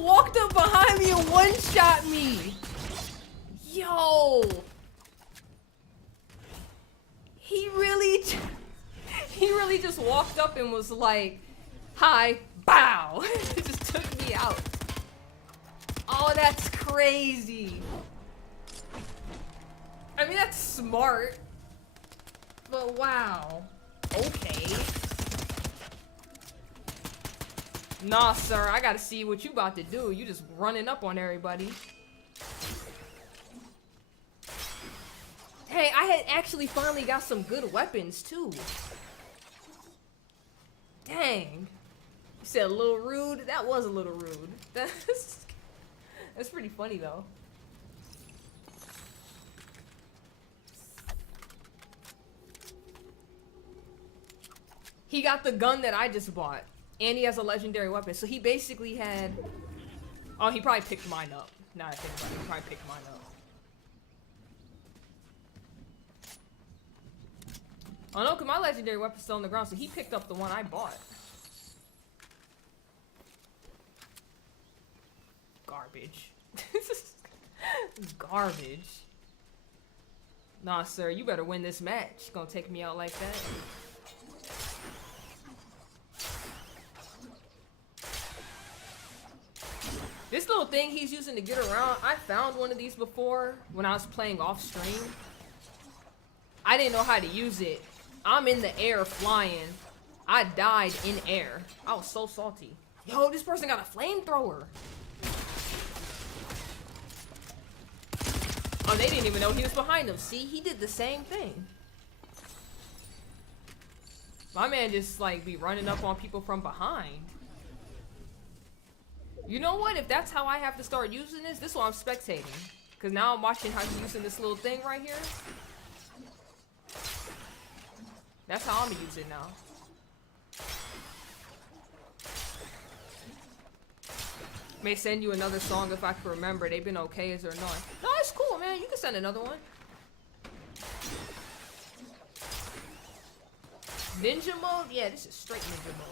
Walked up behind me and one-shot me. Yo. He really just walked up and was like, hi, bow. It just took me out. Oh, that's crazy. I mean, that's smart. But wow. Okay. Nah, sir, I gotta see what you about to do. You just running up on everybody. Hey, I had actually finally got some good weapons, too. Dang. You said a little rude? That was a little rude. That's pretty funny, though. He got the gun that I just bought. And he has a legendary weapon. So he basically had... Oh, he probably picked mine up. Now I think about it, he probably picked mine up. Oh no, because my legendary weapon's still on the ground, so he picked up the one I bought. Garbage. Garbage. Nah, sir, you better win this match. You're gonna take me out like that. This little thing he's using to get around, I found one of these before when I was playing off stream. I didn't know how to use it. I'm in the air flying. I died in air. I was so salty. Yo, this person got a flamethrower. Oh, they didn't even know he was behind them. See, he did the same thing. My man just like be running up on people from behind. You know what? If that's how I have to start using this, this is why I'm spectating. Because now I'm watching how he's using this little thing right here. That's how I'm going to use it now. May send you another song if I can remember. They've been okay as or not. No, it's cool, man. You can send another one. Ninja mode? Yeah, this is straight ninja mode.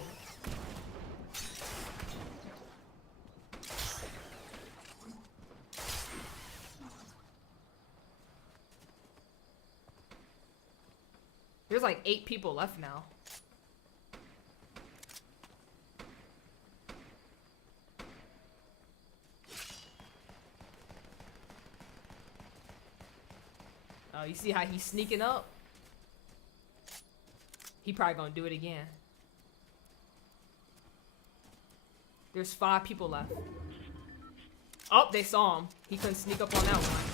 There's like 8 people left now. Oh, you see how he's sneaking up? He probably gonna do it again. There's 5 people left. Oh, they saw him. He couldn't sneak up on that one.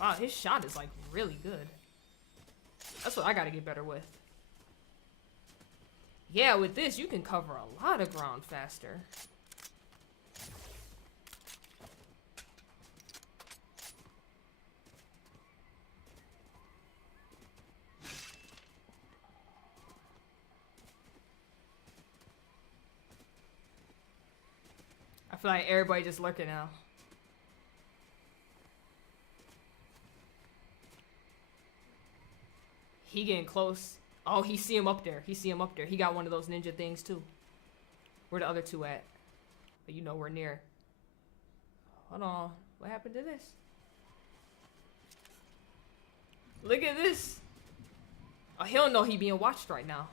Wow, his shot is like really good. That's what I gotta get better with. Yeah, with this, you can cover a lot of ground faster. I feel like everybody just lurking now. He getting close. Oh, he see him up there. He see him up there. He got one of those ninja things too. Where the other 2 at? But you know we're near. Hold on. What happened to this? Look at this. Oh, he don't know he being watched right now.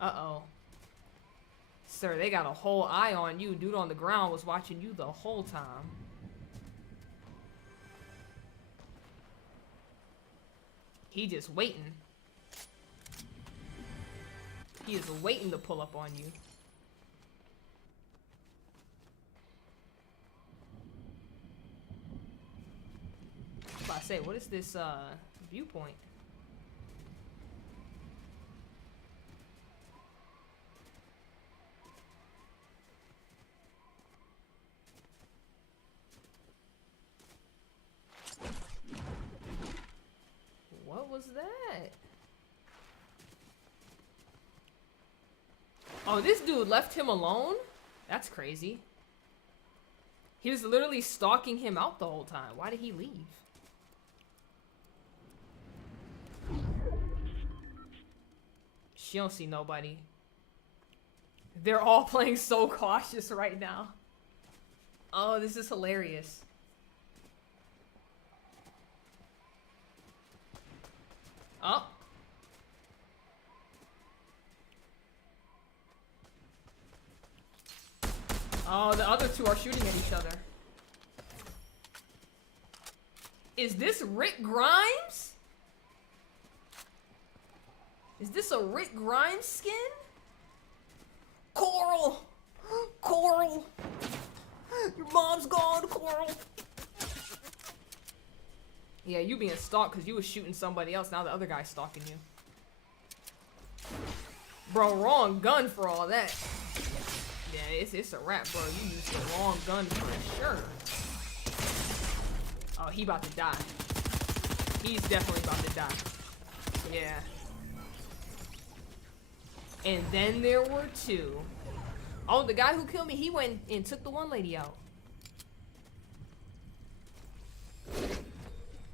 Uh-oh. Sir, they got a whole eye on you. Dude on the ground was watching you the whole time. He just waiting. He is waiting to pull up on you. I say, what is this viewpoint? What was that? Oh, this dude left him alone? That's crazy. He was literally stalking him out the whole time. Why did he leave? She don't see nobody. They're all playing so cautious right now. Oh, this is hilarious. Oh. Oh, the other 2 are shooting at each other. Is this Rick Grimes? Is this a Rick Grimes skin? Coral! Coral! Your mom's gone, Coral! Yeah, you being stalked because you was shooting somebody else. Now the other guy's stalking you. Bro, wrong gun for all that. Yeah, it's a wrap, bro. You used the wrong gun for sure. Oh, he about to die. He's definitely about to die. Yeah. And then there were 2. Oh, the guy who killed me, he went and took the one lady out.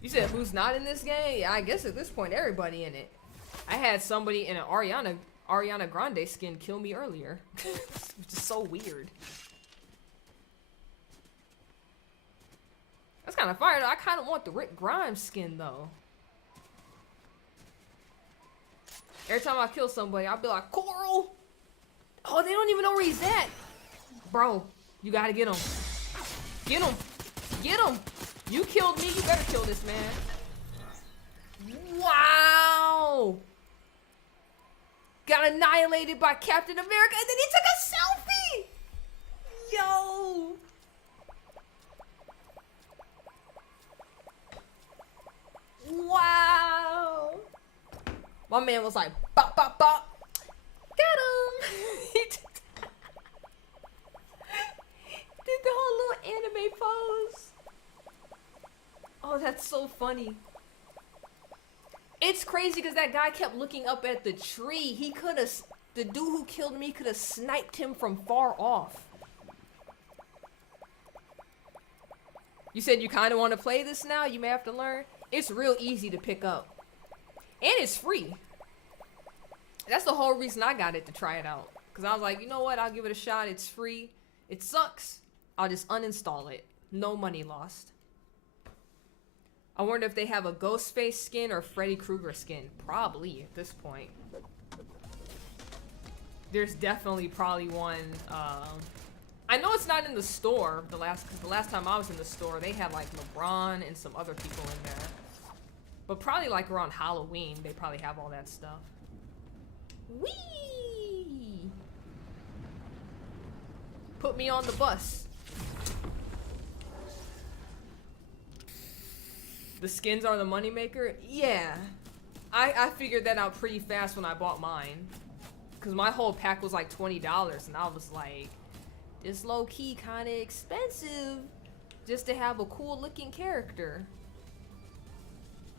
You said who's not in this game? Yeah, I guess at this point everybody in it. I had somebody in an Ariana Grande skin kill me earlier. Which is so weird. That's kind of fire though. I kind of want the Rick Grimes skin though. Every time I kill somebody, I'll be like, Coral! Oh, they don't even know where he's at. Bro, you gotta get him. Get him. Get him. You killed me, you better kill this man. Wow! Got annihilated by Captain America, and then he took a selfie! Yo! Wow! My man was like, bop, bop, bop. Got him! He did the whole little anime pose. Oh, that's so funny. It's crazy because that guy kept looking up at the tree. He could have, the dude who killed me could have sniped him from far off. You said you kind of want to play this now? You may have to learn. It's real easy to pick up. And it's free. That's the whole reason I got it, to try it out. Because I was like, you know what? I'll give it a shot. It's free. It sucks. I'll just uninstall it. No money lost. I wonder if they have a Ghostface skin or Freddy Krueger skin. Probably at this point. There's definitely probably one. I know it's not in the store. Cause the last time I was in the store, they had like LeBron and some other people in there. But probably like around Halloween, they probably have all that stuff. Whee! Put me on the bus. The skins are the moneymaker? Yeah. I figured that out pretty fast when I bought mine. Cause my whole pack was like $20 and I was like, it's low-key kinda expensive just to have a cool looking character.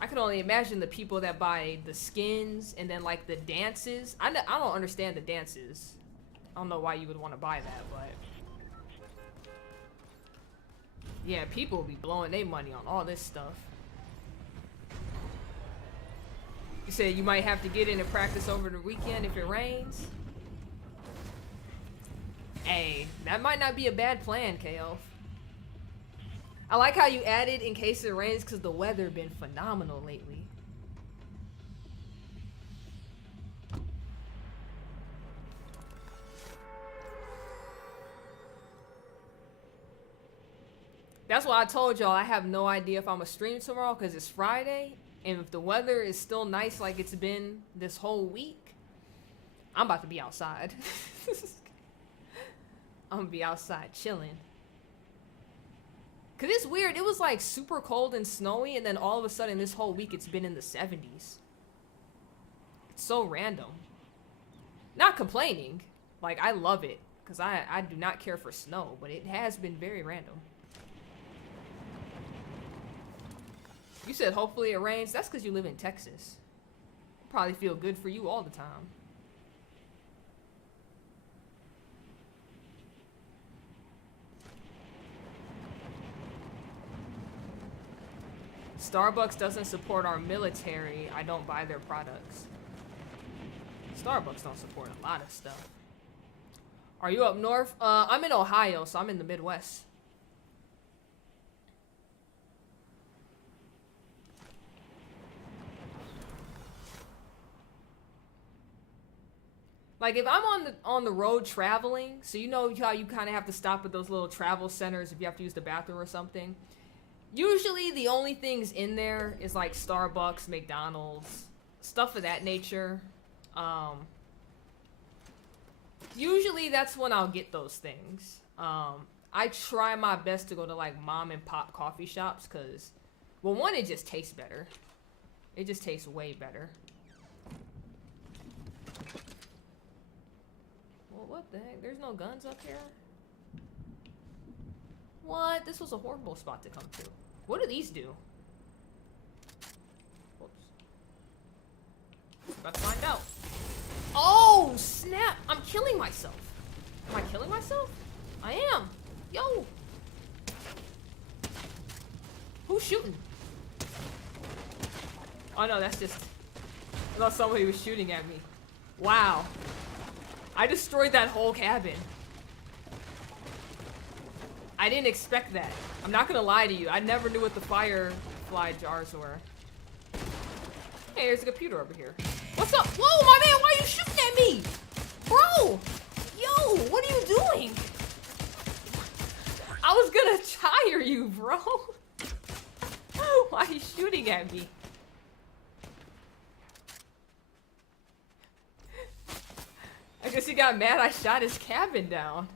I can only imagine the people that buy the skins and then like the dances. I don't understand the dances. I don't know why you would want to buy that, but yeah, people be blowing their money on all this stuff. You said you might have to get in and practice over the weekend if it rains. Hey, that might not be a bad plan, KO. I like how you added in case it rains because the weather been phenomenal lately. That's why I told y'all I have no idea if I'm gonna stream tomorrow because it's Friday. And if the weather is still nice like it's been this whole week, I'm about to be outside. I'm gonna be outside chilling. Cause it's weird, it was like super cold and snowy and then all of a sudden this whole week it's been in the 70s. It's so random. Not complaining, like I love it. Cause I do not care for snow, but it has been very random. You said hopefully it rains. That's because you live in Texas. Probably feel good for you all the time. Starbucks doesn't support our military. I don't buy their products. Starbucks don't support a lot of stuff. Are you up north? I'm in Ohio, so I'm in the Midwest. Like if I'm on the road traveling, so you know how you kind of have to stop at those little travel centers if you have to use the bathroom or something. Usually the only things in there is like Starbucks, McDonald's, stuff of that nature. Usually that's when I'll get those things. I try my best to go to like mom and pop coffee shops because, well, one, it just tastes better. It just tastes way better. Well, what the heck? There's no guns up here? What? This was a horrible spot to come to. What do these do? Whoops. About to find out. Oh, snap! I'm killing myself. Am I killing myself? I am. Yo. Who's shooting? Oh no, that's just... I thought somebody was shooting at me. Wow. I destroyed that whole cabin. I didn't expect that. I'm not gonna lie to you. I never knew what the firefly jars were. Hey, there's a computer over here. What's up? Whoa, my man, why are you shooting at me? Bro! Yo, what are you doing? I was gonna tire you, bro. Why are you shooting at me? I guess he got mad I shot his cabin down.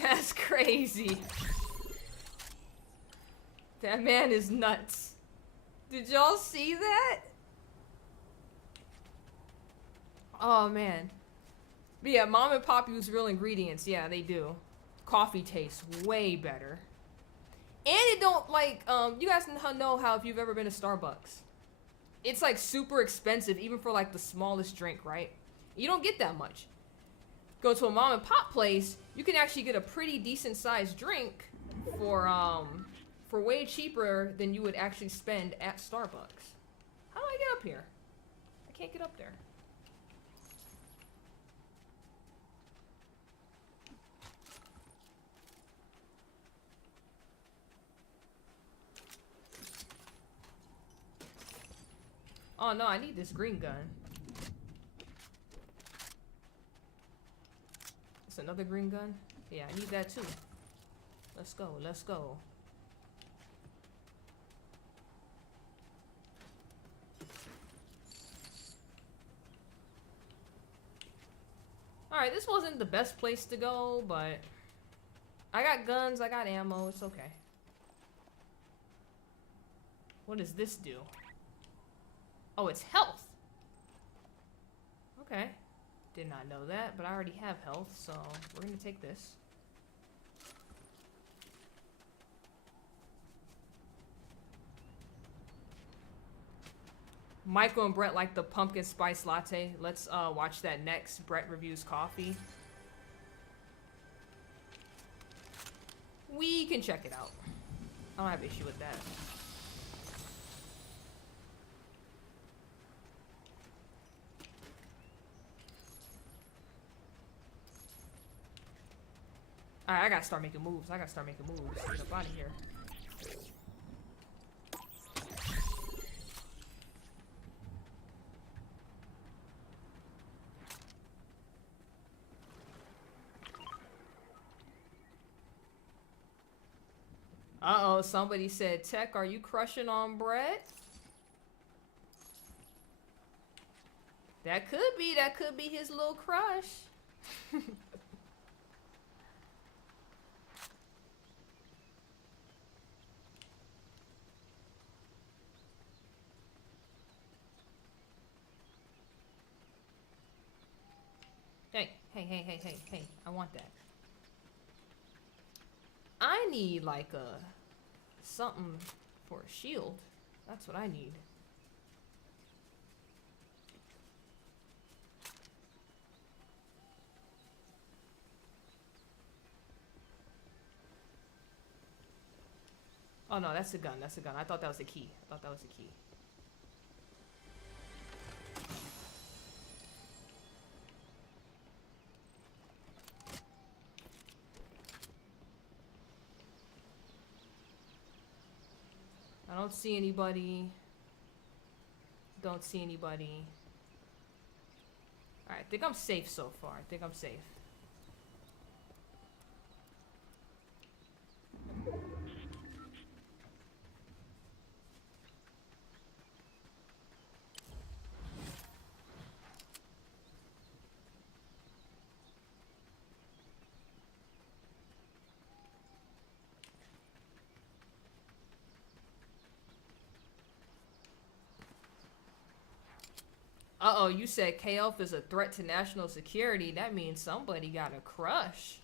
That's crazy. That man is nuts. Did y'all see that? Oh man. But yeah, mom and pop use real ingredients. Yeah, they do. Coffee tastes way better. And it don't like, you guys know how if you've ever been to Starbucks, it's like super expensive even for like the smallest drink, right? You don't get that much. Go to a mom and pop place, you can actually get a pretty decent sized drink for way cheaper than you would actually spend at Starbucks. How do I get up here? I can't get up there. Oh no, I need this green gun. It's another green gun? Yeah, I need that too. Let's go, let's go. Alright, this wasn't the best place to go, but I got guns, I got ammo, it's okay. What does this do? Oh, it's health. Okay. Did not know that, but I already have health, so we're gonna take this. Michael and Brett like the pumpkin spice latte. Let's watch that next. Brett reviews coffee. We can check it out. I don't have issue with that. Alright, I gotta start making moves. Get up out of here. Uh-oh, somebody said, Tech, are you crushing on Brett? That could be his little crush. Hey, I want that. I need like a something for a shield. That's what I need. Oh no, that's a gun. I thought that was a key. I don't see anybody. Alright, I think I'm safe so far. Uh-oh, you said KF is a threat to national security. That means somebody got a crush.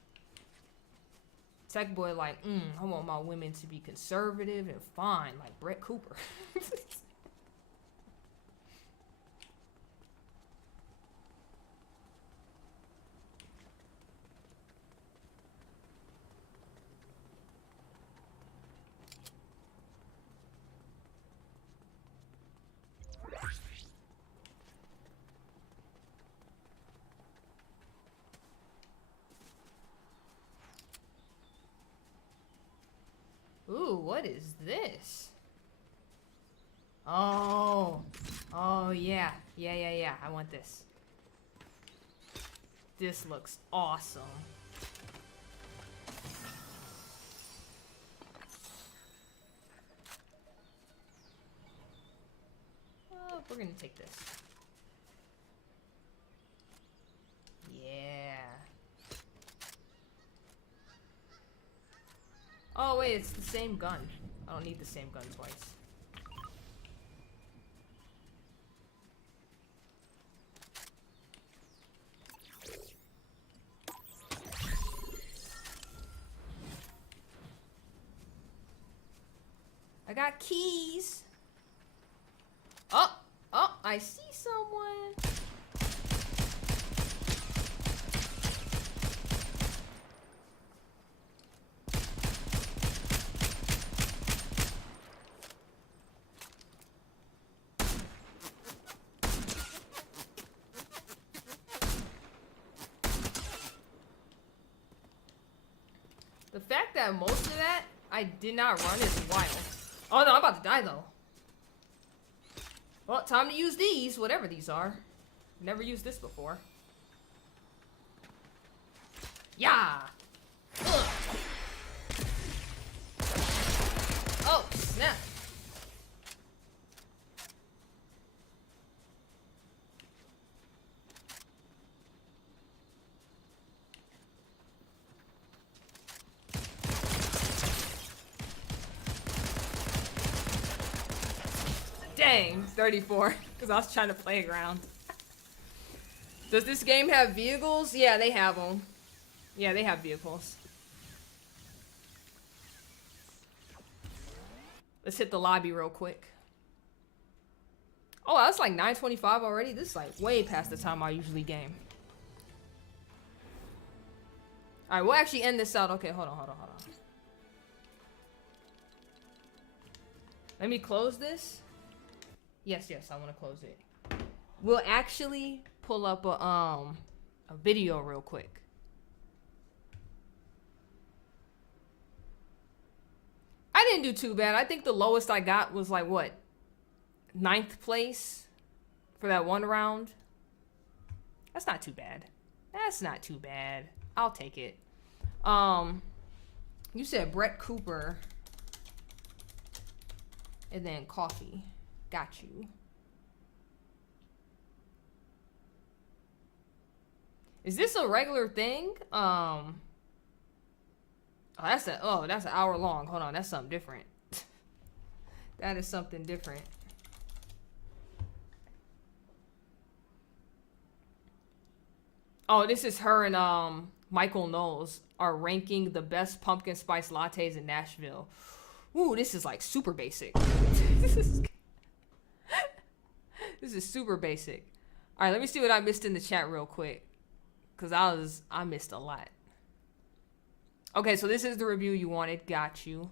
Tech boy like, I want my women to be conservative and fine, like Brett Cooper. Ooh, what is this? Oh, yeah. I want this. This looks awesome. Oh, we're gonna take this. Yeah. Oh wait, it's the same gun. I don't need the same gun twice. I got keys. Oh, I see someone. The fact that most of that I did not run is wild. Oh no, I'm about to die though. Well, time to use these, whatever these are. Never used this before. Yeah. Ugh. Oh, snap. Dang, 34, because I was trying to play around. Does this game have vehicles? Yeah, they have them. Yeah, they have vehicles. Let's hit the lobby real quick. Oh, that's like 9:25 already. This is like way past the time I usually game. All right, we'll actually end this out. Okay, hold on. Let me close this. Yes, I want to close it. We'll actually pull up a video real quick. I didn't do too bad. I think the lowest I got was like what? 9th place for that one round. That's not too bad. That's not too bad. I'll take it. You said Brett Cooper and then coffee. Got you. Is this a regular thing? That's an hour long. Hold on, that's something different. That is something different. Oh, this is her and Michael Knowles are ranking the best pumpkin spice lattes in Nashville. Ooh, this is like super basic. This is super basic. All right, let me see what I missed in the chat real quick, cause I missed a lot. Okay, so this is the review you wanted. Got you.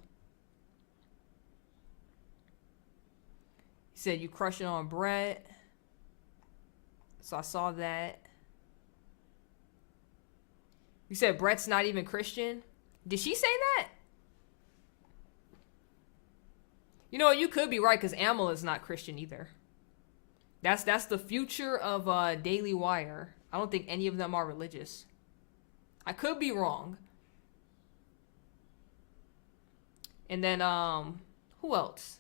He said you crushing on Brett. So I saw that. You said Brett's not even Christian. Did she say that? You know what? You could be right, because Amela's not Christian either. That's the future of Daily Wire. I don't think any of them are religious. I could be wrong. And then who else?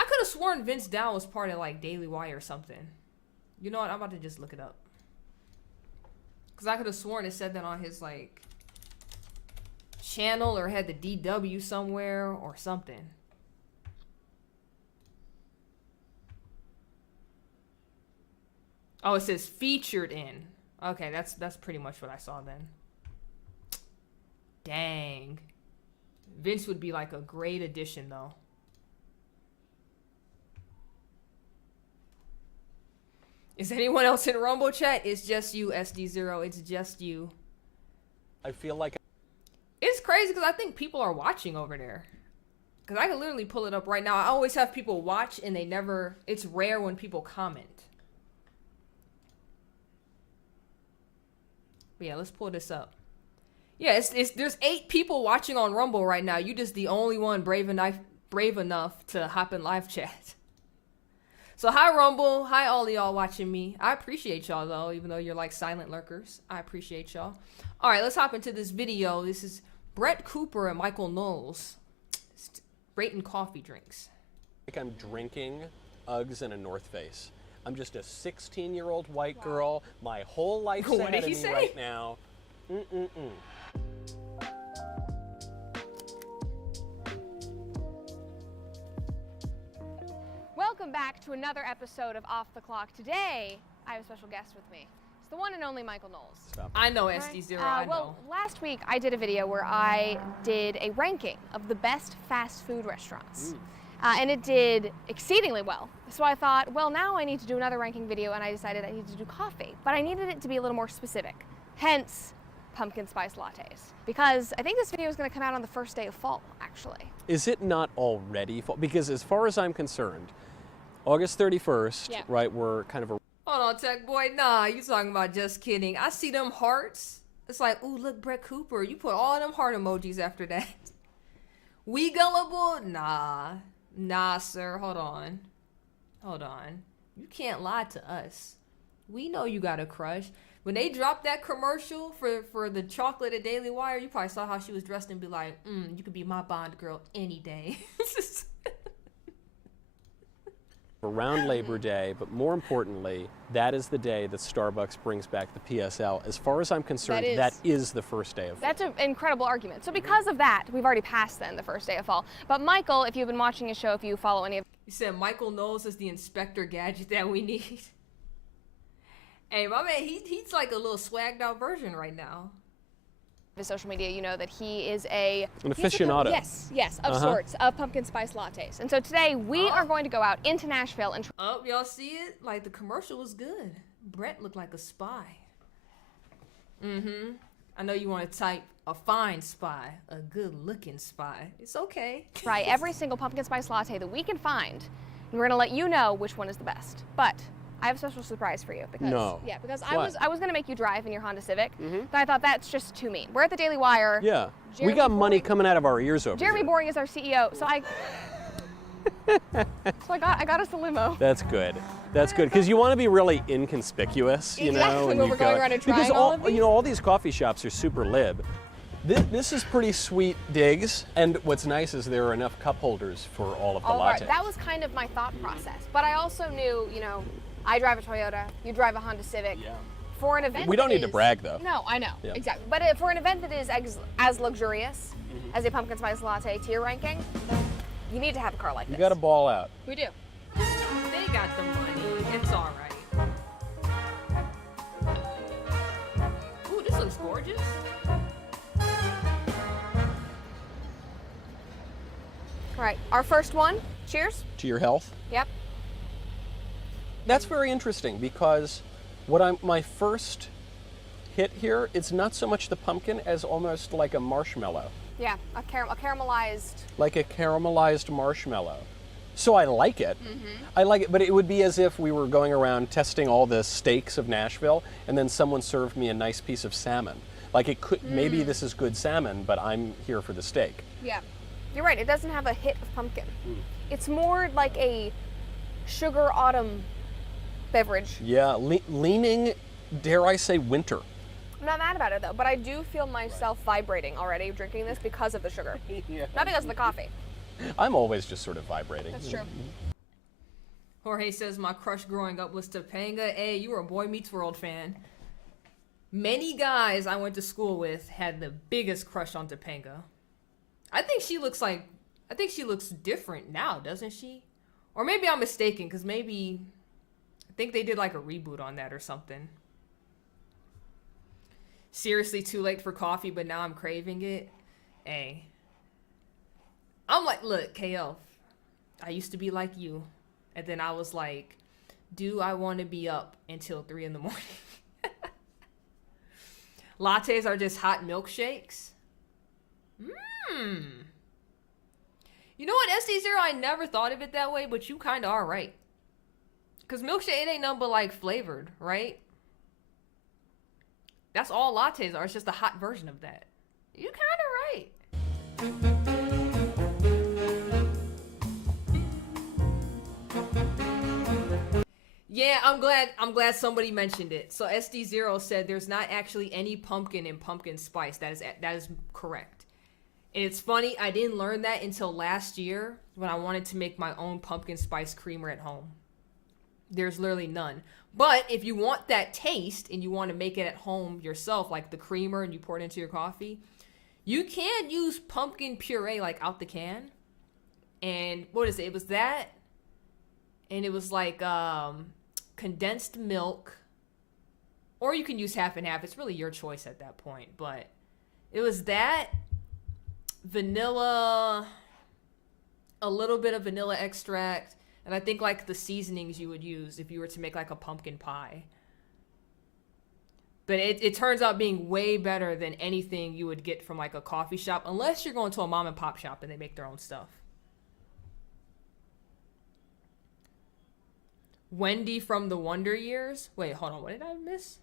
I could have sworn Vince Dow was part of like Daily Wire or something. You know what? I'm about to just look it up. Cause I could have sworn it said that on his like channel, or had the DW somewhere or something. Oh, it says featured in. Okay, that's pretty much what I saw then. Dang. Vince would be like a great addition though. Is anyone else in Rumble chat? It's just you, SD0. It's just you. I feel like it's crazy because I think people are watching over there. Because I can literally pull it up right now. I always have people watch and they never... It's rare when people comment. But yeah, let's pull this up. Yeah, there's 8 people watching on Rumble right now. You just the only one brave enough to hop in live chat. So hi Rumble, hi all of y'all watching me. I appreciate y'all though, even though you're like silent lurkers. I appreciate y'all. All right, let's hop into this video. This is Brett Cooper and Michael Knowles rating coffee drinks. Like I'm drinking Uggs and a North Face. I'm just a 16-year-old white girl. My whole life's ahead of me right now. Welcome back to another episode of Off the Clock. Today, I have a special guest with me. It's the one and only Michael Knowles. I know SD0, I know. Well, last week I did a video where I did a ranking of the best fast food restaurants. And it did exceedingly well. So I thought, well, now I need to do another ranking video, and I decided I needed to do coffee. But I needed it to be a little more specific. Hence, pumpkin spice lattes. Because I think this video is going to come out on the first day of fall, actually. Is it not already fall? Because as far as I'm concerned, August 31st, right, we're kind of a... Hold on, Tech Boy. Nah, you talking about just kidding. I see them hearts. It's like, ooh, look, Brett Cooper. You put all them heart emojis after that. We gullible? Nah, sir. Hold on. Hold on. You can't lie to us. We know you got a crush. When they dropped that commercial for the chocolate at Daily Wire, you probably saw how she was dressed and be like, you could be my Bond girl any day. Around Labor Day, but more importantly, that is the day that Starbucks brings back the PSL. As far as I'm concerned, that is the first day of fall. That's an incredible argument. So because of that, we've already passed then the first day of fall. But Michael, if you've been watching his show, if you follow any of... You said Michael Knowles is the Inspector Gadget that we need. Hey, my man, he's like a little swagged out version right now. His social media, you know that he is an aficionado. Yes, of sorts, of pumpkin spice lattes. And so today we are going to go out into Nashville and... Oh, y'all see it? Like, the commercial was good. Brent looked like a spy. I know you want to type a fine spy, a good-looking spy. It's okay. Try every single pumpkin spice latte that we can find, and we're going to let you know which one is the best. But I have a special surprise for you because I was going to make you drive in your Honda Civic, but I thought that's just too mean. We're at the Daily Wire. Yeah, we got money coming out of our ears over Jeremy here. Boring is our CEO, so I got us a limo. That's good. That's good because you want to be really inconspicuous, you know. When we're going around and trying because all of these. all these coffee shops are super lib. This is pretty sweet digs, and what's nice is there are enough cup holders for all of the lattes. Right. That was kind of my thought process, but I also knew, I drive a Toyota, you drive a Honda Civic. Yeah. For an event we don't need to brag, though. No, I know, exactly. But for an event that is as luxurious as a pumpkin spice latte tier ranking, you need to have a car like this. You got to ball out. We do. They got the money. It's all right. Ooh, this looks gorgeous. All right, our first one. Cheers. To your health. Yep. That's very interesting because my first hit here, it's not so much the pumpkin as almost like a marshmallow. Yeah, a caramelized. Like a caramelized marshmallow. So I like it. I like it, but it would be as if we were going around testing all the steaks of Nashville and then someone served me a nice piece of salmon. Like it could, maybe this is good salmon, but I'm here for the steak. Yeah, you're right. It doesn't have a hit of pumpkin. It's more like a sugar autumn beverage. Yeah, leaning, dare I say, winter. I'm not mad about it though, but I do feel myself vibrating already drinking this because of the sugar. Not because of the coffee. I'm always just sort of vibrating. That's true. Jorge says, my crush growing up was Topanga. Hey, you were a Boy Meets World fan. Many guys I went to school with had the biggest crush on Topanga. I think she looks different now, doesn't she? Or maybe I'm mistaken, because I think they did like a reboot on that or something. Seriously, too late for coffee, but now I'm craving it. Hey. I'm like, look, KL, I used to be like you. And then I was like, do I want to be up until 3 in the morning? Lattes are just hot milkshakes. You know what, SD0, I never thought of it that way, but you kind of are right. Because milkshake, it ain't nothing but like flavored, right? That's all lattes are. It's just a hot version of that. You're kind of right. Yeah, I'm glad somebody mentioned it. So SD0 said there's not actually any pumpkin in pumpkin spice. That is correct. And it's funny, I didn't learn that until last year when I wanted to make my own pumpkin spice creamer at home. There's literally none. But if you want that taste and you want to make it at home yourself, like the creamer, and you pour it into your coffee, you can use pumpkin puree like out the can. And what is it? It was that, and it was like condensed milk, or you can use half and half. It's really your choice at that point. But it was that, vanilla, a little bit of vanilla extract, and I think like the seasonings you would use if you were to make like a pumpkin pie. But it turns out being way better than anything you would get from like a coffee shop, unless you're going to a mom and pop shop and they make their own stuff. Wendy from the Wonder Years. Wait, hold on. What did I miss?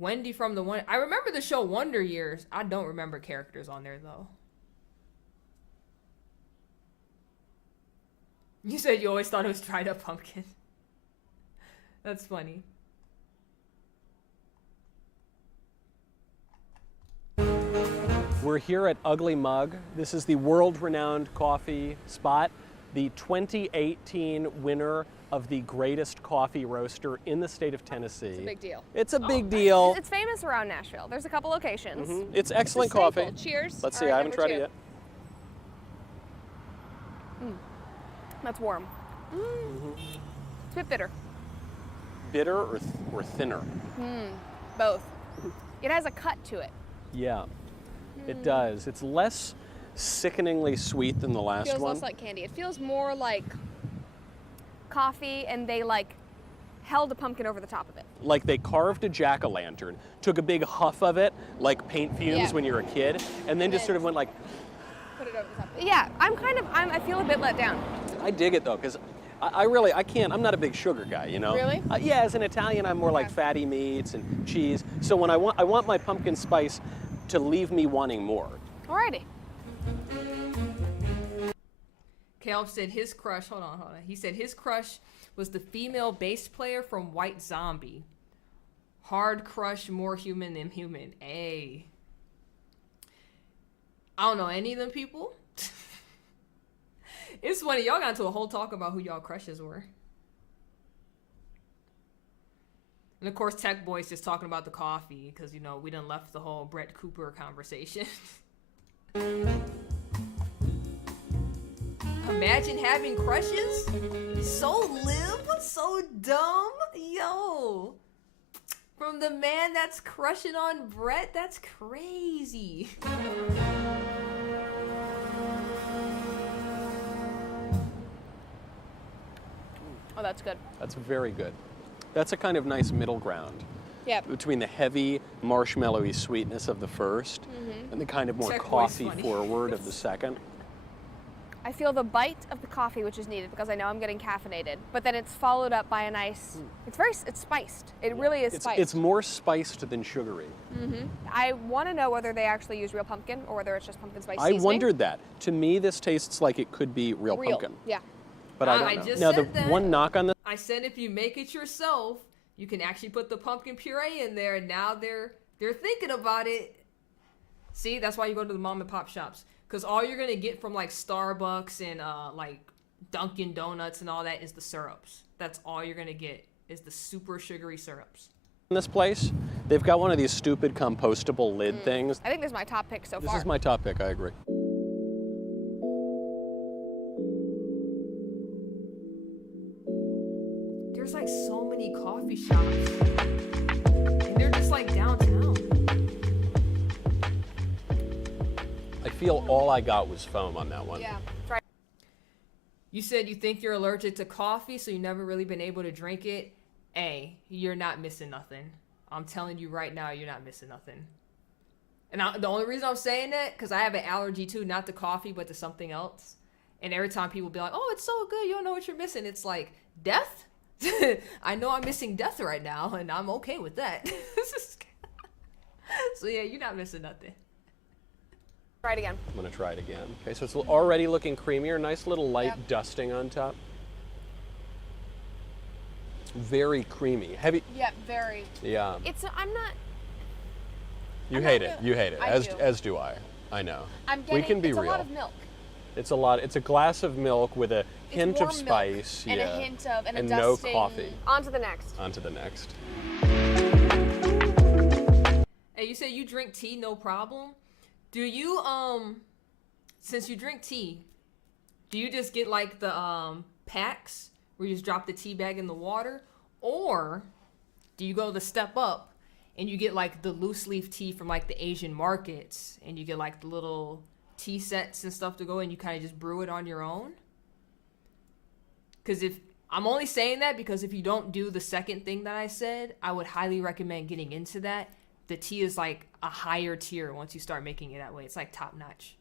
Wendy from the one. I remember the show Wonder Years. I don't remember characters on there though. You said you always thought it was dried up pumpkin. That's funny. We're here at Ugly Mug. This is the world-renowned coffee spot, the 2018 winner of the greatest coffee roaster in the state of Tennessee. It's a big deal. It's a big deal. It's famous around Nashville. There's a couple locations. It's excellent It's a staple. coffee. Cheers. Let's All see, right, I haven't number tried it two. yet. That's warm. It's a bit bitter. Bitter or thinner? Both. It has a cut to it. Yeah, it does. It's less sickeningly sweet than the last Feels one. less like candy. It feels more like coffee, and they like held a pumpkin over the top of it. Like they carved a jack-o'-lantern, took a big huff of it, like paint fumes when you're a kid, and then just sort of went like... Put it over the top. Yeah, I feel a bit let down. I dig it though, because I can't, I'm not a big sugar guy, you know? Really? Yeah, as an Italian, I'm more like fatty meats and cheese. So when I want my pumpkin spice to leave me wanting more. Alrighty. Caleb said his crush, hold on. He said his crush was the female bass player from White Zombie. Hard crush, more human than human. Ay. I don't know any of them people. It's funny, y'all got into a whole talk about who y'all crushes were. And of course, Tech Boy's just talking about the coffee, because, you know, we done left the whole Brett Cooper conversation. Imagine having crushes? So live, so dumb. Yo. From the man that's crushing on Brett, that's crazy. Oh, that's good. That's very good. That's a kind of nice middle ground. Yep. Between the heavy marshmallowy sweetness of the first and the kind of more coffee forward of the second. I feel the bite of the coffee, which is needed because I know I'm getting caffeinated, but then it's followed up by a nice, it's spiced. It really is spiced. It's more spiced than sugary. I want to know whether they actually use real pumpkin or whether it's just pumpkin spice I seasoning. wondered that. To me, this tastes like it could be real pumpkin. Yeah. But I don't know. just Now, said the that. one knock on this. I said if you make it yourself, you can actually put the pumpkin puree in there, and now they're thinking about it. See, that's why you go to the mom and pop shops, because all you're gonna get from like Starbucks and like Dunkin' Donuts and all that is the syrups. That's all you're gonna get is the super sugary syrups. In this place, they've got one of these stupid compostable lid things. I think this is my top pick so far. This is my top pick. I agree. There's like so many coffee shops, and they're just like downtown. I feel all I got was foam on that one. Yeah. Try. You said you think you're allergic to coffee, so you've never really been able to drink it. You're not missing nothing. I'm telling you right now, you're not missing nothing. And the only reason I'm saying that, because I have an allergy too, not to coffee, but to something else. And every time people be like, oh, it's so good, you don't know what you're missing. It's like, death? I know I'm missing death right now, and I'm okay with that. So yeah, you're not missing nothing. Try it again. I'm gonna try it again. Okay, so it's already looking creamier. Nice little light dusting on top. Very creamy, heavy. Yeah, very. Yeah. I'm not. You hate it. You hate it. I do. As do I. I know. I'm getting. We can be it's real. a lot of milk. It's a lot. It's a glass of milk with a hint warm of spice. milk and a hint of and a no dusting. coffee. On to the next. On to the next. Hey, you said you drink tea, no problem. Do you since you drink tea, do you just get like the packs where you just drop the tea bag in the water, or do you go the step up and you get like the loose leaf tea from like the Asian markets, and you get like the little tea sets and stuff to go, and you kind of just brew it on your own? Because I'm only saying that because if you don't do the second thing that I said, I would highly recommend getting into that. The tea is like a higher tier once you start making it that way. It's like top notch.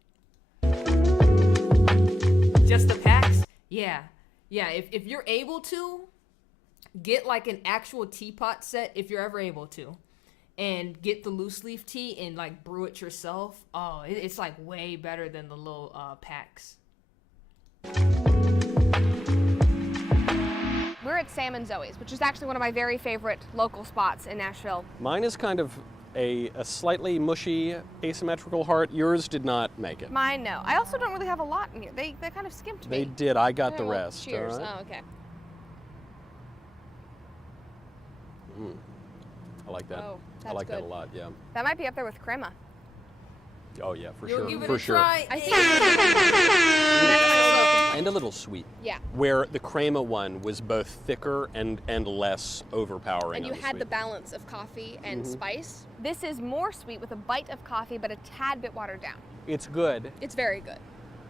Just the packs? Yeah. Yeah, if you're able to, get like an actual teapot set if you're ever able to. and get the loose leaf tea and like brew it yourself, oh, it's like way better than the little packs. We're at Sam and Zoe's, which is actually one of my very favorite local spots in Nashville. Mine is kind of a slightly mushy, asymmetrical heart. Yours did not make it. Mine, no. I also don't really have a lot in here. They kind of skimped me. They did. I got the Well, rest. Cheers. All right? Oh, okay. I like that. Oh, I like that a good. lot, yeah. That might be up there with crema. Oh, yeah, for You'll sure. give it for a sure. try. I think. And a little sweet. Yeah. Where the crema one was both thicker and less overpowering. And you on had the sweet. balance of coffee and Mhm. spice. This is more sweet with a bite of coffee, but a tad bit watered down. It's good. It's very good.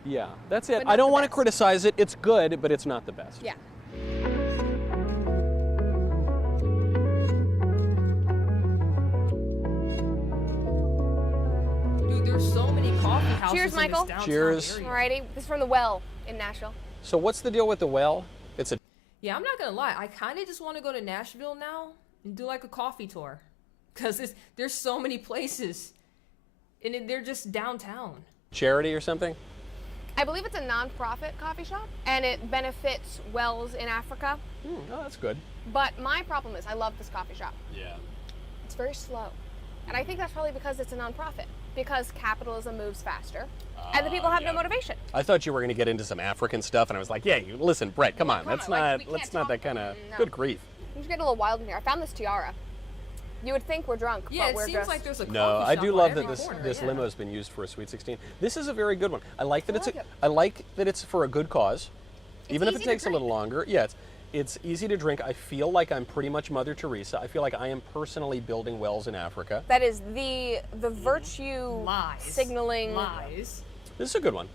Yeah, that's it. But not I don't the want to best. criticize it. It's good, but it's not the best. Yeah. Dude, there's so many coffee houses. Cheers, in Michael. this downtown Cheers. area. Alrighty. This is from the Well in Nashville. So what's the deal with the well? It's a Yeah, I'm not gonna lie. I kind of just want to go to Nashville now and do like a coffee tour, cause there's so many places, and they're just downtown. charity or something? I believe it's a non-profit coffee shop, and it benefits wells in Africa. Oh, that's good. But my problem is, I love this coffee shop. Yeah. It's very slow. And I think that's probably because it's a non-profit. Because capitalism moves faster, and the people have no motivation. I thought you were going to get into some African stuff, and I was like, yeah, listen, Brett, come on. Let's not that kind of, No. good grief. Things getting a little wild in here. I found this tiara. You would think we're drunk, Yeah, but it we're seems just... like there's a coffee No, I shop do on love every that corner, this yeah. limo has been used for a Sweet 16. This is a very good one. I like that I like it. I like that it's for a good cause, even if it easy to takes a little longer. Yeah, it's easy to drink. I feel like I'm pretty much Mother Teresa. I feel like I am personally building wells in Africa. That is the virtue Lies. signaling Lies. This is a good one.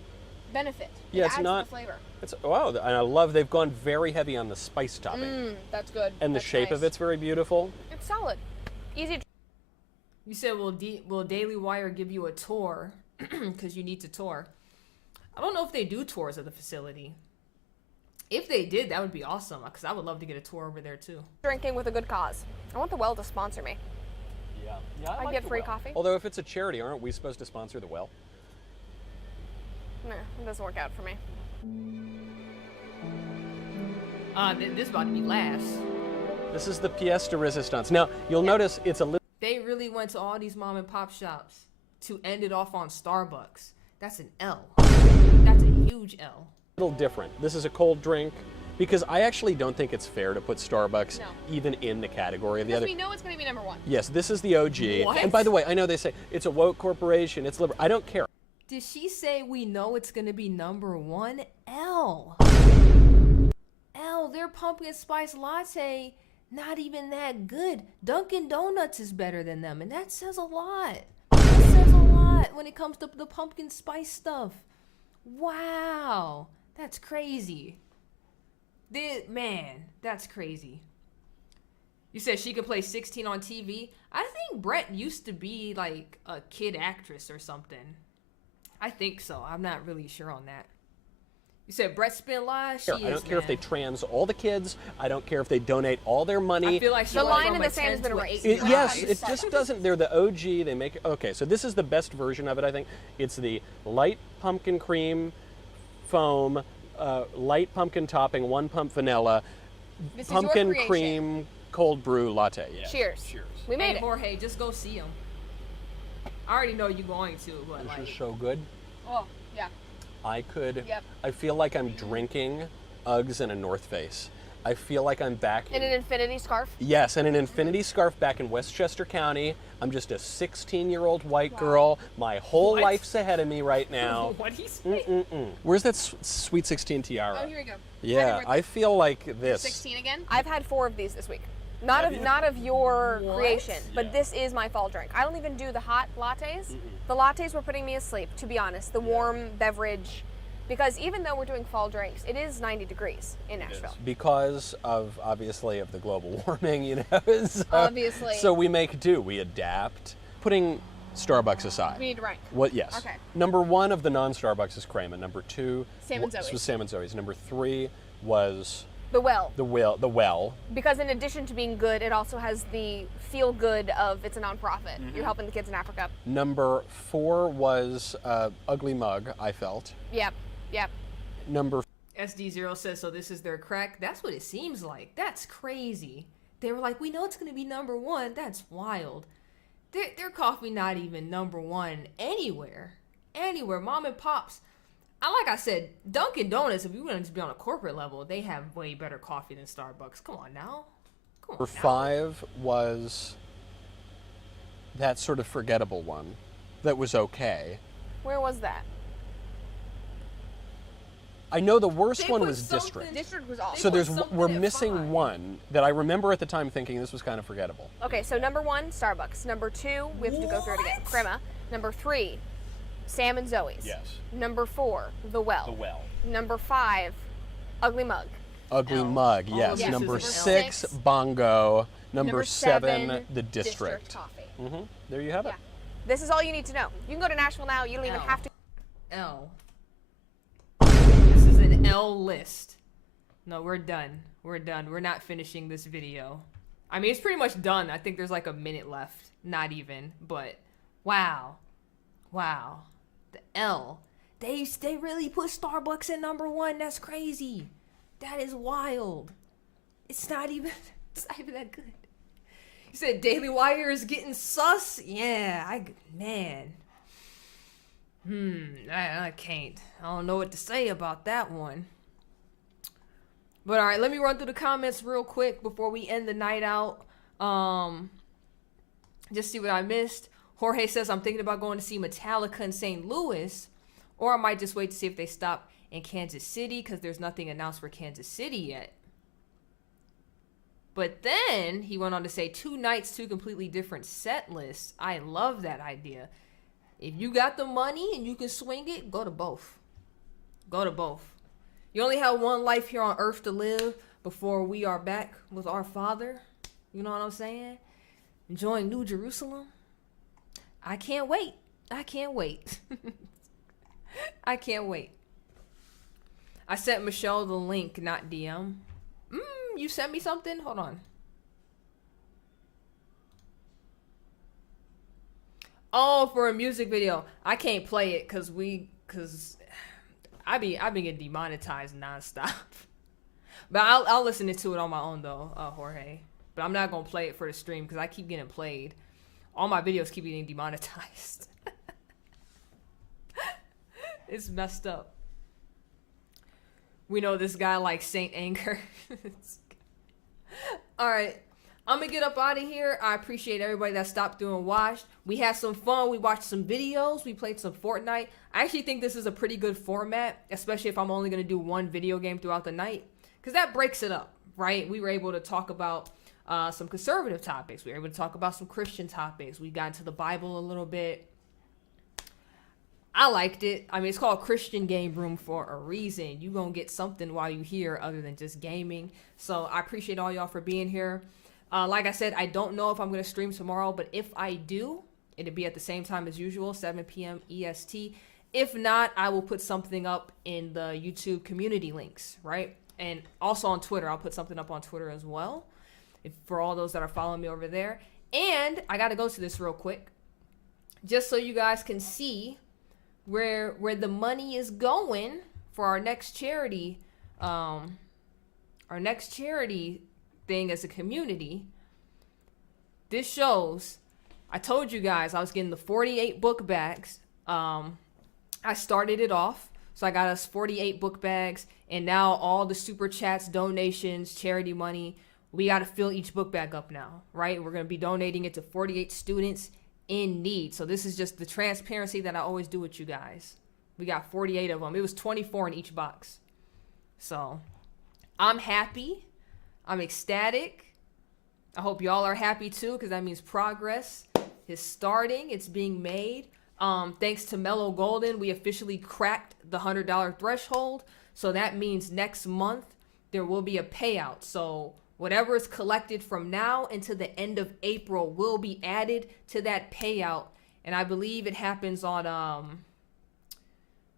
benefit. Yeah, it it's adds not. to the flavor. It's wow, and I love they've gone very heavy on the spice topping, That's good. and the That's shape nice. of it's very beautiful. It's solid. Easy. You said, will Daily Wire give you a tour? Because you need to tour. I don't know if they do tours of the facility. If they did, that would be awesome. Because I would love to get a tour over there too. Drinking with a good cause. I want the Well to sponsor me. Yeah, I get free coffee. Although if it's a charity, aren't we supposed to sponsor the well? No, it doesn't work out for me. This is about to be last. This is the pièce de résistance. Now you'll notice it's a little. They really went to all these mom and pop shops to end it off on Starbucks. That's an L. That's a huge L. Little different. This is a cold drink because I actually don't think it's fair to put Starbucks No. even in the category of the Because other. we know it's going to be number one. Yes, this is the OG. What? And by the way, I know they say it's a woke corporation, it's liberal. I don't care. Did she say we know it's gonna be number one? L. L, their pumpkin spice latte, not even that good. Dunkin' Donuts is better than them, and that says a lot. That says a lot when it comes to the pumpkin spice stuff. Wow, that's crazy. Man, that's crazy. You said she could play 16 on TV. I think Brett used to be like a kid actress or something. I think so. I'm not really sure on that. You said Brett spin live? She I don't is, care if they man. trans all the kids. I don't care if they donate all their money. I feel like she The went line from in a the sand has 10 been to an erased. 8 Yes, live. it just doesn't. They're the OG. They make. Okay, so this is the best version of it, I think. It's the light pumpkin cream foam, light pumpkin topping, 1 pump vanilla, This is your pumpkin creation. cream cold brew latte. Yeah. Cheers. Cheers. We made Hey, it. Jorge, just go see him. I already know you're going to, but This like, is so good. Oh, yeah. I could. Yep. I feel like I'm drinking Uggs and a North Face. I feel like I'm back In an infinity scarf. Yes, and an infinity scarf back in Westchester County. I'm just a 16-year-old white girl. My whole What? life's ahead of me right now. What'd he say? Where's that Sweet 16 tiara? Oh, here we go. Yeah, I feel like this. 16 again? I've had 4 of these this week. Not of your creation, but this is my fall drink. I don't even do the hot lattes. The lattes were putting me asleep, to be honest. The warm beverage, because even though we're doing fall drinks, it is 90 degrees in Nashville. Because of, obviously, of the global warming, you know. So, Obviously. So we make do, we adapt. Putting Starbucks aside. We need to rank. What? Yes. Okay. Number 1 of the non-Starbucks is Crema. Number 2 Sam and Zoe's. was Sam and Zoe's. Number 3 was The Well. The Well. Because in addition to being good, it also has the feel good of it's a nonprofit. Mm-hmm. You're helping the kids in Africa. Number 4 was Ugly Mug, I felt. Yep. Number SD0 says, so this is their crack. That's what it seems like. That's crazy. They were like, we know it's going to be number 1. That's wild. Their coffee not even number 1 anywhere. Mom and pops. Like I said, Dunkin' Donuts, if you wanted to be on a corporate level, they have way better coffee than Starbucks. Come on now. Number 5 was that sort of forgettable one that was okay. Where was that? I know the worst one was District. District was awesome. So we're missing one that I remember at the time thinking this was kind of forgettable. Okay, so number 1, Starbucks. Number 2, we have to go through it again. Crema. Number 3, Sam and Zoe's. Yes. Number 4, The Well. The Well. Number 5, Ugly Mug. Ugly Mug, yes. Yes. Number 6, Bongo. Number 7, The District District. Coffee. There you have it. Yeah. This is all you need to know. You can go to Nashville now. You don't even have to. L. This is an L list. No, we're done. We're not finishing this video. I mean, it's pretty much done. I think there's like a minute left. Not even. But, wow. The L. They really put Starbucks in number 1. That's crazy. That is wild. It's not even that good. You said Daily Wire is getting sus? Yeah, man. I can't. I don't know what to say about that one. But all right, let me run through the comments real quick before we end the night out. Just see what I missed. Jorge says, I'm thinking about going to see Metallica in St. Louis, or I might just wait to see if they stop in Kansas City because there's nothing announced for Kansas City yet. But then he went on to say 2 nights, 2 completely different set lists. I love that idea. If you got the money and you can swing it, go to both. You only have one life here on earth to live before we are back with our Father. You know what I'm saying? Enjoying New Jerusalem. I can't wait. I can't wait. I sent Michelle the link, not DM. You sent me something? Hold on. Oh, for a music video. I can't play it because I've been getting demonetized nonstop. But I'll listen to it on my own though, Jorge. But I'm not gonna play it for the stream because I keep getting played. All my videos keep getting demonetized. It's messed up. We know this guy likes Saint Anger. All right, I'm gonna get up out of here. I appreciate everybody that stopped through and watched. We had some fun. We watched some videos. We played some Fortnite. I actually think this is a pretty good format, especially if I'm only gonna do one video game throughout the night, because that breaks it up, right? We were able to talk about some conservative topics. We were able to talk about some Christian topics. We got into the Bible a little bit. I liked it. I mean, it's called Christian Game Room for a reason. You gonna get something while you here other than just gaming. So I appreciate all y'all for being here. Like I said, I don't know if I'm gonna stream tomorrow, but if I do, it'll be at the same time as usual, 7 p.m. EST. If not, I will put something up in the YouTube community links, right? And also on Twitter. I'll put something up on Twitter as well, for all those that are following me over there. And I gotta go to this real quick, just so you guys can see where the money is going for our next charity thing as a community. This shows, I told you guys I was getting the 48 book bags. I started it off, so I got us 48 book bags, and now all the super chats, donations, charity money, we got to fill each book bag up now, right? We're going to be donating it to 48 students in need. So this is just the transparency that I always do with you guys. We got 48 of them. It was 24 in each box. So I'm happy. I'm ecstatic. I hope y'all are happy too, because that means progress is starting. It's being made. Thanks to Mellow Golden, we officially cracked the $100 threshold. So that means next month there will be a payout. So whatever is collected from now until the end of April will be added to that payout. And I believe it happens on,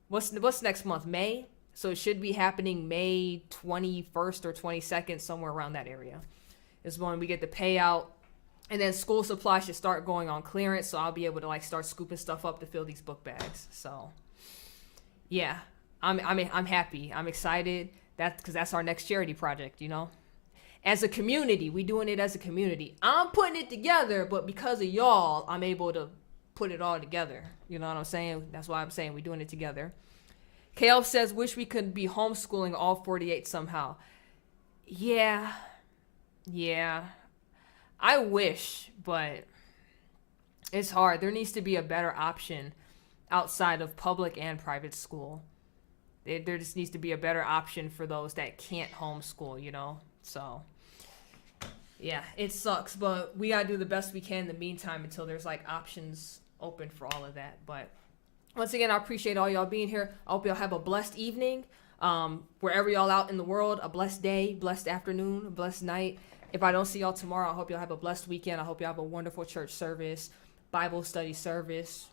what's next month? May? So it should be happening May 21st or 22nd, somewhere around that area is when we get the payout. And then school supplies should start going on clearance, so I'll be able to like start scooping stuff up to fill these book bags. So yeah, I'm happy. I'm excited. That's because that's our next charity project, you know. As a community, we doing it as a community. I'm putting it together, but because of y'all, I'm able to put it all together. You know what I'm saying? That's why I'm saying we're doing it together. KL says, wish we could be homeschooling all 48 somehow. Yeah. I wish, but it's hard. There needs to be a better option outside of public and private school. There just needs to be a better option for those that can't homeschool, you know? So, yeah, it sucks, but we gotta do the best we can in the meantime until there's like options open for all of that. But once again, I appreciate all y'all being here. I hope y'all have a blessed evening. Wherever y'all out in the world, a blessed day, blessed afternoon, a blessed night. If I don't see y'all tomorrow, I hope y'all have a blessed weekend. I hope y'all have a wonderful church service, Bible study service,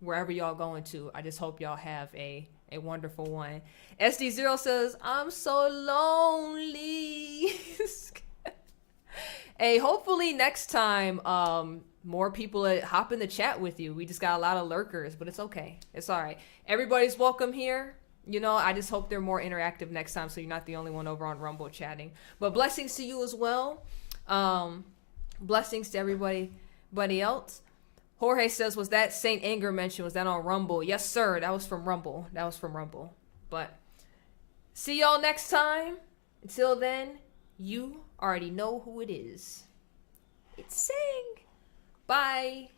wherever y'all going to. I just hope y'all have a wonderful one. SD0 says, I'm so lonely. Hey, hopefully next time, more people hop in the chat with you. We just got a lot of lurkers, but it's okay. It's all right. Everybody's welcome here. You know, I just hope they're more interactive next time so you're not the only one over on Rumble chatting. But blessings to you as well. Blessings to everybody else. Jorge says, was that Saint Anger mention? Was that on Rumble? Yes, sir. That was from Rumble. But see y'all next time. Until then, you already know who it is. It's Sing. Bye.